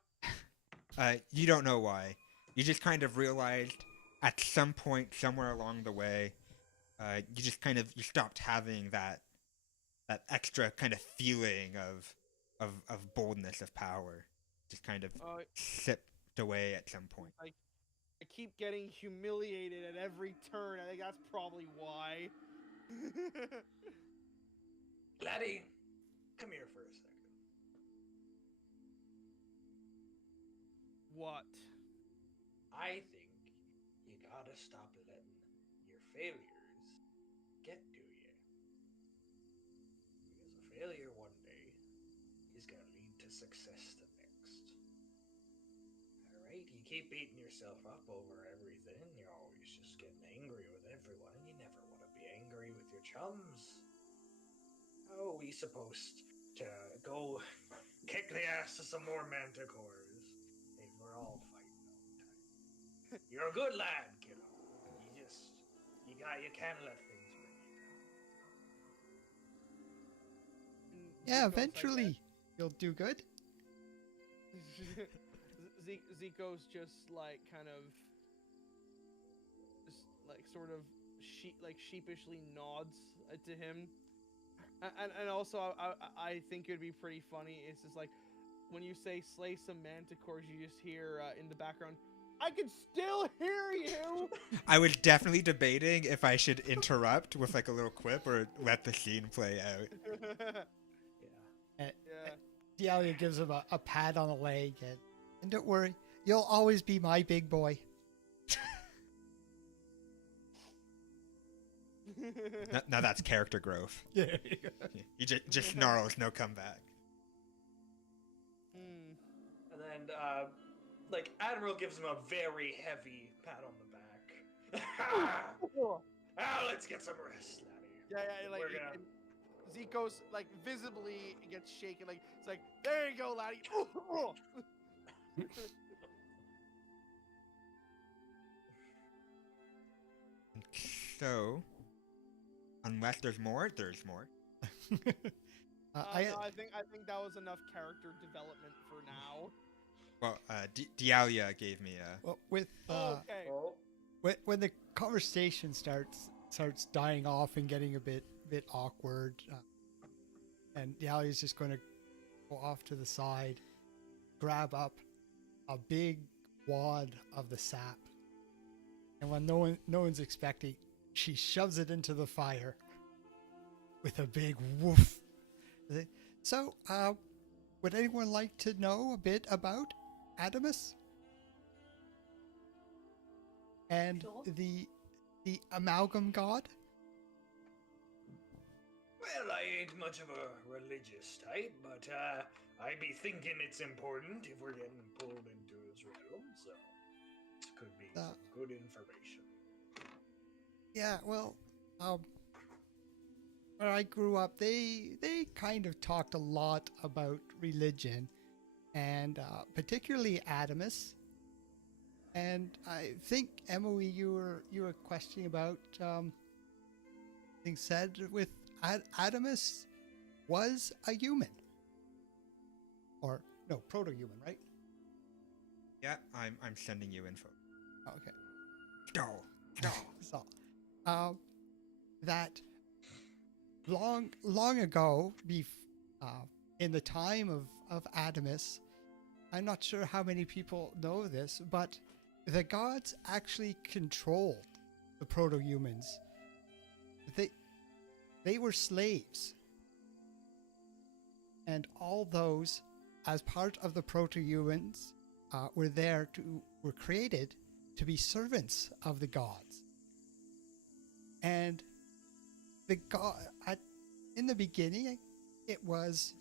You don't know why. You just kind of realized at some point, somewhere along the way, you just kind of you stopped having that extra kind of feeling of boldness, of power. Just kind of Oh, sipped away at some point. I keep getting humiliated at every turn. I think that's probably why. Laddie, come here for a second. What? I think you gotta stop letting your failures get to you. Because a failure one day is gonna lead to success the next. Alright, you keep beating yourself up over everything, you're always just getting angry with everyone, and you never want to be angry with your chums. How are we supposed to go kick the ass of some more manticores if we're all fighting all the time? You're a good lad, kiddo. You can't let things bring you down. Yeah, Zikos, I eventually you'll do good. guess. Ziko's just like kind of, just like sort of sheepishly nods to him, and also I think it would be pretty funny. It's just like when you say slay some manticores, you just hear in the background, I can still hear you. I was definitely debating if I should interrupt with like a little quip or let the scene play out. Yeah. Yeah. Dialia gives him a pat on the leg, and don't worry, you'll always be my big boy. Now that's character growth. Yeah. He just snarls, no comeback. Hmm. And then, like, Admiral gives him a very heavy pat on the back. Now let's get some rest, laddie. Yeah, like We're gonna... and Ziko's like visibly gets shaken. Like it's like, there you go, laddie. So, unless there's more, there's more. No, I think that was enough character development for now. Well, Dialia gave me a. Well, with Okay. Oh, when the conversation starts dying off and getting a bit awkward, and Dialia's just going to go off to the side, grab up a big wad of the sap, and when no one's expecting, she shoves it into the fire with a big woof. So, would anyone like to know a bit about Adamus and Sure. the amalgam god? well, I ain't much of a religious type, but I be thinking it's important if we're getting pulled into his realm, so this could be some good information. Yeah, well, where I grew up, they kind of talked a lot about religion, and particularly Adamus. And I think Emily, you were questioning about things said with Adamus was a human, or no, proto-human, right? Yeah, I'm sending you info. Okay. No. So, that long ago, in the time of Adamus, I'm not sure how many people know this, but the gods actually controlled the proto-humans. They were slaves. And all those, as part of the proto-humans, were created to be servants of the gods. And in the beginning, it was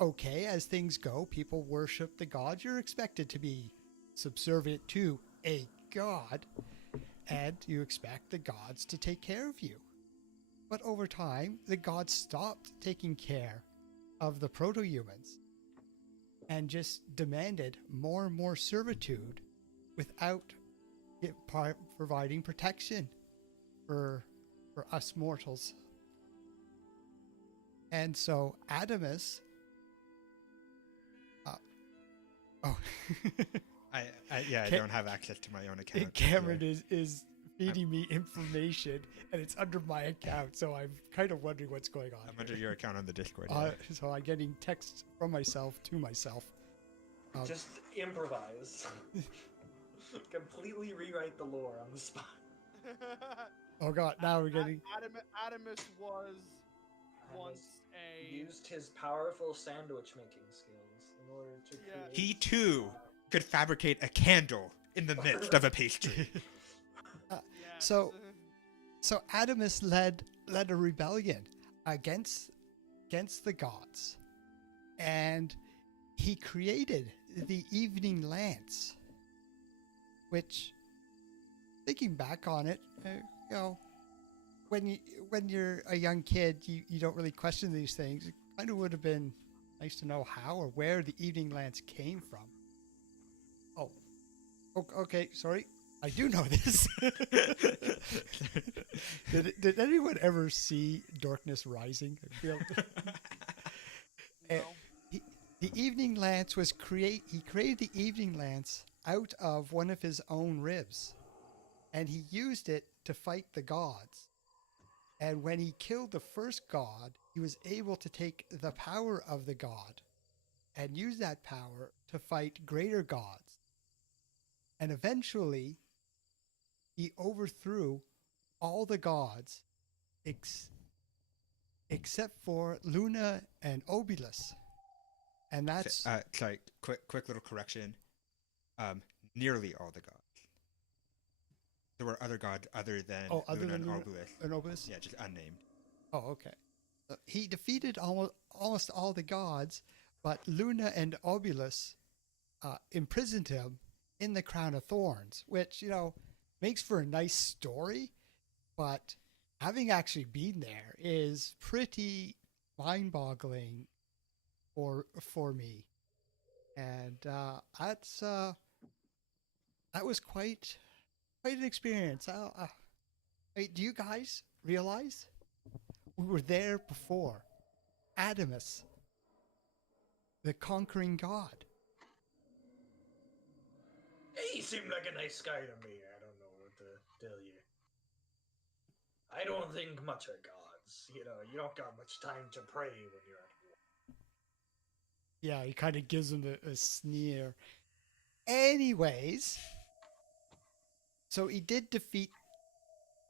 okay, as things go. People worship the gods. You're expected to be subservient to a god, and you expect the gods to take care of you. But over time, the gods stopped taking care of the proto-humans and just demanded more and more servitude without providing protection for us mortals. And so Adamus I don't have access to my own account. Cameron is feeding me information, and it's under my account, so I'm kind of wondering what's going on. I'm under your account on the Discord. So I'm getting texts from myself to myself. Just improvise. Completely rewrite the lore on the spot. Oh god, now we're getting... Adamus was once a... used his powerful sandwich making skills in order to create... He too could fabricate a candle in the midst of a pastry. So Adamus led a rebellion against the gods, and he created the Evening Lance, which, thinking back on it, when you're a young kid, you don't really question these things. It kind of would have been nice to know how or where the Evening Lance came from. Oh, okay, sorry. I do know this. Did anyone ever see Darkness Rising? I feel No. The Evening Lance was he created the Evening Lance out of one of his own ribs, and he used it to fight the gods. And when he killed the first god, he was able to take the power of the god and use that power to fight greater gods. And eventually, he overthrew all the gods except for Luna and Obilus. And that's... sorry, quick little correction. Nearly all the gods. There were other gods other than Luna and Obilus. Yeah, just unnamed. Oh, okay. He defeated almost all the gods, but Luna and Obilus imprisoned him in the Crown of Thorns, which, makes for a nice story, but having actually been there is pretty mind-boggling for me. And that was quite an experience. Do you guys realize we were there before Adamus, the conquering god? He seemed like a nice guy to me. I don't know what to tell you. I don't think much of gods. You don't got much time to pray when you're at war. Yeah, he kind of gives him a sneer. Anyways, so he did defeat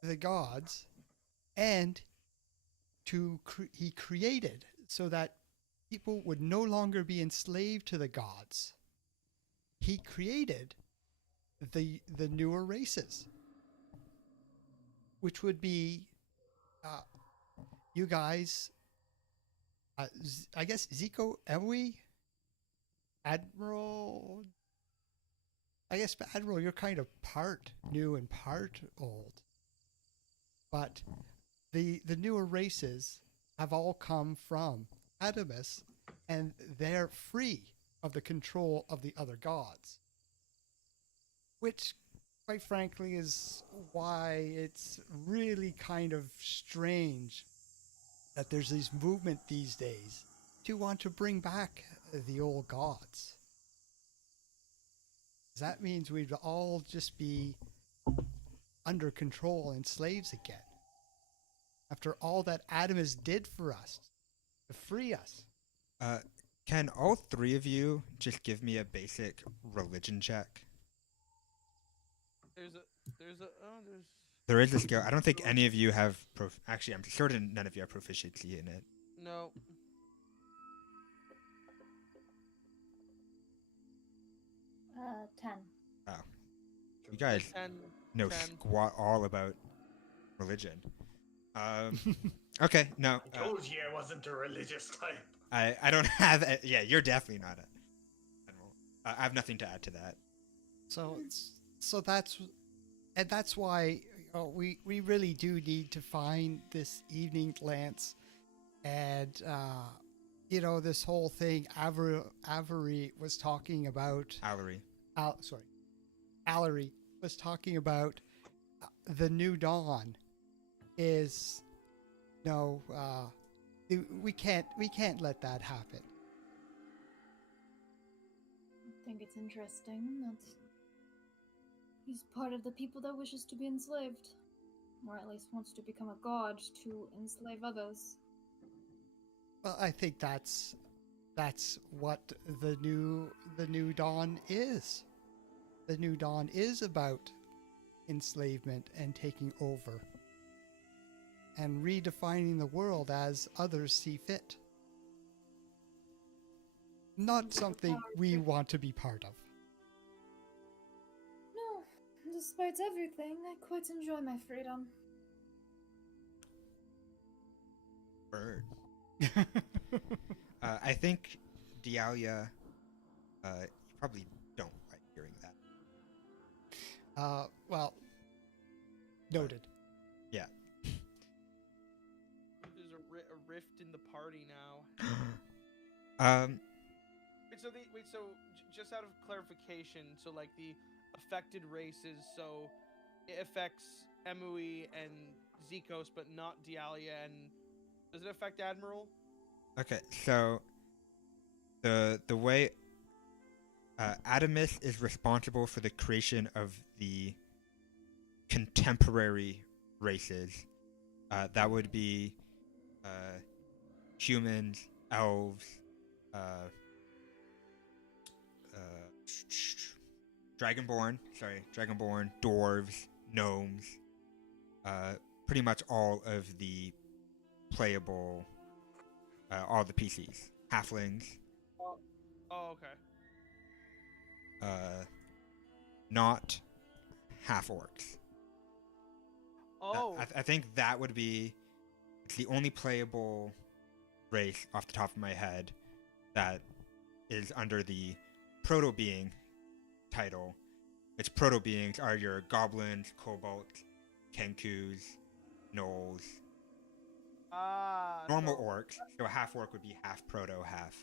the gods, and he created so that people would no longer be enslaved to the gods. He created the newer races, which would be you guys, I guess Zico, Emily, Admiral. I guess Admiral, you're kind of part new and part old, but the newer races have all come from Adamus, and they're free of the control of the other gods. Which, quite frankly, is why it's really kind of strange that there's this movement these days to want to bring back the old gods. That means we'd all just be under control and slaves again. After all that Adamus did for us to free us. Can all three of you just give me a basic religion check? There's there's There is a skill. I don't think any of you have. Actually, I'm certain none of you have proficiency in it. no. 10. Oh, you guys 10, know 10. squat all about religion. Okay, no. I told you I wasn't a religious type. I don't have. Yeah, you're definitely not a animal. I have nothing to add to that. So that's why we really do need to find this evening glance, and this whole thing Avery was talking about. Allery was talking about the new dawn is we can't let that happen. I think it's interesting that he's part of the people that wishes to be enslaved, or at least wants to become a god to enslave others. Well, I think that's what the new dawn is. The new dawn is about enslavement and taking over and redefining the world as others see fit. Not something we want to be part of. No, despite everything, I quite enjoy my freedom. Bird. I think Dialia, you probably don't like hearing that. Well, noted. Yeah. There's a rift in the party now. So just out of clarification, so like the affected races, so it affects Emui and Zikos, but not Dialia, and does it affect Admiral? Okay, so the way Adamus is responsible for the creation of the contemporary races. That would be humans, elves, dragonborn, dwarves, gnomes, pretty much all of the playable, all the PCs, halflings. Oh, okay. Not half orcs. Oh. I think that would be. It's the only playable race off the top of my head that is under the proto being title. Its proto beings are your goblins, kobolds, kenkus, gnolls, normal So, orcs. So a half orc would be half proto, half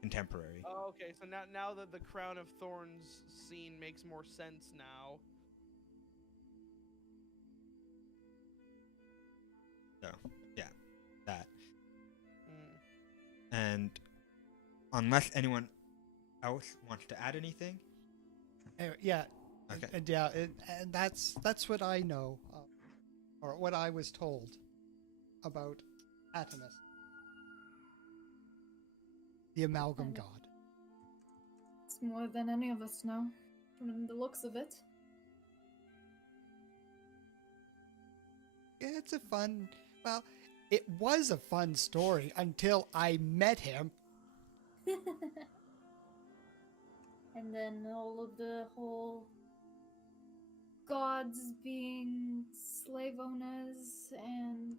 contemporary. oh, okay, so now that the Crown of Thorns scene makes more sense now. So yeah, that. Mm. And unless anyone else wants to add anything. Yeah. Okay. And that's what I know, or what I was told about Adamus, the amalgam god. It's more than any of us know, from the looks of it. Yeah, it's a fun. Well, it was a fun story until I met him. And then all of the whole gods being slave owners and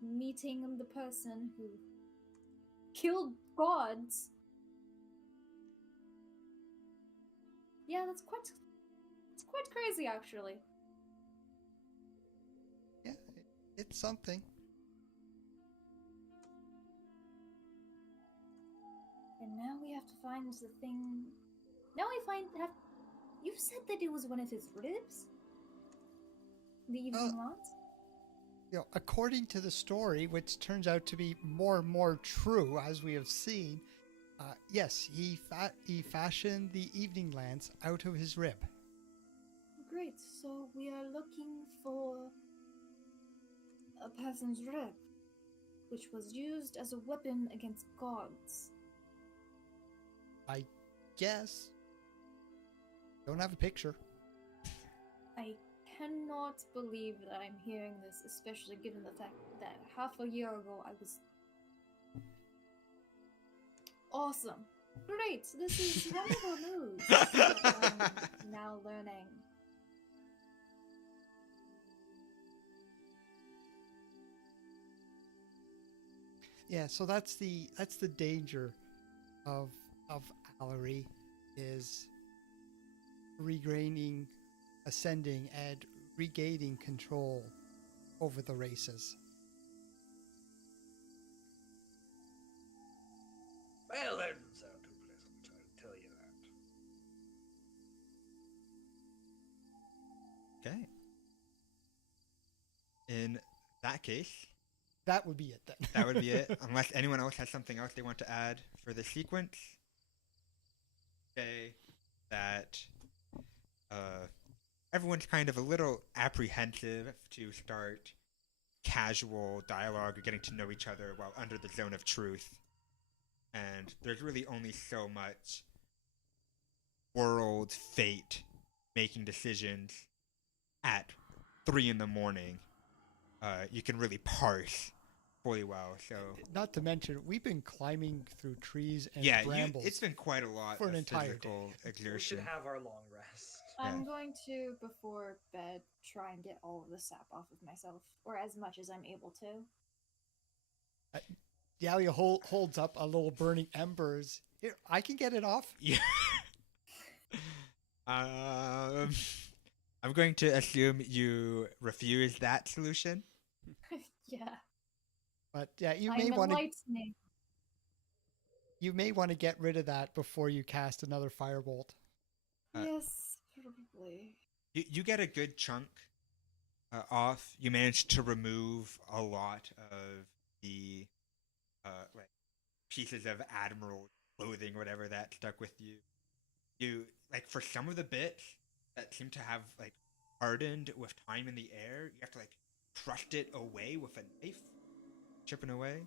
meeting the person who killed gods. Yeah, it's quite crazy actually. Yeah, it's something. And now we have to find the thing. Now you said that it was one of his ribs? The evening lance? According to the story, which turns out to be more and more true as we have seen, yes, he fashioned the evening lance out of his rib. Great, so we are looking for a person's rib, which was used as a weapon against gods. I guess. Don't have a picture. I cannot believe that I'm hearing this, especially given the fact that half a year ago I was awesome. Great, this is wonderful news that I'm now learning. Yeah, so that's the danger of Allery is regaining, ascending, and regaining control over the races. Well, that doesn't sound too pleasant, I'll tell you that. Okay. In that case, That would be it then. that would be it. Unless anyone else has something else they want to add for the sequence. Say that everyone's kind of a little apprehensive to start casual dialogue or getting to know each other while under the zone of truth. And there's really only so much world fate making decisions at 3 in the morning. You can really parse fully well. So Not to mention, we've been climbing through trees and yeah, brambles. it's been quite a lot for of an entire physical day. We exertion. should have our long rest. I'm going to, before bed, try and get all of the sap off of myself, or as much as I'm able to. Dahlia holds up a little burning embers. Here, I can get it off. Yeah. I'm going to assume you refuse that solution. Yeah. But yeah, you I'm may want to enlightening. get rid of that before you cast another firebolt. Yes, probably. You get a good chunk off. You manage to remove a lot of the like pieces of Admiral clothing, whatever that stuck with you. You like for some of the bits that seem to have like hardened with time in the air, you have to like thrust it away with a knife, chipping away.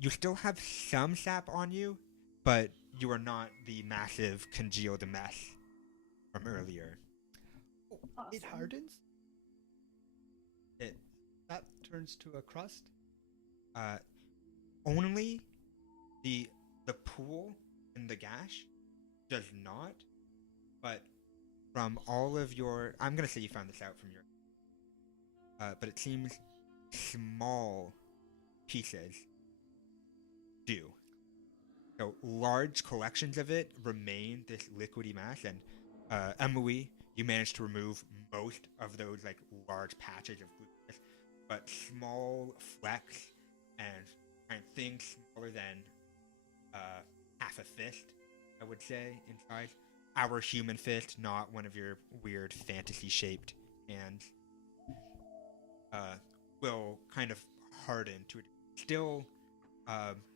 You still have some sap on you, but you are not the massive congealed mess from earlier. It Awesome. hardens. It That turns to a crust. only the pool in the gash does not, but from all of your, I'm gonna say you found this out from your, but it seems small pieces do. So large collections of it remain this liquidy mass, and Emily, you managed to remove most of those like large patches of glucose, but small flecks and kind of things smaller than half a fist, I would say, in size. Our human fist, not one of your weird fantasy-shaped hands, will kind of harden to it. Still,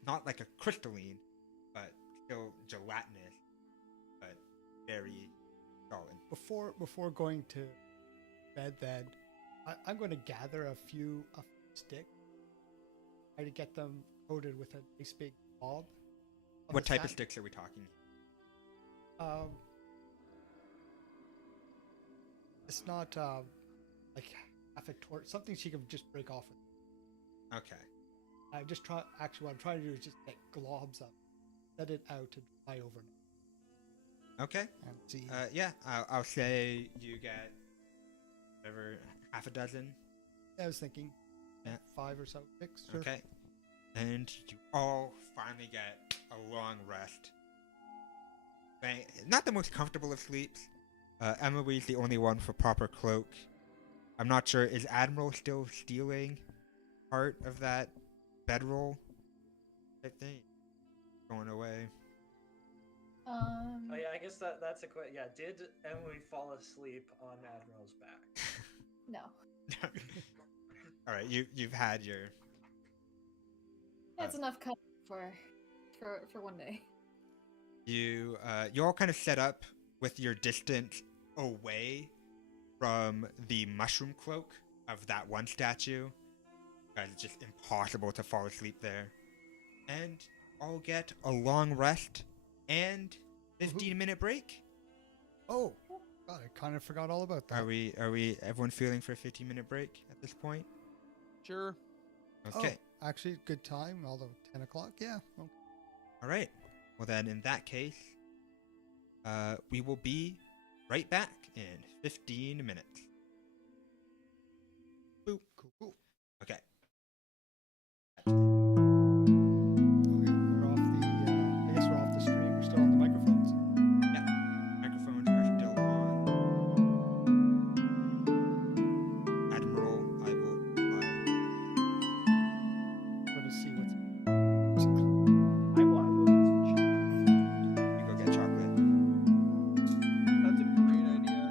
not like a crystalline, but still gelatinous, but very solid. Before going to bed, then I'm going to gather a few sticks. Try to get them coated with a nice big bulb. What type of sticks are we talking? It's not like half a torch. Something she can just break off with. Okay. I'm just trying. Actually, what I'm trying to do is just get globs up, set it out to dry overnight. Okay. And see. Yeah, I'll say you get whatever, half a dozen. I was thinking, Yeah. 5 or so, 6. Sure. Okay. And you all finally get a long rest. Not the most comfortable of sleeps. Emily's the only one for proper cloak. I'm not sure, is Admiral still stealing part of that bedroll? I think. Going away. Oh yeah, I guess that's a question. Yeah, did Emily fall asleep on Admiral's back? No. All right, you've had your. That's enough cover for one day. You all kind of set up with your distance away from the mushroom cloak of that one statue. Guys, it's just impossible to fall asleep there. And all get a long rest and 15-minute break. Oh, God, I kind of forgot all about that. Are we everyone feeling for a 15-minute break at this point? Sure. Okay. Oh, actually, good time. Although 10 o'clock, yeah. Okay. All right. Well then, in that case, we will be right back in 15 minutes. Boop. Cool. Okay. Okay, we're off the. I guess we're off the stream. We're still on the microphones. Yeah. Microphones are still on. Admiral, I will. Let us see what's. I want to go get some chocolate. You go get chocolate. That's a great idea.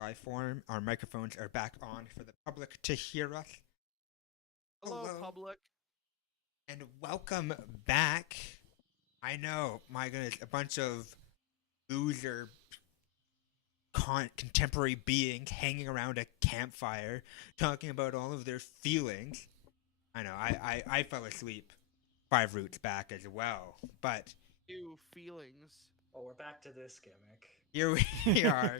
live form. Our microphones are back on for the public to hear us. Hello, public. And welcome back. I know, my goodness, a bunch of loser contemporary beings hanging around a campfire talking about all of their feelings. I know, I fell asleep 5 roots back as well, but New feelings. Oh, we're back to this gimmick. here we are,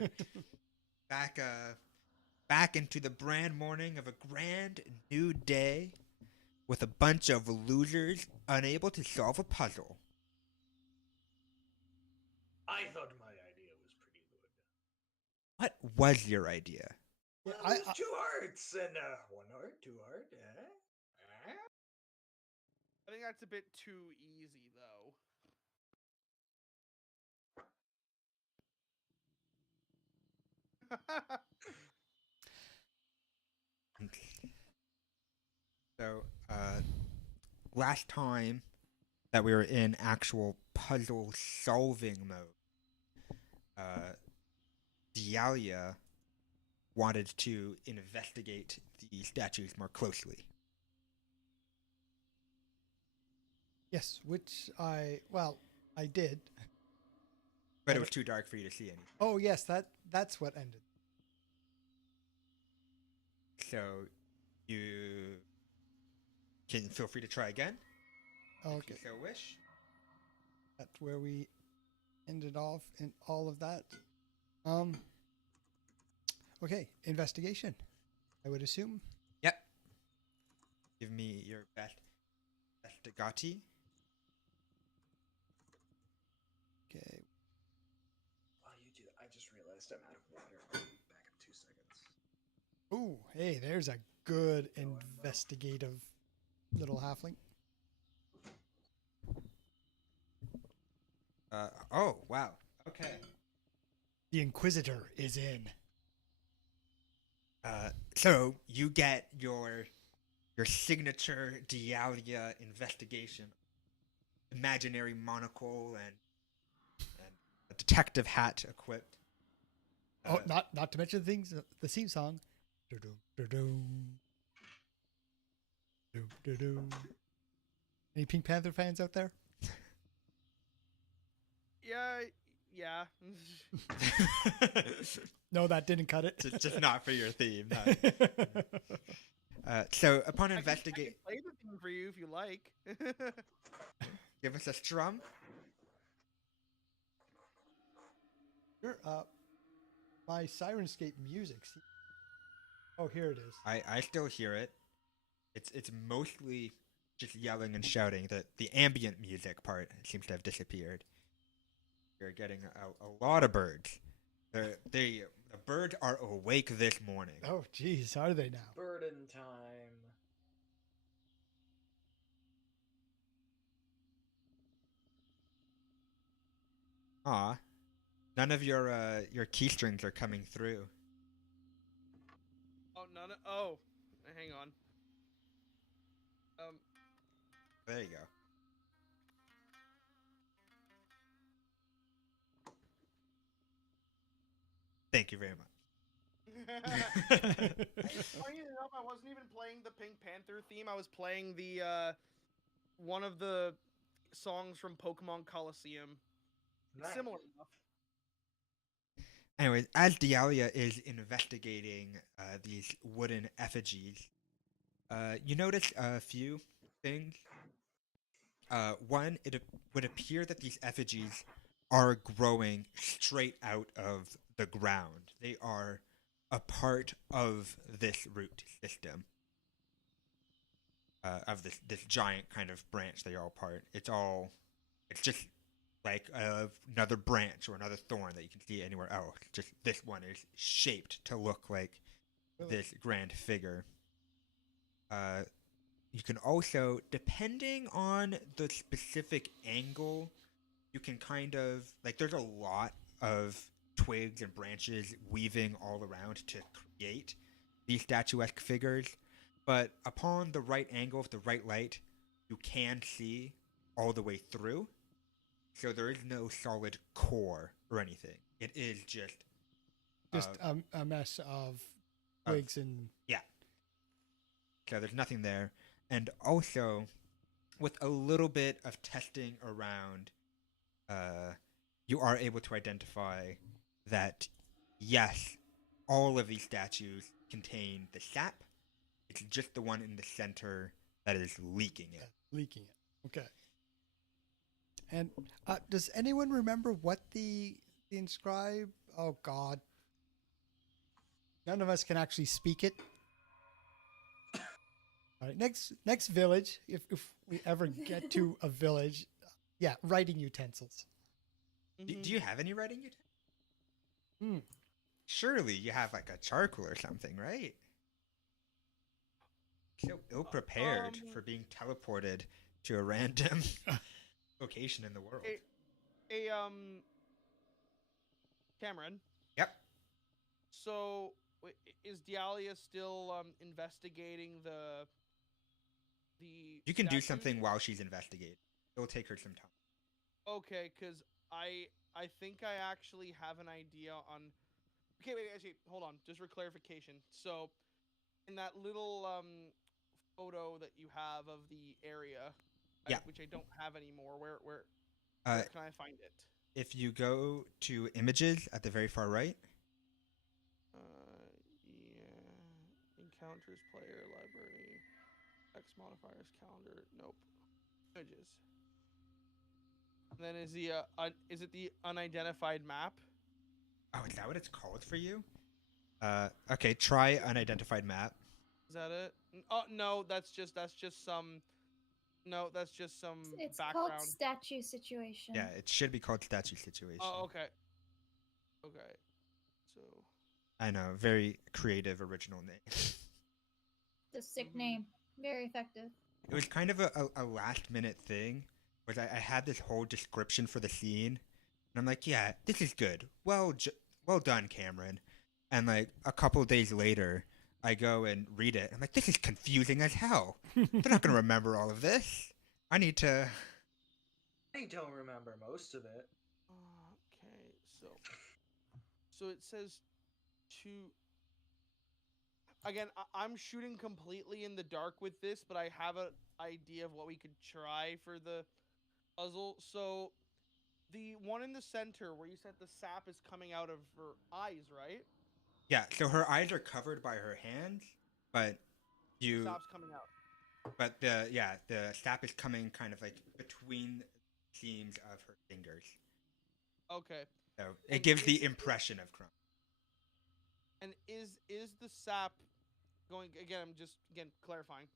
back into the brand morning of a grand new day with a bunch of losers unable to solve a puzzle. I thought my idea was pretty good. What was your idea? Well, I- there's 2 hearts and 1 heart, 2 heart. I think that's a bit too easy, though. So, last time that we were in actual puzzle solving mode, Dialia wanted to investigate the statues more closely. Yes, which I did. But it was too dark for you to see anything. Oh yes, that's what ended. So, you can feel free to try again if Okay, you so wish. that's where we ended off in all of that. Okay, investigation. I would assume. Yep. Give me your best investigati. Okay. While you do that, I just realized I'm out of water. Back in 2 seconds. Ooh, hey, there's a good Oh, I know. investigative little halfling. Oh, wow. Okay. The Inquisitor is in. So you get your signature Dialia investigation, imaginary monocle and a detective hat equipped. Oh, not to mention the theme song. Du-dum, du-dum. Dum, du-dum. Any Pink Panther fans out there? Yeah. No, that didn't cut it. just not for your theme. So upon I can investigate, play the theme for you if you like. give us a strum. Sure. My Sirenscape music. Oh, here it is. I still hear it. It's mostly just yelling and shouting. The ambient music part seems to have disappeared. You're getting a lot of birds. The birds are awake this morning. Oh, geez, are they now? Burden time. Aw, none of your keystrings are coming through. Oh, oh, hang on. There you go. Thank you very much. Funny enough, I wasn't even playing the Pink Panther theme. I was playing the one of the songs from Pokemon Coliseum. Nice. Similar enough. Anyways, as Dialia is investigating these wooden effigies, you notice a few things. One, it would appear that these effigies are growing straight out of the ground. They are a part of this root system, of this giant kind of branch they are all part. It's just like another branch or another thorn that you can see anywhere else. Just this one is shaped to look like this grand figure. You can also, depending on the specific angle, you can kind of, like, there's a lot of twigs and branches weaving all around to create these statuesque figures. But upon the right angle, with the right light, you can see all the way through. So there is no solid core or anything. It is just Just a mess of twigs and Yeah. So there's nothing there. And also, with a little bit of testing around, you are able to identify that, yes, all of these statues contain the sap. It's just the one in the center that is leaking it. leaking it. Okay. And does anyone remember what the inscribe? Oh God, none of us can actually speak it. All right, next village. If we ever get to a village, yeah, writing utensils. Do you have any writing utensils? Hmm. Surely you have like a charcoal or something, right? So ill prepared for being teleported to a random location in the world. Cameron. Yep. So is Dialia still investigating the You can do statues? something while she's investigating. It'll take her some time. Okay, because I think I actually have an idea on. Okay, wait, actually, hold on, just for clarification. So, in that little photo that you have of the area, Yeah. which I don't have anymore, where Uh, can I find it? if you go to images at the very far right, Yeah, encounters, player, library, X modifiers, calendar. Nope, images. And then is it the unidentified map? oh, is that what it's called for you? Okay, try unidentified map. Is that it? Oh no, that's just some. No, that's just some It's background. called statue situation. Yeah, it should be called statue situation. Oh, okay. Okay. So. I know, very creative, original name. The sick name. Very effective. It was kind of a last minute thing, was I had this whole description for the scene, and I'm like, yeah, this is good. Well done, Cameron. And like a couple days later, I go and read it. I'm like, this is confusing as hell. They're not gonna remember all of this. I need to. I don't remember most of it. Okay, so it says two. Again, I'm shooting completely in the dark with this, but I have an idea of what we could try for the puzzle. So, the one in the center where you said the sap is coming out of her eyes, right? Yeah, so her eyes are covered by her hands, but The sap's coming out. But the sap is coming kind of like between the seams of her fingers. Okay. So it gives the impression of crumb. And is the sap going again? I'm just clarifying.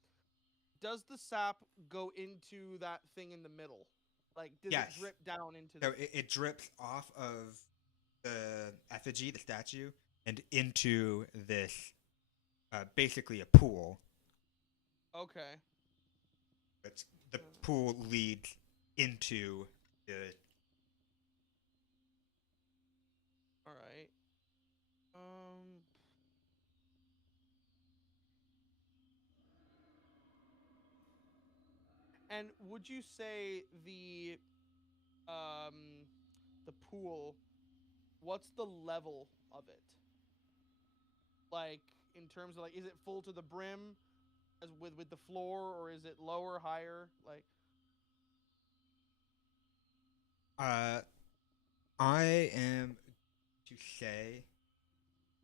Does the sap go into that thing in the middle? Like, does it drip down into? So it drips off of the effigy, the statue, and into this, basically a pool. Okay. But the pool leads into the. All right. And would you say the pool, what's the level of it? Like, in terms of, like, is it full to the brim as with the floor, or is it lower, higher? Like, I am to say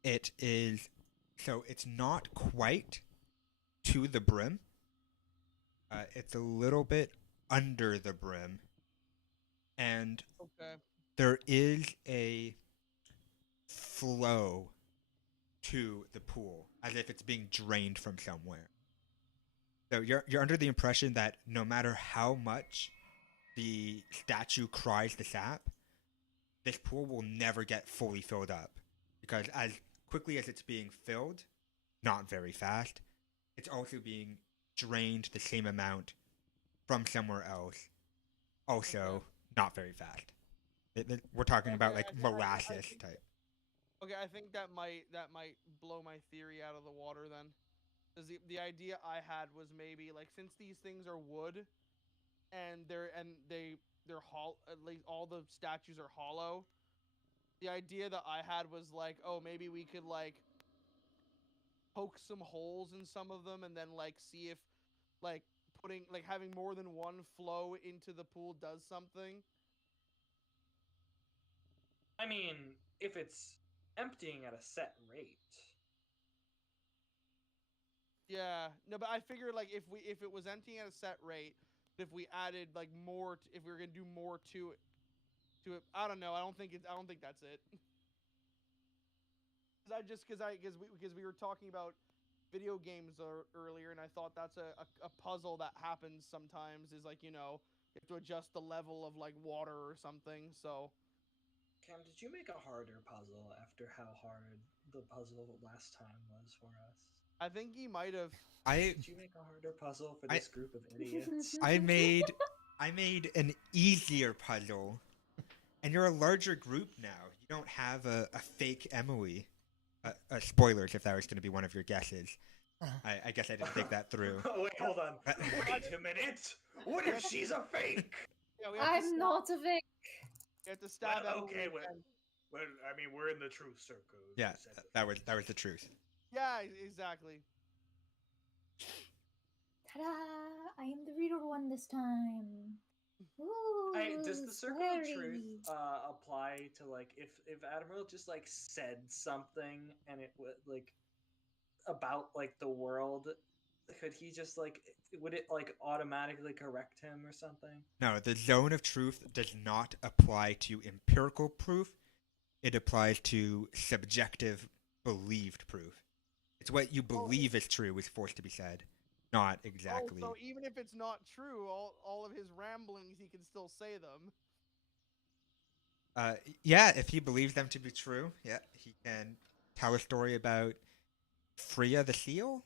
it is, so it's not quite to the brim. It's a little bit under the brim, and there is a flow to the pool as if it's being drained from somewhere. So you're under the impression that no matter how much the statue cries the sap, this pool will never get fully filled up, because as quickly as it's being filled, not very fast, it's also being drained the same amount from somewhere else, also not very fast. We're talking about like molasses type. Okay, I think that might blow my theory out of the water then. Because the idea I had was maybe, like, since these things are wood and they're hollow, at least all the statues are hollow, The idea that I had was like, oh, maybe we could like poke some holes in some of them and then like see if like having more than one flow into the pool does something. I mean, if it's emptying at a set rate. Yeah, no, but I figured like if it was emptying at a set rate, if we added like more, if we were gonna do more to it, I don't know. I don't think that's it. Because we were talking about video games earlier, and I thought that's a puzzle that happens sometimes. Is like you have to adjust the level of like water or something. So Cam, did you make a harder puzzle after how hard the puzzle last time was for us? I think he might have. Did you make a harder puzzle for this group of idiots? I made an easier puzzle, and you're a larger group now. You don't have a fake Emily. Spoilers, if that was going to be one of your guesses. I guess I didn't think that through. Oh, wait, hold on. Wait a minute. What if she's a fake? Yeah, I'm not a Vic. We have to stab Well, Emily okay, again. well, I mean, we're in the truth circle. Yeah, that was the truth. Yeah, exactly. Ta-da! I am the reader one this time. Ooh, Hey, does the circle of truth sweary. apply to like if Admiral just like said something and it would like about like the world, could he just like would it like automatically correct him or something? No, the zone of truth does not apply to empirical proof. It applies to subjective, believed proof. It's what you believe is true is forced to be said, not exactly. Oh, so even if it's not true, all of his ramblings, he can still say them. Yeah, if he believes them to be true, yeah, he can tell a story about Freya the seal.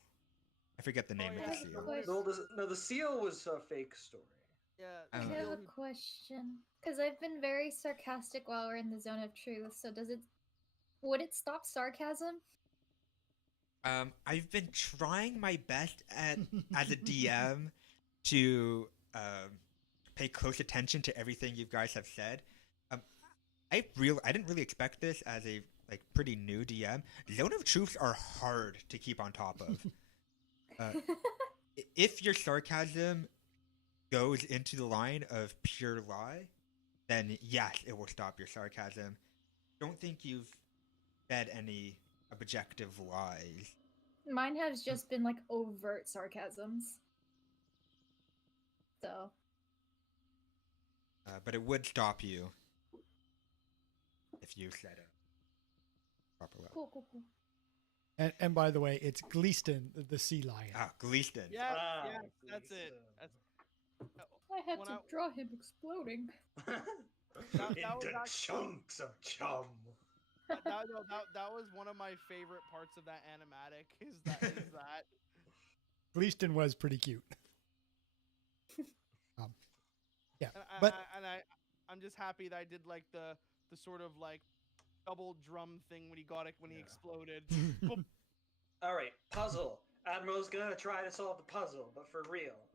I forget the name of the seal. No, the seal was a fake story. Yeah. I have a question because I've been very sarcastic while we're in the zone of truth. So would it stop sarcasm? I've been trying my best as a DM to pay close attention to everything you guys have said. I didn't really expect this as a pretty new DM. Zone of Truths are hard to keep on top of. If your sarcasm goes into the line of pure lie, then yes, it will stop your sarcasm. Don't think you've said any objective lies. Mine has just been like overt sarcasms. So. But it would stop you if you said it properly. Cool. And by the way, it's Gleaston, the sea lion. Ah, Gleaston. Yeah, that's it. I had to draw him exploding. Into chunks of chum. That was one of my favorite parts of that animatic. Is that Gleaston was pretty cute. Yeah, I'm just happy that I did like the sort of like double drum thing when he exploded. All right, puzzle. Admiral's gonna try to solve the puzzle, but for real.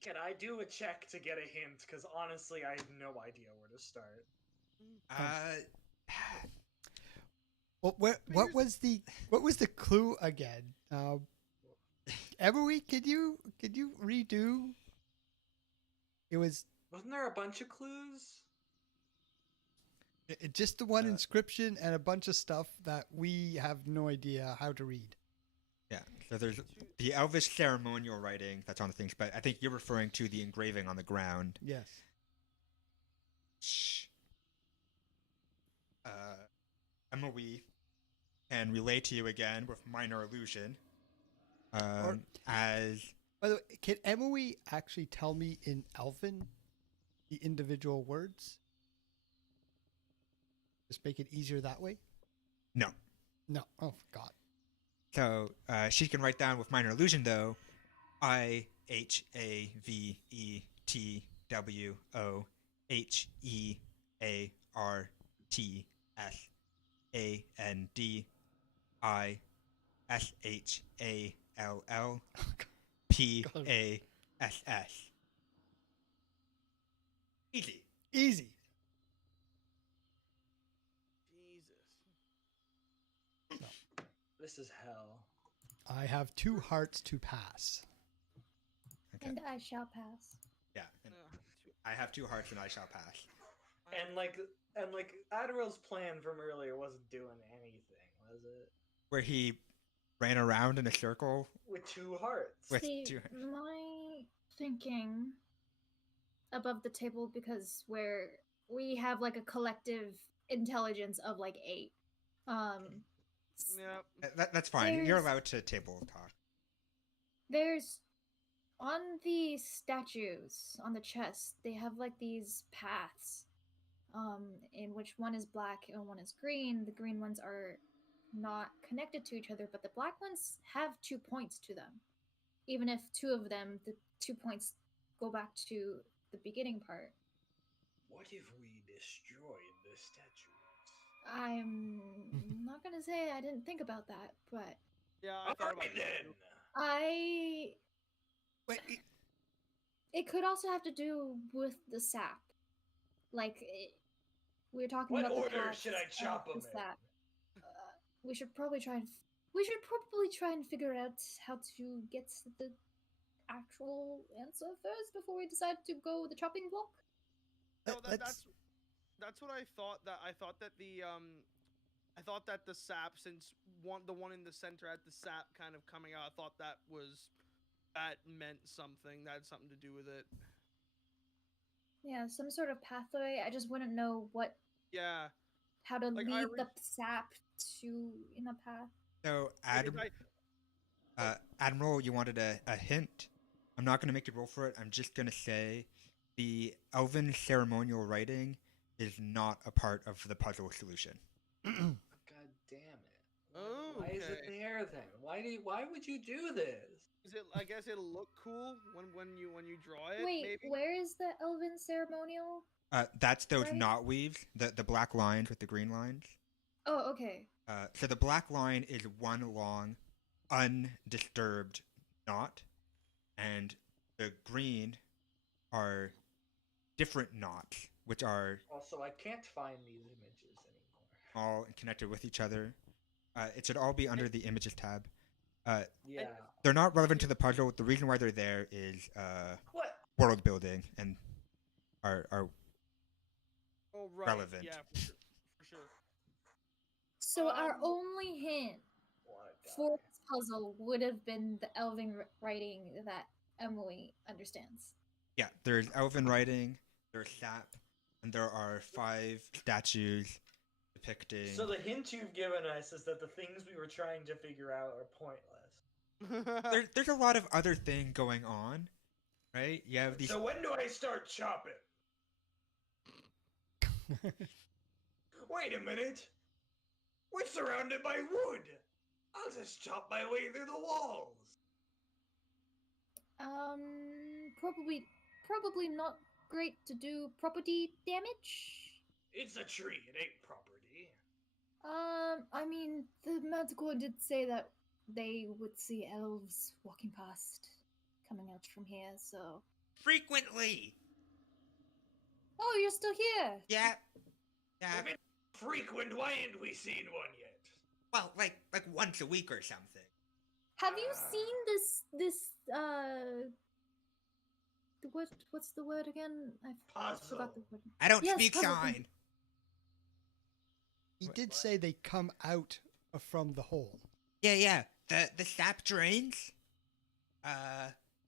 Can I do a check to get a hint? Because honestly, I have no idea where to start. Well, what was the clue again? Emily, could you redo? Wasn't there a bunch of clues? Just the one inscription and a bunch of stuff that we have no idea how to read. Yeah, so there's the Elvish ceremonial writing that's on the things, but I think you're referring to the engraving on the ground. Yes. Shh. Emily can relay to you again with minor illusion. By the way, can Emily actually tell me in Elven the individual words? Just make it easier that way? No. Oh, God. So she can write down with minor illusion, though, IHAVETAndISHALLPASS. Easy. Easy. This is hell. I have 2 hearts to pass. Okay. And I shall pass. Yeah. And Yeah. I have 2 hearts and I shall pass. And like Admiral's plan from earlier wasn't doing anything, was it? Where he ran around in a circle With 2 hearts. with See, 2. my thinking above the table, because we have like a collective intelligence of like 8. Yeah. That's fine. You're There's- allowed to table talk. There's on the statues on the chest, they have like these paths, in which one is black and one is green. The green ones are not connected to each other, but the black ones have 2 points to them. Even if 2 of them, the 2 points go back to the beginning part. What if we destroyed the statues? I'm not gonna say I didn't think about that, but Yeah, I thought about Alright that then. too. Wait, it could also have to do with the sap. Like we were talking What about the order paths should I of chop the 'em in? sap. We should probably try and figure out how to get the actual answer first before we decide to go with the chopping block. No, Let's- that's what I thought. I thought that the sap, since the one in the center had the sap kind of coming out, I thought that meant something. That had something to do with it. Yeah, some sort of pathway. I just wouldn't know Yeah. how to Like, lead the sap to in a path. So, Like, Admiral, you wanted a hint? I'm not going to make you roll for it. I'm just going to say the elven ceremonial writing is not a part of the puzzle solution. God damn it. Oh, Why is it okay. there then? Why would you do this? Is it? I guess it'll look cool when you draw it. Wait, maybe. where is the elven ceremonial? That's those Right. knot weaves, the black lines with the green lines. Oh, okay. So the black line is one long, undisturbed knot, and the green are different knots, which are Also, I can't find these images anymore. all connected with each other. It should all be under the images tab. Yeah. They're not relevant to the puzzle. The reason why they're there is What? world building and are Oh, right. relevant. Yeah, for sure. For sure. So our Um, only hint What a for guy. this puzzle would have been the elven writing that Emily understands. Yeah, there's elven writing, there's sap, and there are 5 statues depicting. So the hint you've given us is that the things we were trying to figure out are pointless. There's a lot of other thing going on, right? You have these. So when do I start chopping? Wait a minute. We're surrounded by wood. I'll just chop my way through the walls. Probably not great to do property damage. It's a tree. It ain't property. I mean, the Manticore did say that they would see elves walking past, coming out from here, so. Frequently! Oh, you're still here! Yeah. Yeah. If it's frequent, why ain't we seen one yet? Well, like once a week or something. Have you seen this, what's the word again? I forgot the word. I don't Yes, speak puzzle sign. thing. He did say they come out from the hole. Yeah. The sap drains.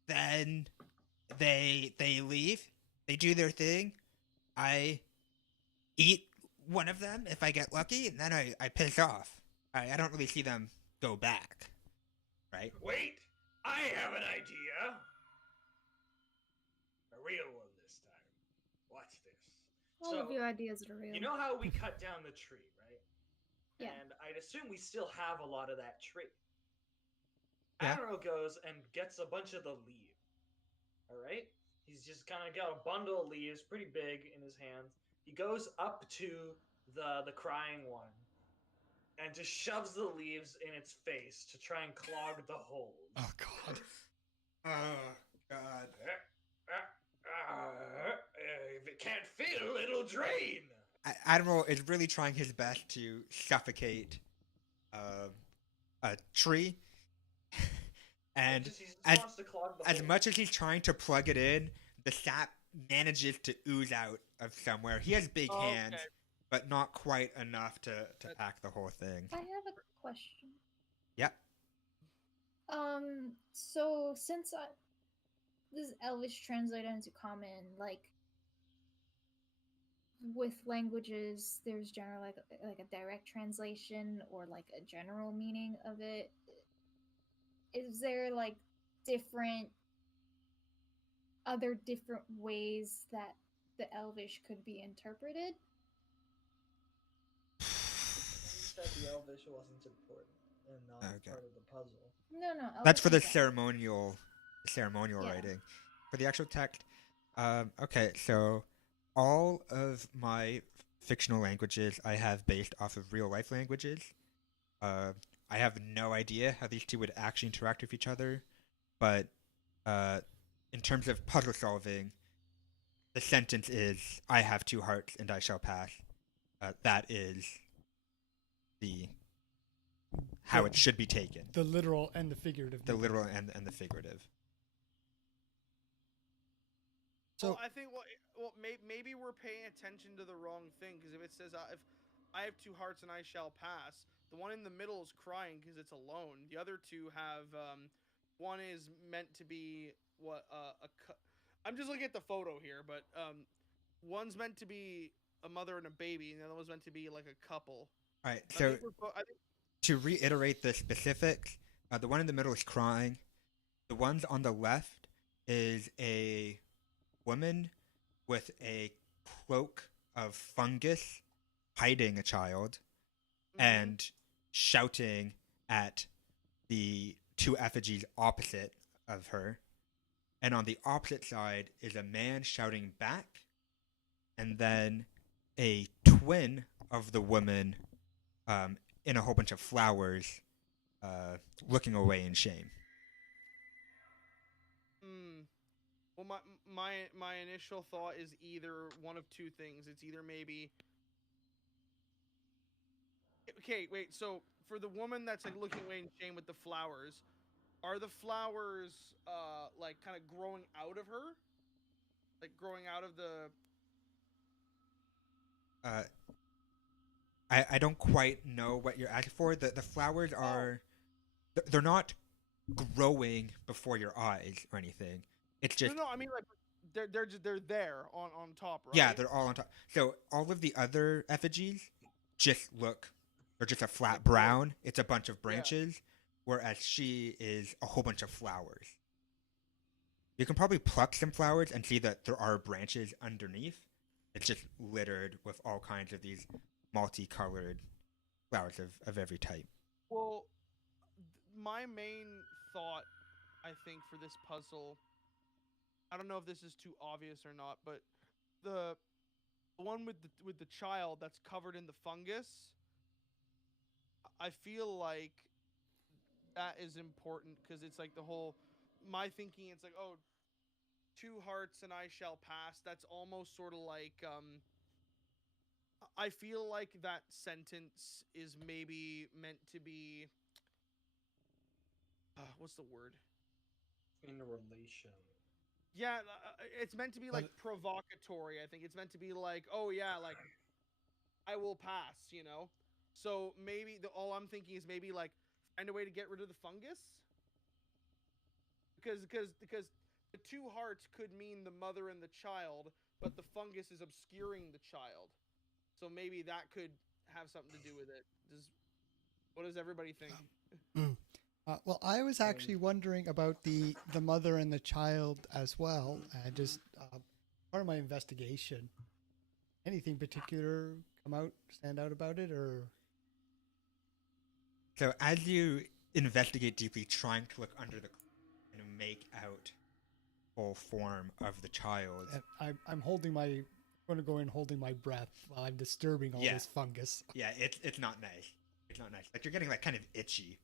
Then they leave. They do their thing. I eat one of them if I get lucky, and then I piss off. I don't really see them go back. Right? Wait, I have an idea. A real one this time. Watch this. All of your ideas are real. You know how we cut down the tree, right? Yeah. And I'd assume we still have a lot of that tree. Yeah. Admiral goes and gets a bunch of the leaves. Alright? He's just kind of got a bundle of leaves, pretty big, in his hands. He goes up to the crying one and just shoves the leaves in its face to try and clog the holes. Oh God! Oh, God. If it can't fill, it'll drain. Admiral is really trying his best to suffocate a tree, and He just as wants to clog the as hole. much as he's trying to plug it in, the sap manages to ooze out of somewhere. He has big hands, Okay. but not quite enough to That- pack the whole thing. I have a question. Yep. So since this Elvish translated into Common, like with languages, there's generally like a direct translation or like a general meaning of it. Is there like different different ways that the Elvish could be interpreted? You said the Elvish wasn't important and not Okay. part of the puzzle. No, That's Elvish for the in general. ceremonial Yeah. writing. For the actual text, okay, so all of my fictional languages I have based off of real life languages. I have no idea how these two would actually interact with each other, but in terms of puzzle solving, the sentence is "I have two hearts and I shall pass." That is the how it should be taken. The literal and the figurative. The meaning. literal and the figurative. So well, I think maybe we're paying attention to the wrong thing because if it says if I have two hearts and I shall pass, the one in the middle is crying because it's alone. The other two have one is meant to be I'm just looking at the photo here, but one's meant to be a mother and a baby, and the other one's meant to be like a couple. All right, I so think I think to reiterate the specifics, the one in the middle is crying. The ones on the left is a woman with a cloak of fungus hiding a child and shouting at the two effigies opposite of her. And on the opposite side is a man shouting back, and then a twin of the woman in a whole bunch of flowers looking away in shame. Well, my initial thought is either one of two things. It's either maybe. Okay, wait. So for the woman that's like looking away in shame with the flowers, are the flowers like kind of growing out of her? Like growing out of the. I don't quite know what you're asking for. The flowers are they're not growing before your eyes or anything. It's just No. I mean, like they're there on top, right? yeah, they're all on top. So all of the other effigies just look they're just a flat Like brown. It's a bunch of branches, whereas she is a whole bunch of flowers. You can probably pluck some flowers and see that there are branches underneath. It's just littered with all kinds of these multicolored flowers of every type. Well, my main thought, I think, for this puzzle, I don't know if this is too obvious or not, but the one with the child that's covered in the fungus, I feel like that is important because it's like the whole my thinking. It's like, oh, two hearts and I shall pass. That's almost sort of like I feel like that sentence is maybe meant to be what's the word? In relation. Yeah, it's meant to be like provocatory. I think it's meant to be like, oh yeah, like I will pass, you know. So maybe all I'm thinking is maybe like find a way to get rid of the fungus, because the two hearts could mean the mother and the child, but the fungus is obscuring the child. So maybe that could have something to do with it. What does everybody think? Well, I was actually wondering about the mother and the child as well, and just part of my investigation. Anything particular stand out about it, or? So as you investigate deeply, trying to look under the and make out full form of the child. And I'm holding my. I'm going to go in holding my breath while I'm disturbing all this fungus. Yeah, it's not nice. It's not nice. Like you're getting like kind of itchy,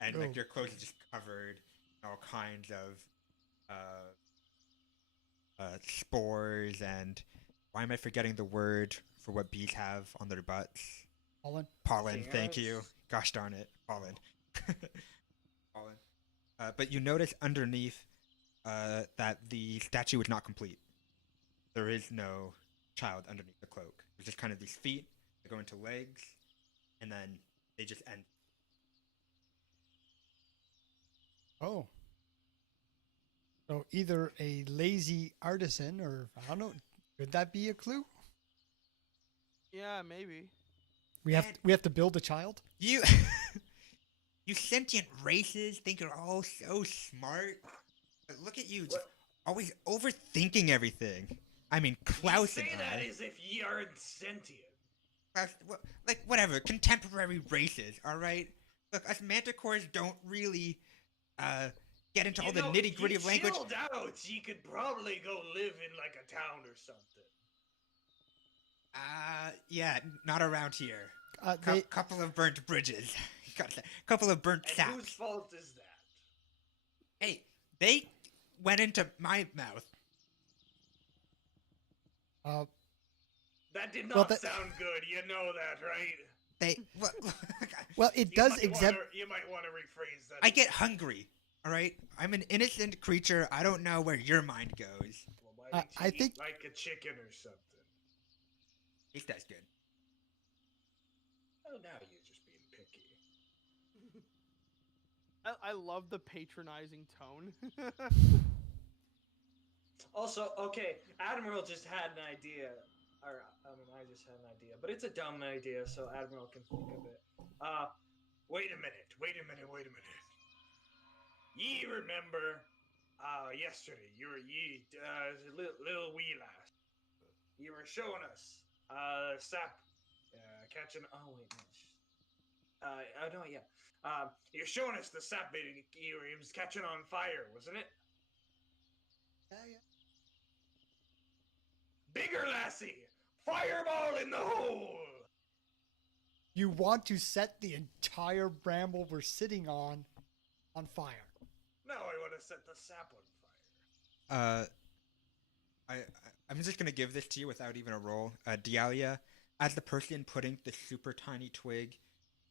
and like your clothes are just covered in all kinds of spores and why am I forgetting the word for what bees have on their butts? Pollen. Pollen. Thank you. Gosh darn it, pollen. Fallen. But you notice underneath that the statue is not complete. There is no child underneath the cloak. There's just kind of these feet that go into legs, and then they just end. Oh. So either a lazy artisan or, I don't know, could that be a clue? Yeah, maybe. We have to build a child? You, you sentient races think you're all so smart, but look at you, just always overthinking everything. I mean, Klaus You and say that I. as if ye aren't sentient. Like whatever, contemporary races, all right. Look, us manticores don't really get into all the nitty gritty of language. Chilled out, ye could probably go live in like a town or something. Yeah, not around here. They, Couple of burnt bridges. Couple of burnt And saps. whose fault is that? Hey, they went into my mouth. That did Well, not that- sound good. You know that, right? They. well, it does exempt. You might want to rephrase that. I get hungry. All right, I'm an innocent creature. I don't know where your mind goes. Well, why don't I you think- eat like a chicken or something. At least that's good. Oh, now you're just being picky. I love the patronizing tone. Also, okay, Admiral just had an idea. Or, I just had an idea, but it's a dumb idea, so Admiral can think of it. Wait a minute. Ye remember, yesterday, little wee lass. You were showing us, sap, catching, oh wait, no, no, yeah. You're showing us the sap bit he was catching on fire, wasn't it? Yeah. Bigger lassie! Fireball in the hole! You want to set the entire bramble we're sitting on fire. No, I want to set the sap on fire. I'm just gonna give this to you without even a roll. Dialia, as the person putting the super tiny twig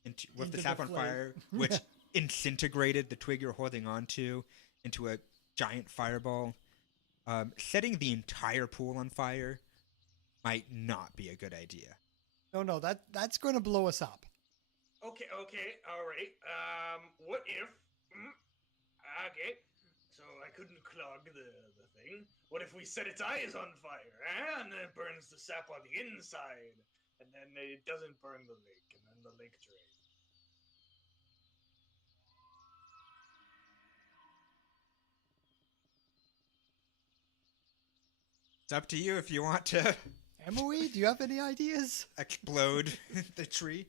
into the Into sap the on flame. fire, which disintegrated the twig you're holding on to into a giant fireball. Setting the entire pool on fire might not be a good idea. No, that's going to blow us up. Okay, alright. What if... okay, so I couldn't clog the thing. What if we set its eyes on fire, and then it burns the sap on the inside, and then it doesn't burn the lake, and then the lake drains? It's up to you if you want to Emily, do you have any ideas? explode the tree.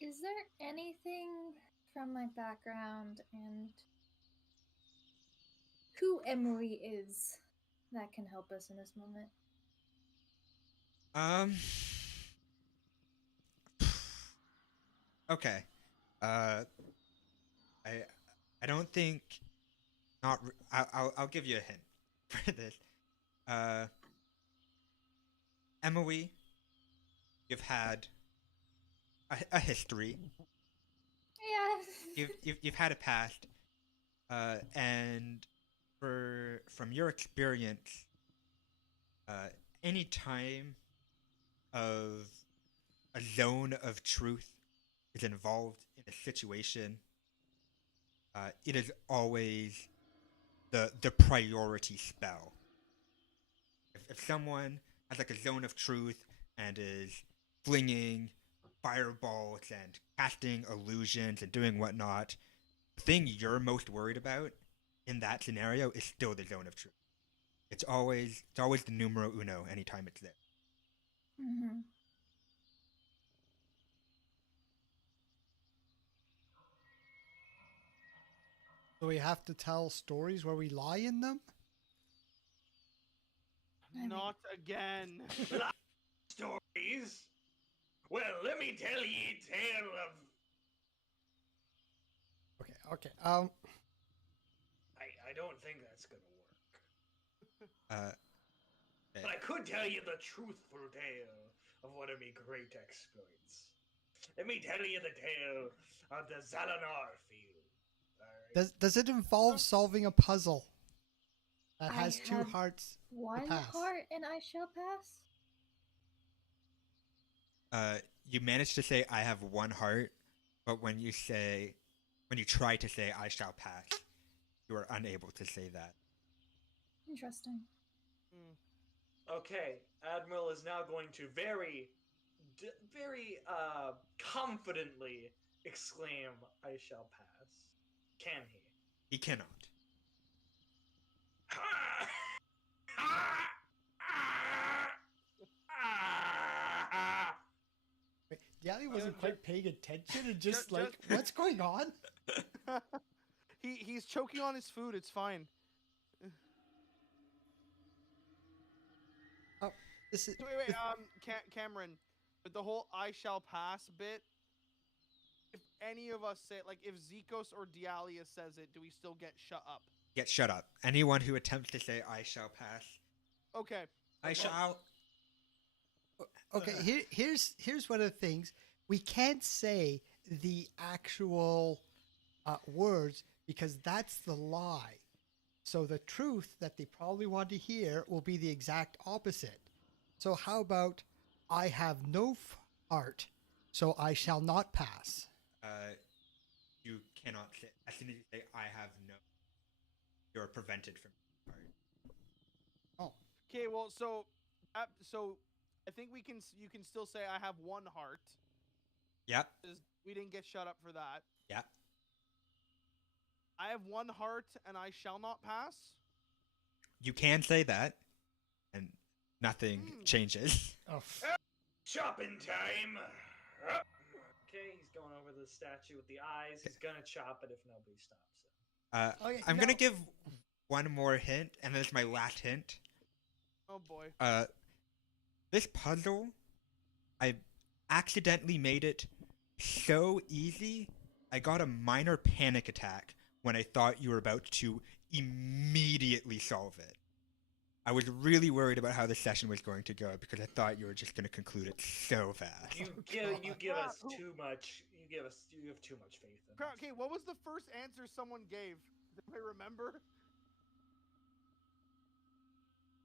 Is there anything from my background and who Emily is that can help us in this moment? Okay. I don't think. I'll give you a hint for this. Emily, you've had a history. Yeah. You've had a past, and from your experience, any time of a zone of truth is involved in a situation, it is always the priority spell. If someone has like a zone of truth and is flinging fireballs and casting illusions and doing whatnot, the thing you're most worried about in that scenario is still the zone of truth. It's always the numero uno anytime it's there. Mm-hmm. Do we have to tell stories where we lie in them? Not again. Stories? Well, let me tell ye a tale of... Okay. I don't think that's gonna work. Okay. But I could tell you the truthful tale of one of me great exploits. let me tell you the tale of the Zalanar field. Alright. Does it involve solving a puzzle that I has two have hearts? One pass. heart and I shall pass. You managed to say I have one heart, but when you try to say I shall pass, you are unable to say that. Interesting. Okay, Admiral is now going to very confidently exclaim, "I shall pass." Can he? He cannot. Wait, Yali wasn't ju- quite paying attention and just ju- like, just- what's going on? He's choking on his food. It's fine. Oh, this is. So wait. Cameron, with the whole "I shall pass" bit, if any of us say, like, if Zikos or Dialia says it, do we still get shut up? Get shut up. Anyone who attempts to say I shall pass, Okay. I shall. Okay, here's one of the things. We can't say the actual words because that's the lie. So the truth that they probably want to hear will be the exact opposite. So how about I have no heart, so I shall not pass. You cannot say. As soon as you say I have no, you're prevented from. Oh, Okay. Well, so I think you can still say I have one heart. Yep. 'Cause we didn't get shut up for that. Yep. I have one heart and I shall not pass. You can say that, and nothing changes. oh. Chopping time! Okay, he's going over the statue with the eyes. He's gonna chop it if nobody stops him. Okay, I'm no. gonna give one more hint, and this is my last hint. Oh boy. This puzzle, I accidentally made it so easy, I got a minor panic attack when I thought you were about to immediately solve it. I was really worried about how the session was going to go because I thought you were just going to conclude it so fast. You give us too much. You have too much faith in us. Okay, what was the first answer someone gave? Does anybody remember?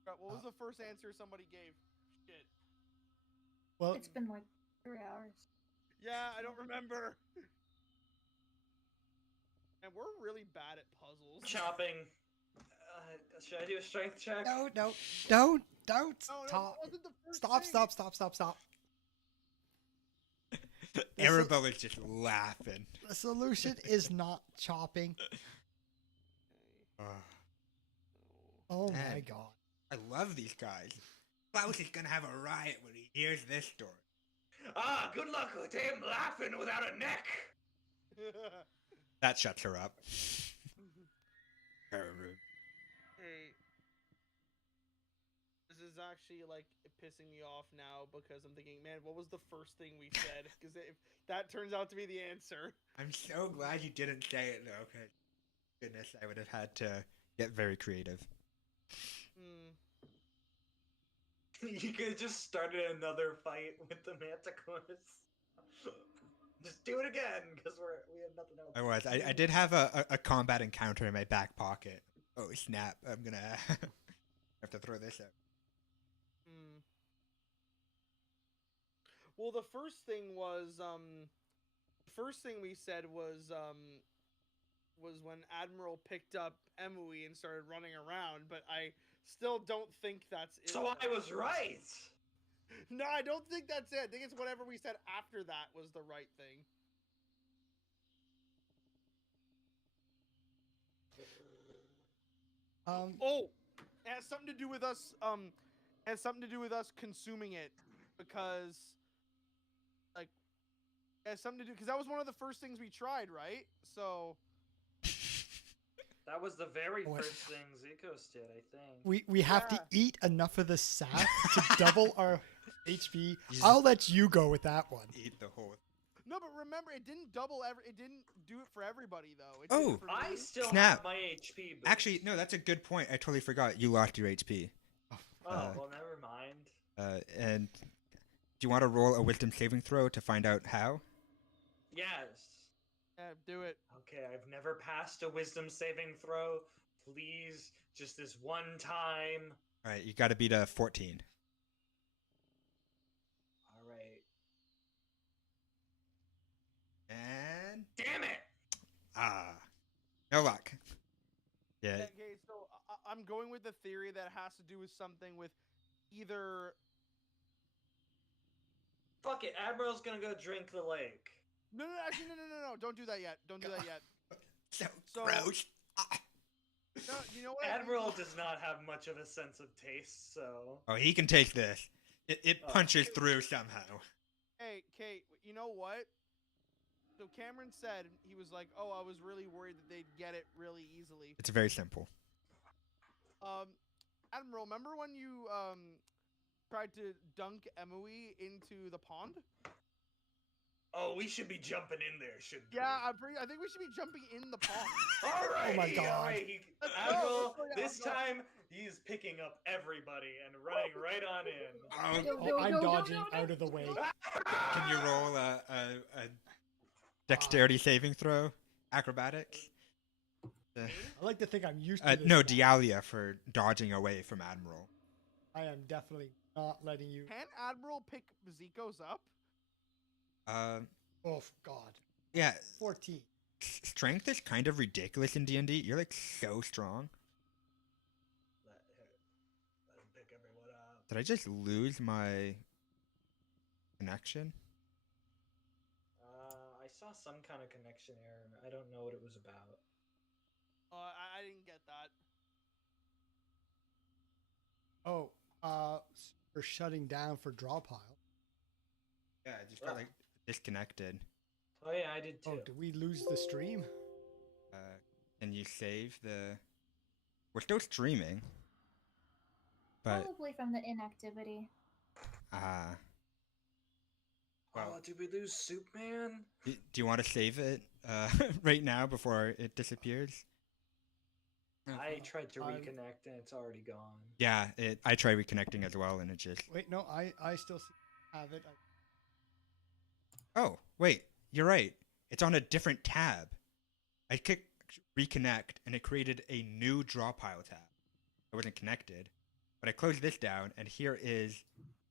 What was the first answer somebody gave? Shit. Well, It's been like 3 hours. Yeah, I don't remember. And we're really bad at puzzles. Chopping. Should I do a strength check? no, don't No, stop. that wasn't the first Stop, thing. stop. Arabel is just laughing. The solution is not chopping. Oh my Man. god. I love these guys. Klaus is gonna have a riot when he hears this story. Ah, good luck with him laughing without a neck. That shuts her up. Very rude. Hey, this is actually like pissing me off now because I'm thinking, man, what was the first thing we said? Because if that turns out to be the answer. I'm so glad you didn't say it though, because goodness, I would have had to get very creative. You could have just started another fight with the Manticores. Just do it again, because we have nothing else. I was. I did have a combat encounter in my back pocket. Oh snap! I'm gonna have to throw this out. Well, the first thing we said was when Admiral picked up Emily and started running around, but I still don't think that's it. So I was right! No, I don't think that's it. I think it's whatever we said after that was the right thing. Oh, it has something to do with us. It has something to do with us consuming it because, like, it has something to do because that was one of the first things we tried, right? So. That was the very Oh, first thing Zikos did, I think. We have to Yeah. eat enough of the sap to double our HP. Yes. I'll let you go with that one. Eat the whole. No, but remember, it didn't double it didn't do it for everybody though. It Oh. did it for I me. still Snap. have my HP boost. Actually, no, that's a good point. I totally forgot. You lost your HP. Oh, well, never mind. And do you want to roll a wisdom saving throw to find out how? Yes. Yeah, do it. Okay, I've never passed a wisdom saving throw. Please, just this one time. All right, you got to beat a 14. All right. And Damn it! no luck. Yeah, Okay, so I'm going with the theory that has to do with something with either. Fuck it, Admiral's gonna go drink the lake. No, actually, no. Don't do that yet. Don't do that yet. so So- gross. No, you know what? I think- Admiral does not have much of a sense of taste, so. Oh, he can take this. It Oh. punches through somehow. Hey, Kate, you know what? So Cameron said, he was like, oh, I was really worried that they'd get it really easily. It's very simple. Admiral, remember when you tried to dunk Emily into the pond? Oh, we should be jumping in there, shouldn't we? Yeah, I think we should be jumping in the pond. Alright, Oh my God. alright. Let's go, Admiral, let's go, yeah, this let's go. time he's picking up everybody and running right on in. No, Oh, no, I'm no, no, dodging no, no. out of the way. Can you roll a dexterity saving throw? Acrobatics? I like to think I'm used to this. No, now. Dialia for dodging away from Admiral. I am definitely not letting you. Can Admiral pick Zico's up? Oh God. Yeah, 14. strength is kind of ridiculous in D&D. You're like so strong. Let him pick everyone up. Did I just lose my connection? I saw some kind of connection error. I don't know what it was about. I didn't get that. Oh, for shutting down for draw pile. Yeah, I just got like disconnected. Oh yeah, I did too. Oh, did we lose the stream? Can you save the? We're still streaming. But Probably from the inactivity. well, Oh, did we lose Soup Man? do you want to save it right now before it disappears? I tried to I'm- reconnect and it's already gone. Yeah, I tried reconnecting as well, and it just. Wait, no, I still have it. Oh, wait, you're right. It's on a different tab. I clicked reconnect, and it created a new draw pile tab. It wasn't connected, but I closed this down, and here is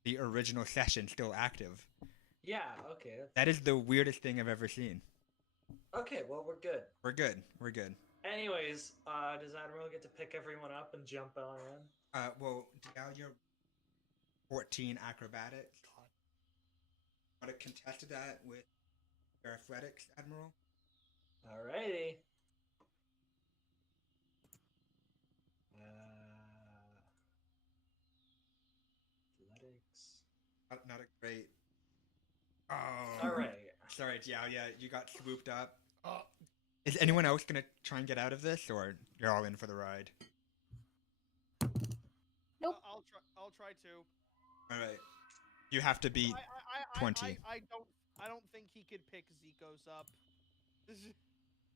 the original session still active. Yeah, okay. That is the weirdest thing I've ever seen. Okay, well, we're good. We're good. We're good. Anyways, does Admiral get to pick everyone up and jump on in? Well, Dahlia, 14 acrobatics. Want to contest that with your athletics, Admiral? Alrighty. Athletics. Not a great. Oh. Alright. Sorry, Dahlia, you got swooped up. Oh, Is anyone else gonna try and get out of this, or you're all in for the ride? Nope. I'll try to. All right. You have to beat. 20. I don't think he could pick Zico's up. This is,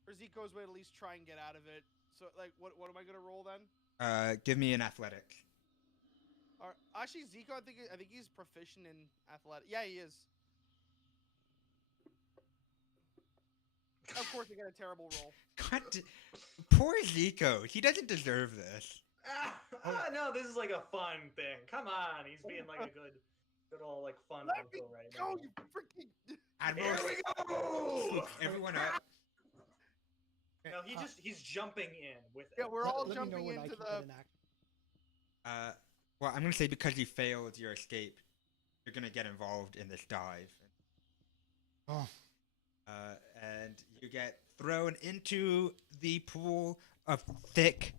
or Zico's would at least try and get out of it. So like, what am I gonna roll then? Give me an athletic. Actually, Zico, I think he's proficient in athletic. Yeah, he is. Of course, he got a terrible roll. God, poor Zico. He doesn't deserve this. No, this is like a fun thing. Come on, he's being like a good old like fun Let me uncle right go, now. you freaking. Admiral, Here we go! swoops everyone up. okay, No, he's jumping in with Yeah, we're all let me know jumping when I into can the. get an act. Well, I'm gonna say because you failed your escape, you're gonna get involved in this dive. Oh, And you get thrown into the pool of thick,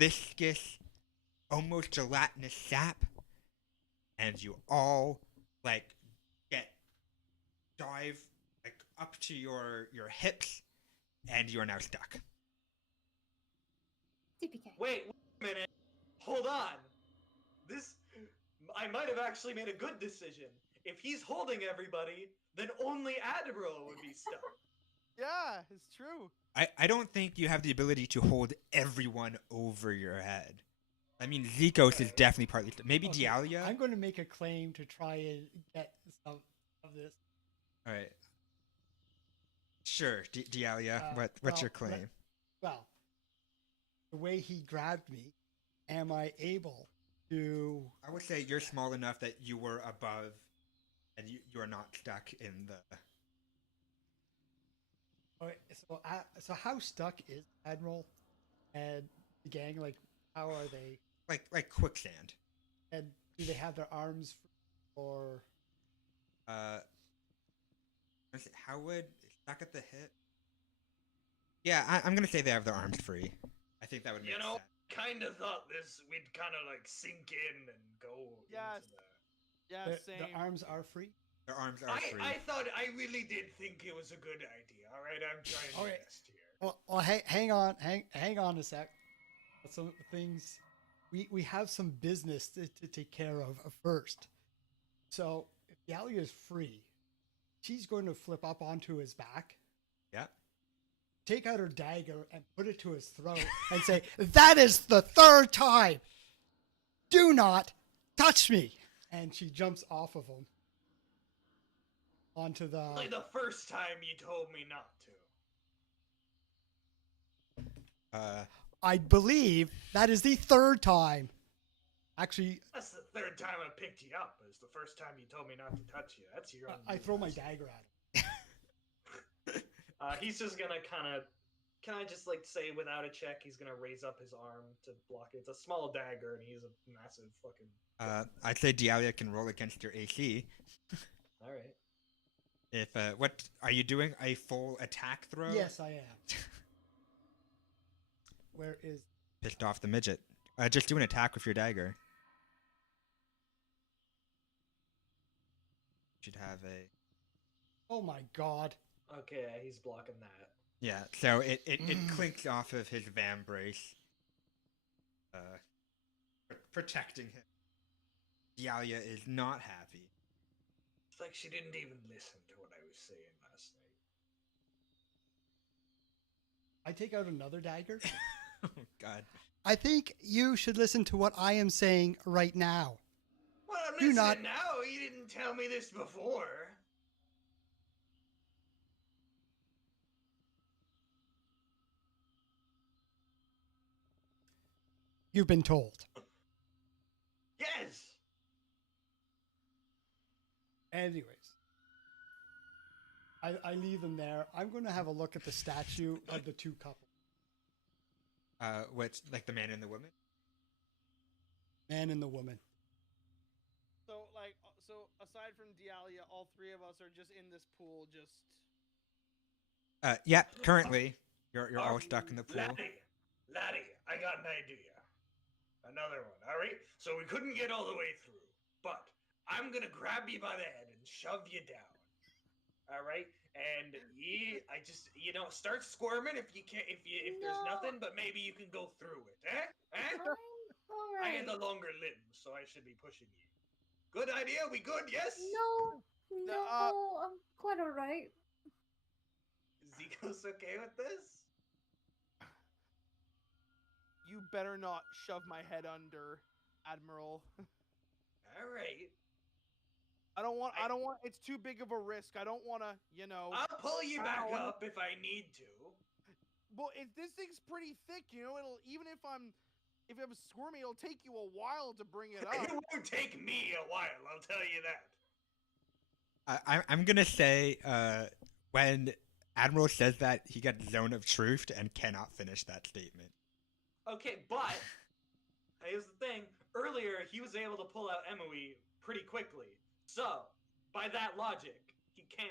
viscous, almost gelatinous sap, and you all like dive like up to your hips, and you are now stuck. TPK. Wait a minute. Hold on. I might have actually made a good decision. If he's holding everybody, then only Admiral would be stuck. Yeah, it's true. I don't think you have the ability to hold everyone over your head. I mean, Zikos is definitely partly. Maybe okay, Dialia. I'm going to make a claim to try and get some of this. All right. Sure, Dialia. What's your claim? Well, the way he grabbed me, am I able to? I would say you're small enough that you were above, and you are not stuck in the. Okay, so how stuck is Admiral and the gang? Like, how are they? Like quicksand. And do they have their arms free, or? How would stuck at the hip? Yeah, I'm gonna say they have their arms free. I think that would make You know, sense. kind of thought we'd kind of like sink in and go Yes. into the... Yeah, Their, same. their arms are free. Their arms are free. I thought, I really did think it was a good idea. All right, I'm trying my Okay. best here. Well, hang on a sec. Some things we have some business to take care of first. So if Yalia is free, she's going to flip up onto his back, Yeah. take out her dagger and put it to his throat and say, "That is the third time. Do not touch me." And she jumps off of him onto the. Like the first time you told me not to. I believe that is the third time. Actually, That's the third time I picked you up. It was the first time you told me not to touch you. That's your own. I throw my business. dagger at him. He's just gonna kind of. Can I just like say without a check, he's gonna raise up his arm to block it. It's a small dagger, and he's a massive fucking. I'd say Dialia can roll against your AC. All right. If what are you doing? A full attack throw? Yes, I am. Where is? Pissed off the midget. Just do an attack with your dagger. Should have a. Oh my god. Okay, he's blocking that. Yeah, so it clinks off of his vambrace, protecting him. Dialia is not happy. It's like she didn't even listen to what I was saying last night. I take out another dagger. Oh God. I think you should listen to what I am saying right now. Well, I'm Do listening not- now. You didn't tell me this before. You've been told. Yes. Anyways, I leave them there. I'm going to have a look at the statue of the two couples. What's like the man and the woman? Man and the woman. So, like, so aside from Dialia, all three of us are just in this pool, just. Yeah. Currently, you're all stuck in the pool. Laddie, I got an idea. Another one, all right? So we couldn't get all the way through, but I'm gonna grab you by the head and shove you down. All right? And I just, start squirming if you can't, if there's No. nothing, but maybe you can go through it, eh? Eh? Fine. I Alright. had the longer limbs, so I should be pushing you. Good idea? We good? Yes? No, I'm quite alright. Zico's okay with this? You better not shove my head under, Admiral. All right. I don't want. It's too big of a risk. I don't want to. I'll pull you back Ow. up if I need to. Well, this thing's pretty thick. It'll even if I'm squirmy, it'll take you a while to bring it It up. won't take me a while, I'll tell you that. I'm gonna say when Admiral says that, he got zone of truth and cannot finish that statement. Okay, but here's the thing. Earlier, he was able to pull out Emily pretty quickly. So, by that logic, he can.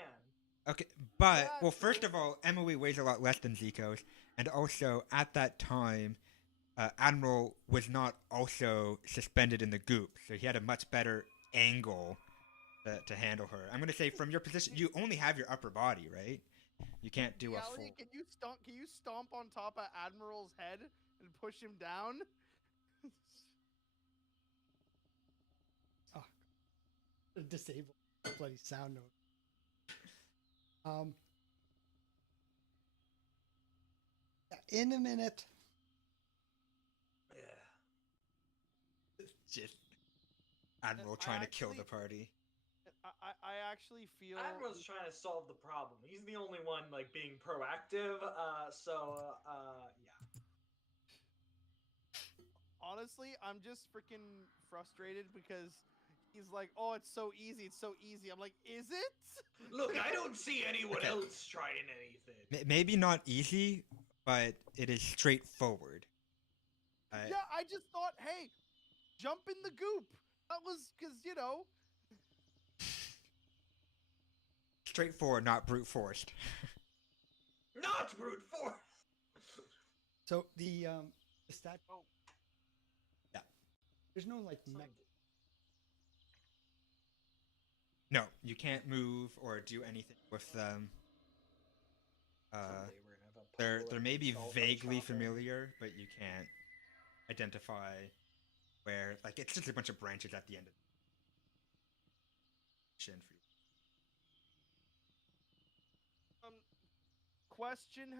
Okay, but Yeah, well, true. first of all, Emily weighs a lot less than Zico's, and also at that time, Admiral was not also suspended in the goop, so he had a much better angle to handle her. I'm gonna say from your position, you only have your upper body, right? You can't do a full. Reality, can you stomp on top of Admiral's head and push him down? Disable bloody sound note. In a minute. Yeah. Just Admiral trying to kill the actually- party. I actually feel. Admiral's trying to solve the problem. He's the only one like being proactive. Yeah. Honestly, I'm just freaking frustrated because he's like, "Oh, it's so easy. It's so easy." I'm like, "Is it?" Look, I don't see anyone Okay. else trying anything. Maybe not easy, but it is straightforward. Yeah, I just thought, hey, jump in the goop. That was because Straightforward, not brute forced. Not brute force. So the stat. Oh. Yeah. There's no like No, you can't move or do anything with them. Someday we're gonna have a They're puzzle maybe solve by vaguely chopping. familiar, but you can't identify where. Like it's just a bunch of branches at the end of the for you. Question: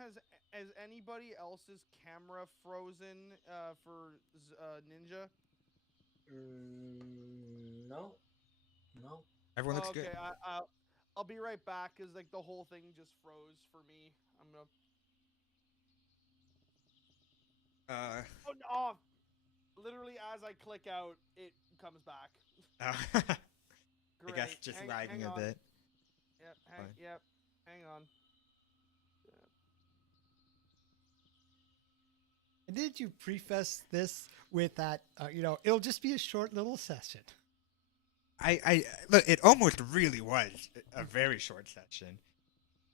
Has anybody else's camera frozen for Ninja? No. No. Everyone looks Okay, good. I'll be right back because like the whole thing just froze for me. I'm gonna. Oh, oh, literally as I click out, it comes back. I Great. guess just lagging hang a on. bit. Fine. Yep. Hang on. And did you preface this with that? It'll just be a short little session. I look. It almost really was a very short section.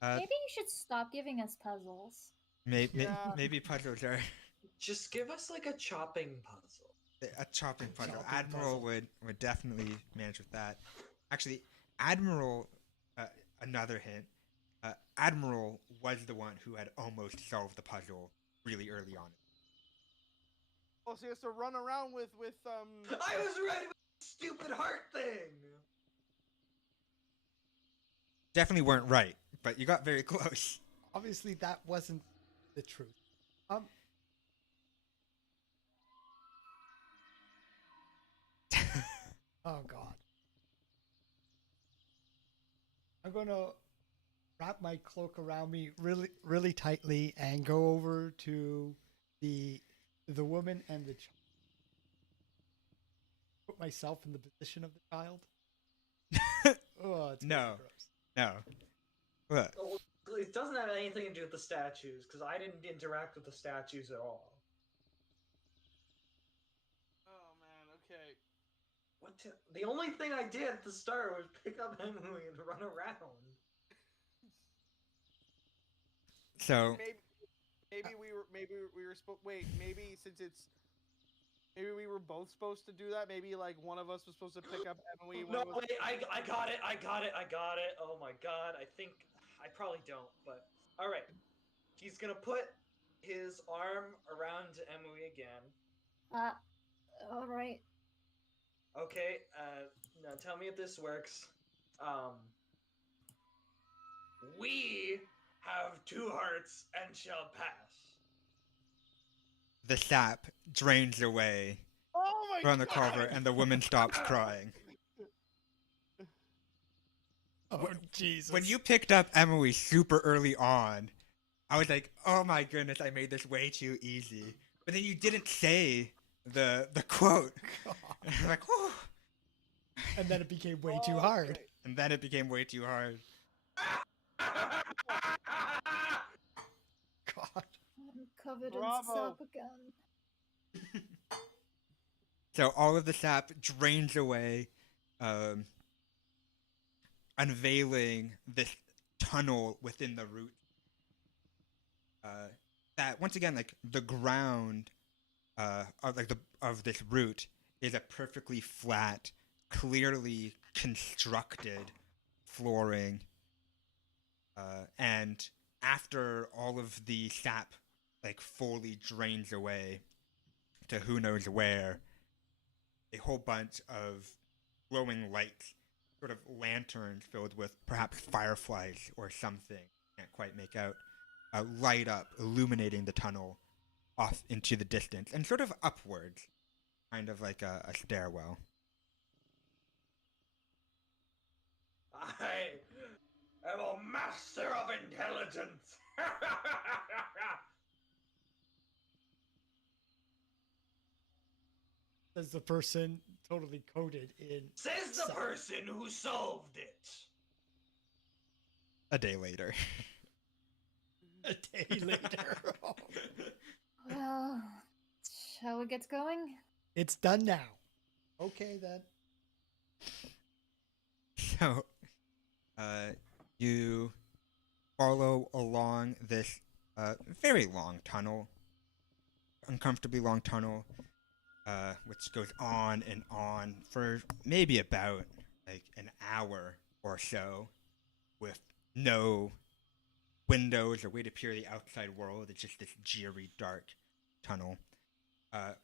Maybe you should stop giving us puzzles. Yeah. Maybe puzzles are Just give us like a chopping puzzle. a chopping puzzle. Chopping Admiral puzzle. would definitely manage with that. Actually, Admiral. Another hint. Admiral was the one who had almost solved the puzzle really early on. Oh, so he has to run around with I was right about the stupid heart thing. Definitely weren't right, but you got very close. Obviously, that wasn't the truth. Um. Oh God. I'm gonna wrap my cloak around me really, really tightly and go over to the woman and the child. Put myself in the position of the child. Oh, it's No. really gross. No. Look. Well, it doesn't have anything to do with the statues because I didn't interact with the statues at all. Oh man. Okay. The only thing I did at the start was pick up Emily and run around. So Maybe we were supposed. Wait. Maybe since it's. Maybe we were both supposed to do that. Maybe like one of us was supposed to pick up Emily. No, wait, I got it. Oh my god, I think I probably don't, but all right. He's gonna put his arm around Emily again. All right. Okay, now tell me if this works. We have 2 hearts and shall pass. the sap drains away Oh my from the god! culvert, and the woman stops crying. Oh Jesus! When you picked up Emily super early on, I was like, "Oh my goodness, I made this way too easy." But then you didn't say the quote. And I'm like, "Whew." And then it became way too hard. Okay. And then it became way too hard. God. I'm covered Bravo. in sap again. So all of the sap drains away, unveiling this tunnel within the root. That once again, like the ground, of this root is a perfectly flat, clearly constructed flooring. And after all of the sap, like fully drains away to who knows where, a whole bunch of glowing lights, sort of lanterns filled with perhaps fireflies or something, can't quite make out, light up, illuminating the tunnel off into the distance and sort of upwards, kind of like a stairwell. I am a master of intelligence. Says the person totally coded in. Says the Suck. person who solved it. A day later. A day later. Well, shall we get going? It's done now. Okay then. So, you follow along this very long tunnel, uncomfortably long tunnel, which goes on and on for maybe about like an hour or so, with no windows or way to peer the outside world. It's just this dreary, dark tunnel,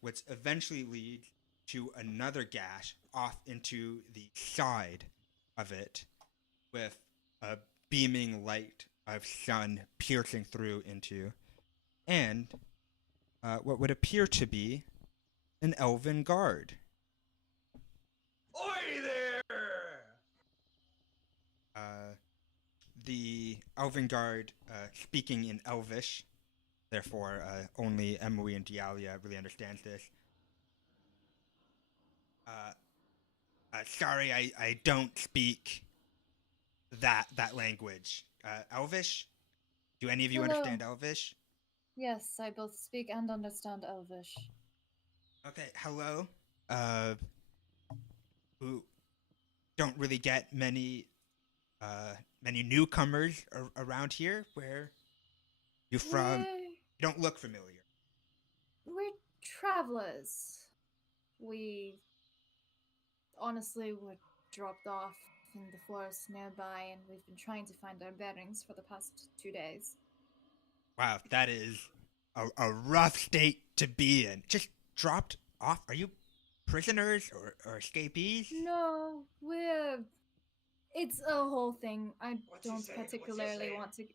which eventually leads to another gash off into the side of it, with a beaming light of sun piercing through into, and what would appear to be an elven guard. Oi there! The elven guard, speaking in Elvish, therefore only Emily and Dialia really understands this. Sorry, I don't speak that language. Elvish? Do any of you Hello. understand Elvish? Yes, I both speak and understand Elvish. Okay, hello. Who don't really get many newcomers around here. Where you from? You don't look familiar. We're travelers. We honestly were dropped off in the forest nearby, and we've been trying to find our bearings for the past 2 days. Wow, that is a rough state to be in. Just dropped off. Are you prisoners or escapees? No, it's a whole thing. I What's he don't saying? What's he particularly saying? want to.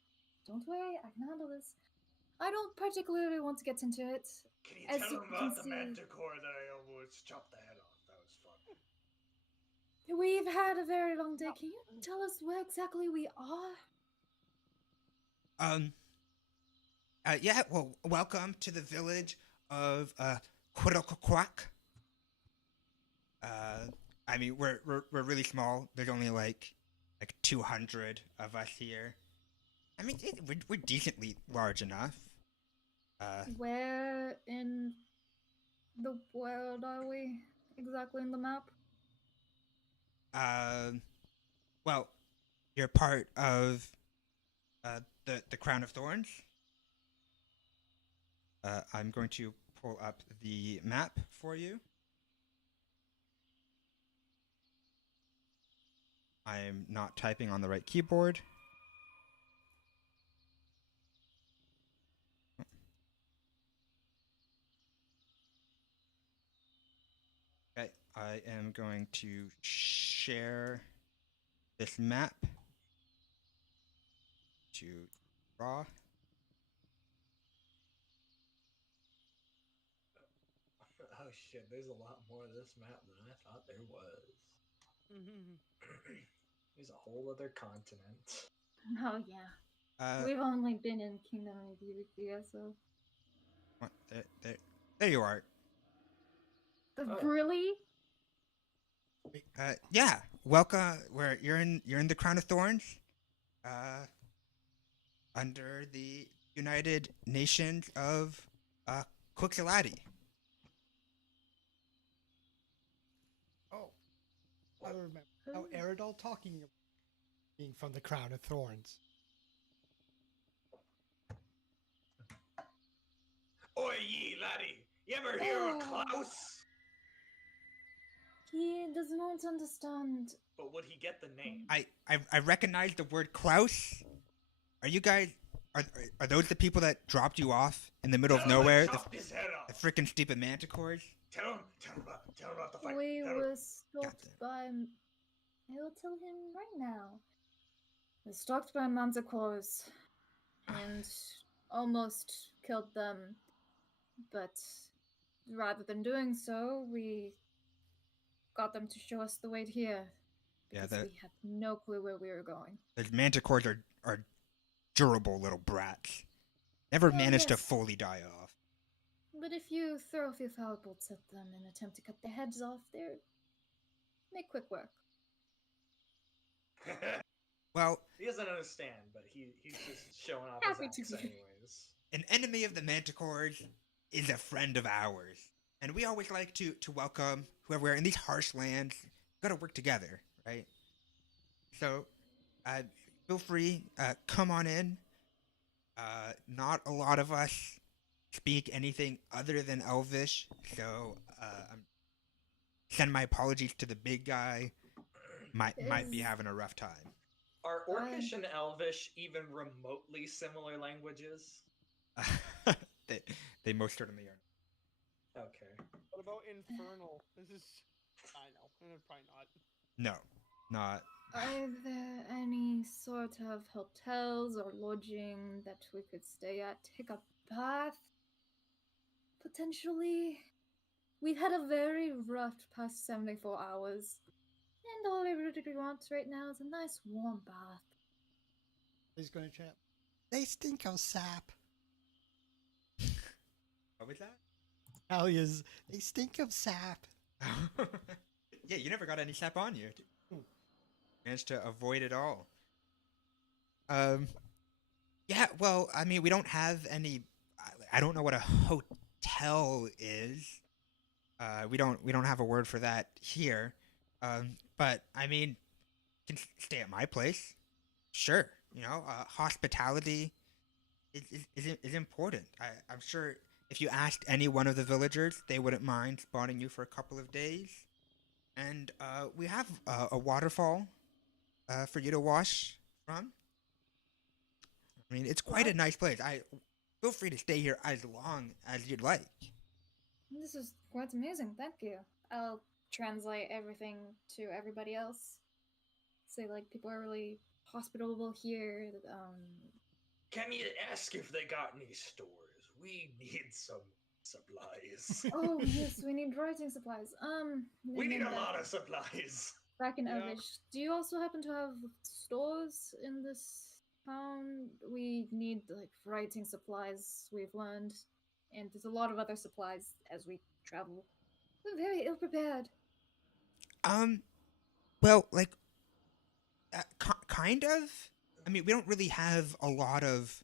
Don't worry, I can handle this. I don't particularly want to get into it. Can you As tell you him can about the see- Manticore that I almost chopped the head off? That was fun. We've had a very long day. Can you tell us where exactly we are? Yeah, well, welcome to the village of Quirokquack. I mean, we're really small. There's only like 200 of us here. I mean, we're decently large enough. Where in the world are we exactly in the map? Well, you're part of the Crown of Thorns. I'm going to pull up the map for you. I'm not typing on the right keyboard. Okay, I am going to share this map to draw. Oh shit, there's a lot more of this map than I thought there was. There's a whole other continent. Oh yeah. Uh, We've only been in Kingdom of Eurythia, so. what, there you are. Oh. Really? Yeah, welcome. Where you're in the Crown of Thorns, under the United Nations of Quixelati. Oh, I remember how Aerodol talking about being from the Crown of Thorns. Oi, ye laddie! You ever hear of Klaus? He does not understand. But would he get the name? I recognize the word Klaus. Are you guys? Are those the people that dropped you off in the middle of Tell him I nowhere? chopped his head off. The freaking stupid manticores. Tell him about the fight. We Tell him. were stalked by. I will tell him right now. We were stalked by manticores and almost killed them. But rather than doing so, we got them to show us the way here. Yeah, because we had no clue where we were going. the manticores are durable little brats. Never Oh, managed to yes. fully die off. But if you throw a few flower bolts at them and attempt to cut their heads off, they're make quick work. Well, He doesn't understand, but he's just showing off Happy his to axe be. anyways. an enemy of the manticores is a friend of ours, and we always like to welcome whoever we're in these harsh lands. Got to work together, right? So, uh, feel free, come on in. Not a lot of us speak anything other than Elvish, so send my apologies to the big guy. Might be Is- having a rough time. Are Orcish and Elvish even remotely similar languages? they they most certainly are. Okay. What about infernal? This is. I know. Probably not. No, not. Are there any sort of hotels or lodging that we could stay at? Take a bath? Potentially? We've had a very rough past 74 hours. And all everybody wants right now is a nice warm bath. He's going to chant. They stink of sap. What was that? Alias, they stink of sap. Yeah, you never got any sap on you. Managed to avoid it all. Yeah, well, I mean, we don't have any. I don't know what a hotel is. We don't have a word for that here. But I mean, you can stay at my place. Sure, hospitality is important. I'm sure if you asked any one of the villagers, they wouldn't mind spawning you for a couple of days. And we have a waterfall for you to wash from. I mean, it's quite a nice place. I feel free to stay here as long as you'd like. This is quite amazing, thank you. I'll translate everything to everybody else. Say, like, people are really hospitable here. Can you ask if they got any stores? We need some supplies. Oh, yes, we need writing supplies. We need a back, lot of supplies. back in Yeah. Elvish. Do you also happen to have stores in this town? We need, like, writing supplies, we've learned. And there's a lot of other supplies as we travel. We're very ill prepared. Well, like, kind of. I mean, we don't really have a lot of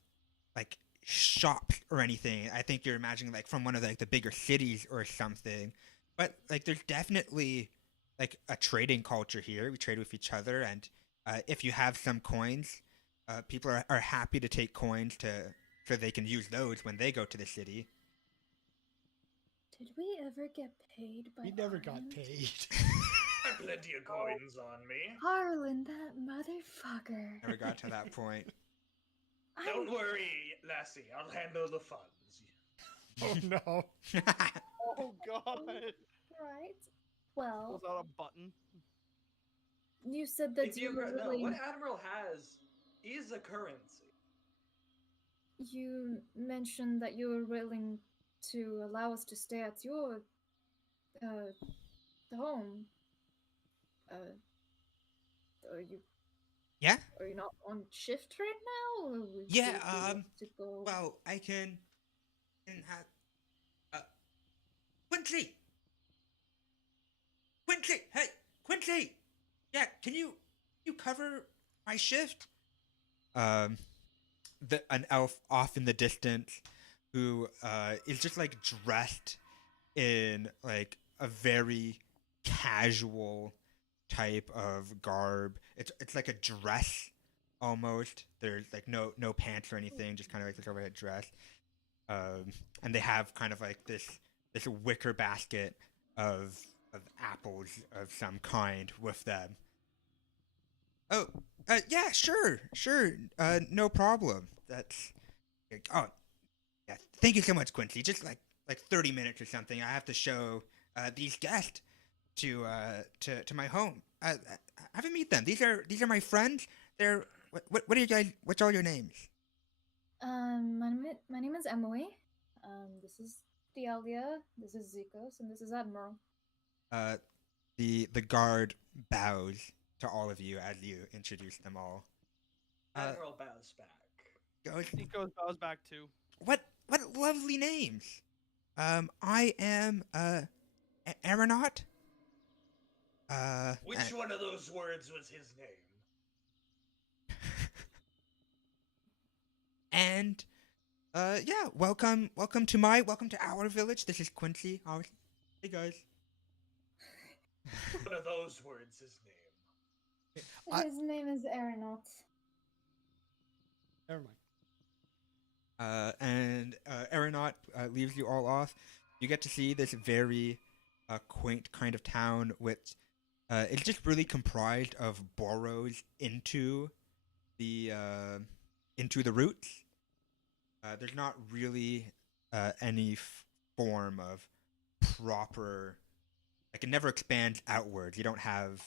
like shops or anything. I think you're imagining like from one of like the bigger cities or something. But like, there's definitely like a trading culture here. We trade with each other, and if you have some coins, people are happy to take coins so they can use those when they go to the city. Did we ever get paid by We never got Harlan? paid. I have plenty of coins on me. Harlan, that motherfucker. Never got to that point. Don't worry, lassie. I'll handle the funds. Oh no. Oh God. Right. Well, Pulls out a button. you said that If you you were no, willing. what Admiral has is a currency. You mentioned that you were willing to allow us to stay at your home. Are you Yeah. are you not on shift right now? Or would Yeah, you be able to go? Well, I can have Quincy. Quincy, hey, Quincy. Yeah, can you cover my shift? An elf off in the distance who is just like dressed in like a very casual type of garb. It's like a dress almost. There's like no pants or anything, just kind of like this overhead dress. And they have kind of like this wicker basket of apples of some kind with them. Oh, yeah, sure, no problem. That's oh, yeah. Thank you so much, Quincy. Just like 30 minutes or something. I have to show these guests to my home. Have you meet them? These are my friends. They're what are you guys? What's all your names? My name is Emily. This is Dealia. This is Zikos, and this is Admiral. The guard bows to all of you as you introduce them all. Admiral bows back. Goes, Nico's bows back too. what lovely names. I am Aeronaut. Which one of those words was his name? And yeah, welcome to our village. This is Quincy. Hey guys. One of those words his name. His name is Aeronaut. Never mind. And Aeronaut leaves you all off. You get to see this very quaint kind of town, which is just really comprised of burrows into the roots. There's not really any form of proper. Like it never expands outwards. You don't have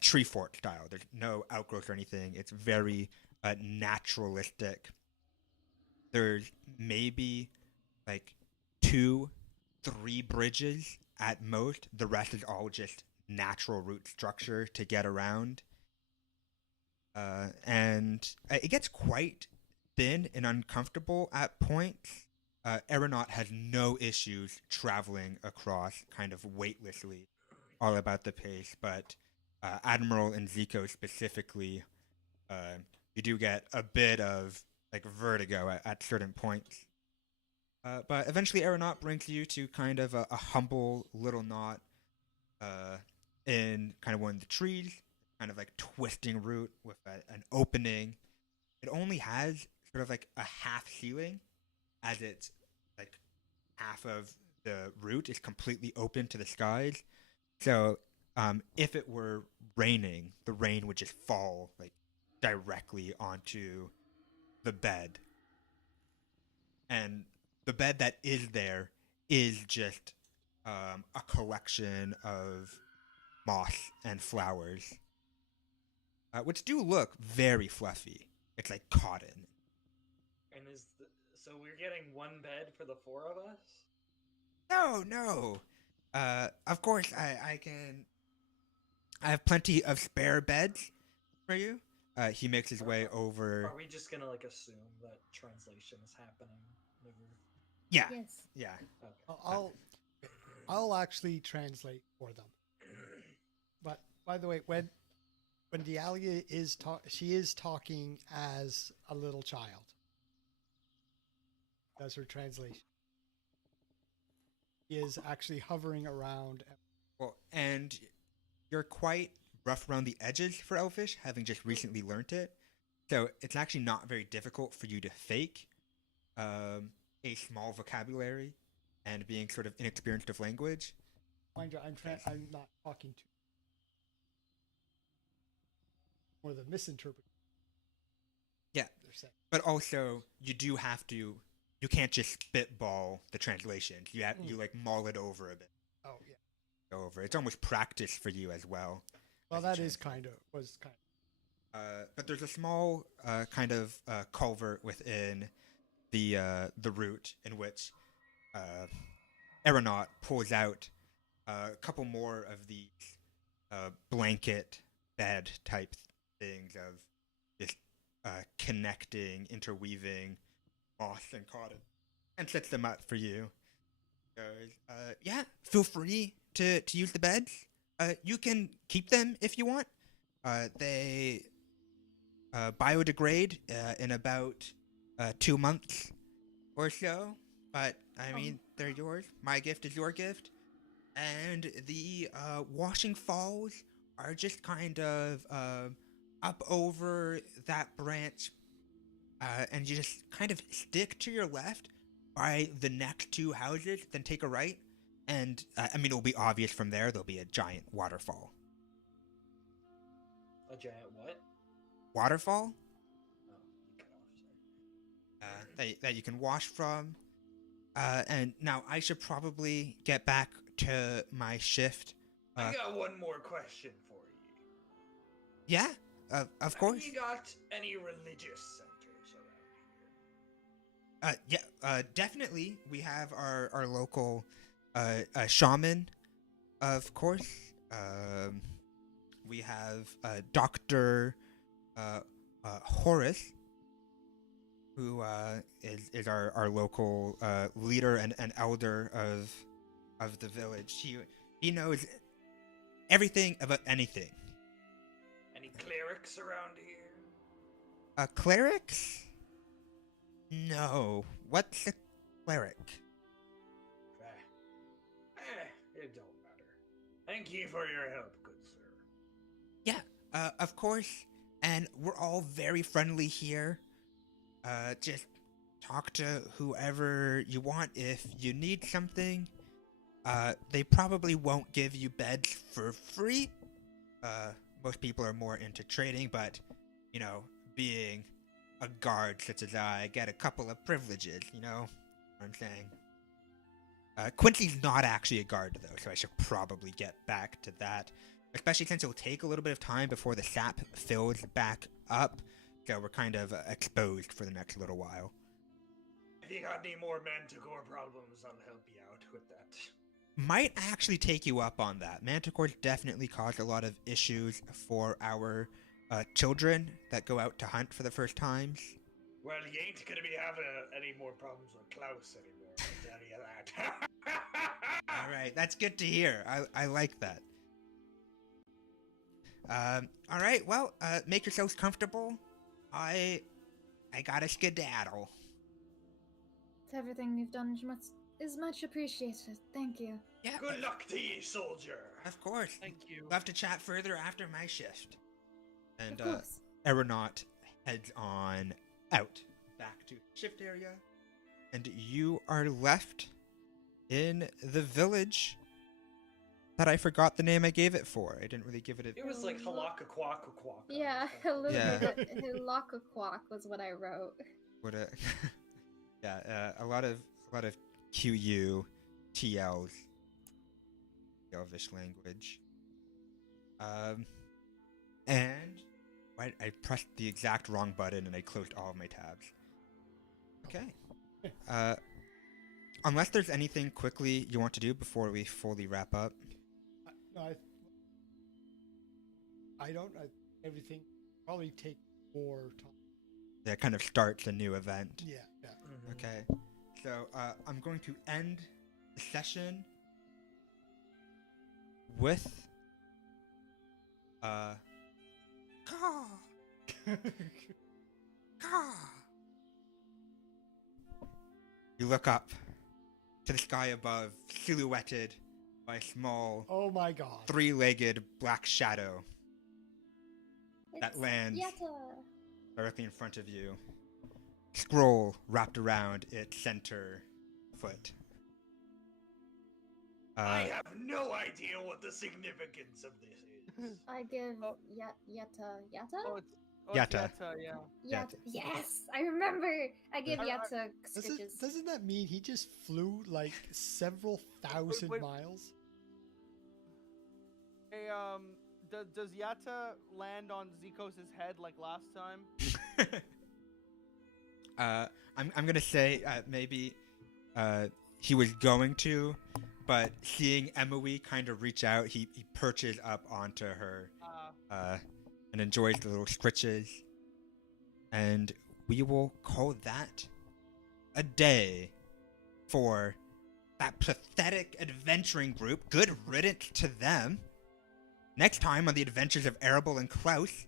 tree fort style. There's no outgrowth or anything. It's very naturalistic. There's maybe like 2-3 bridges at most. The rest is all just natural root structure to get around. And it gets quite thin and uncomfortable at points. Aeronaut has no issues traveling across kind of weightlessly, all about the pace, but Admiral and Zico specifically, you do get a bit of like vertigo at certain points. But eventually Aeronaut brings you to kind of a humble little knot in kind of one of the trees, kind of like twisting root with an opening. It only has sort of like a half ceiling, as it's like half of the root is completely open to the skies. So if it were raining, the rain would just fall like directly onto the bed. And the bed that is there is just a collection of moss and flowers, which do look very fluffy. It's like cotton. And so we're getting one bed for the 4 of us? No. Of course, I have plenty of spare beds for you. He makes his way over. Are we just gonna like assume that translation is happening? Never... Yeah. Yes. Yeah. Okay. I'll actually translate for them. But by the way, when Dialia is she is talking as a little child. That's her translation. She is actually hovering around. Well, and you're quite rough around the edges for Elfish, having just recently learnt it. So it's actually not very difficult for you to fake a small vocabulary and being sort of inexperienced of language. Mind you, I'm not talking to more the misinterpret. Yeah, but also you do have to. You can't just spitball the translations. You like mull it over a bit. Oh yeah. Over. It's almost practice for you as well. Well, that is kind of. But there's a small kind of culvert within the route in which Aeronaut pulls out a couple more of these blanket bed type things of just connecting, interweaving moss and cotton, and sets them up for you. Yeah, feel free to use the beds. You can keep them if you want. They biodegrade in about 2 months or so. But, I mean, they're yours. My gift is your gift. And the washing falls are just kind of up over that branch. And you just kind of stick to your left by the next 2 houses, then take a right. And, I mean, it'll be obvious from there. There'll be a giant waterfall. A giant what? Waterfall? Oh, you cut off, sorry. That you can wash from. And now I should probably get back to my shift. I got one more question for you. Yeah, of course. Have you got any religious centers around here? Yeah, definitely. We have our local shaman, of course. we have Dr. Horace, who is our local leader and elder of the village. He knows everything about anything. Any clerics around here? Clerics? No. What's a cleric? It don't matter. Thank you for your help, good sir. Yeah, of course. And we're all very friendly here. Just talk to whoever you want if you need something. They probably won't give you beds for free. Most people are more into trading, but, you know, being a guard such as I get a couple of privileges, you know what I'm saying? Quincy's not actually a guard, though, so I should probably get back to that. Especially since it'll take a little bit of time before the sap fills back up, so we're kind of exposed for the next little while. If you got any more Manticore problems, I'll help you out with that. Might actually take you up on that. Manticores definitely cause a lot of issues for our children that go out to hunt for the first times. Well, you ain't gonna be having any more problems with Klaus anymore, I'll tell you that. Alright, that's good to hear. I like that. Alright, well, make yourselves comfortable. I gotta skedaddle. Everything you've done is much appreciated. Thank you. Yeah, Good luck to you, soldier. of course. Thank you. Love to chat further after my shift. And Of course. Aeronaut heads on out back to shift area, and you are left in the village that I forgot the name I gave it for. I didn't really give it a... It was like Halaka Quaka Quaka. Yeah, Hilakaquak was what I wrote. What a... yeah, a lot of QU, TLs, Elvish language. And I pressed the exact wrong button and I closed all of my tabs. Okay. Unless there's anything quickly you want to do before we fully wrap up. No, I don't. Everything probably take more time. That kind of starts a new event. Yeah. Mhm. Okay. So I'm going to end the session with Caw. Caw. You look up to the sky above, silhouetted by a small, Oh my god. three-legged black shadow that It's lands Yetta. directly in front of you. Scroll wrapped around its center foot. I have no idea what the significance of this is. I give Oh. Yetta. Oh, it's Yatta. Yatta, yeah. Yatta. Yes, I remember. I give I- Yetta stitches. Doesn't that mean he just flew like several thousand wait. miles? Hey, does Yatta land on Zikos' head like last time? I'm gonna say maybe he was going to, but seeing Emily kind of reach out, he perches up onto her and enjoys the little scritches. And we will call that a day for that pathetic adventuring group. Good riddance to them. Next time on the adventures of Arabel and Klaus,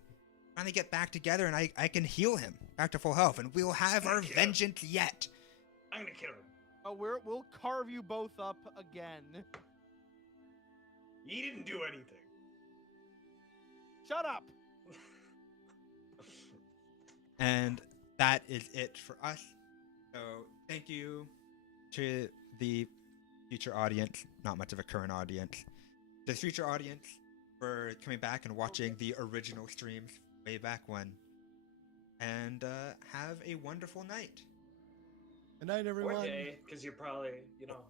finally get back together and I can heal him back to full health, and we'll have our Thank you. vengeance yet. I'm gonna kill him. We'll carve you both up again. He didn't do anything. Shut up. And that is it for us. So thank you to the future audience, not much of a current audience, the future audience for coming back and watching the original streams way back when. And have a wonderful night. Good night, everyone. Or day, because you're probably,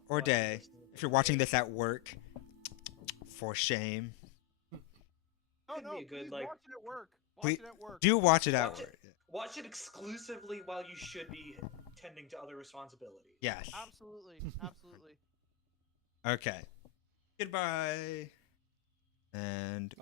Or watching day. this If you're watching this at work, for shame. Oh Could no, be a good, please like- watch it at work. Watch Please- it at work. Do watch it at Watch work. Watch it exclusively while you should be tending to other responsibilities. Yes. Absolutely, absolutely. Okay. Goodbye. And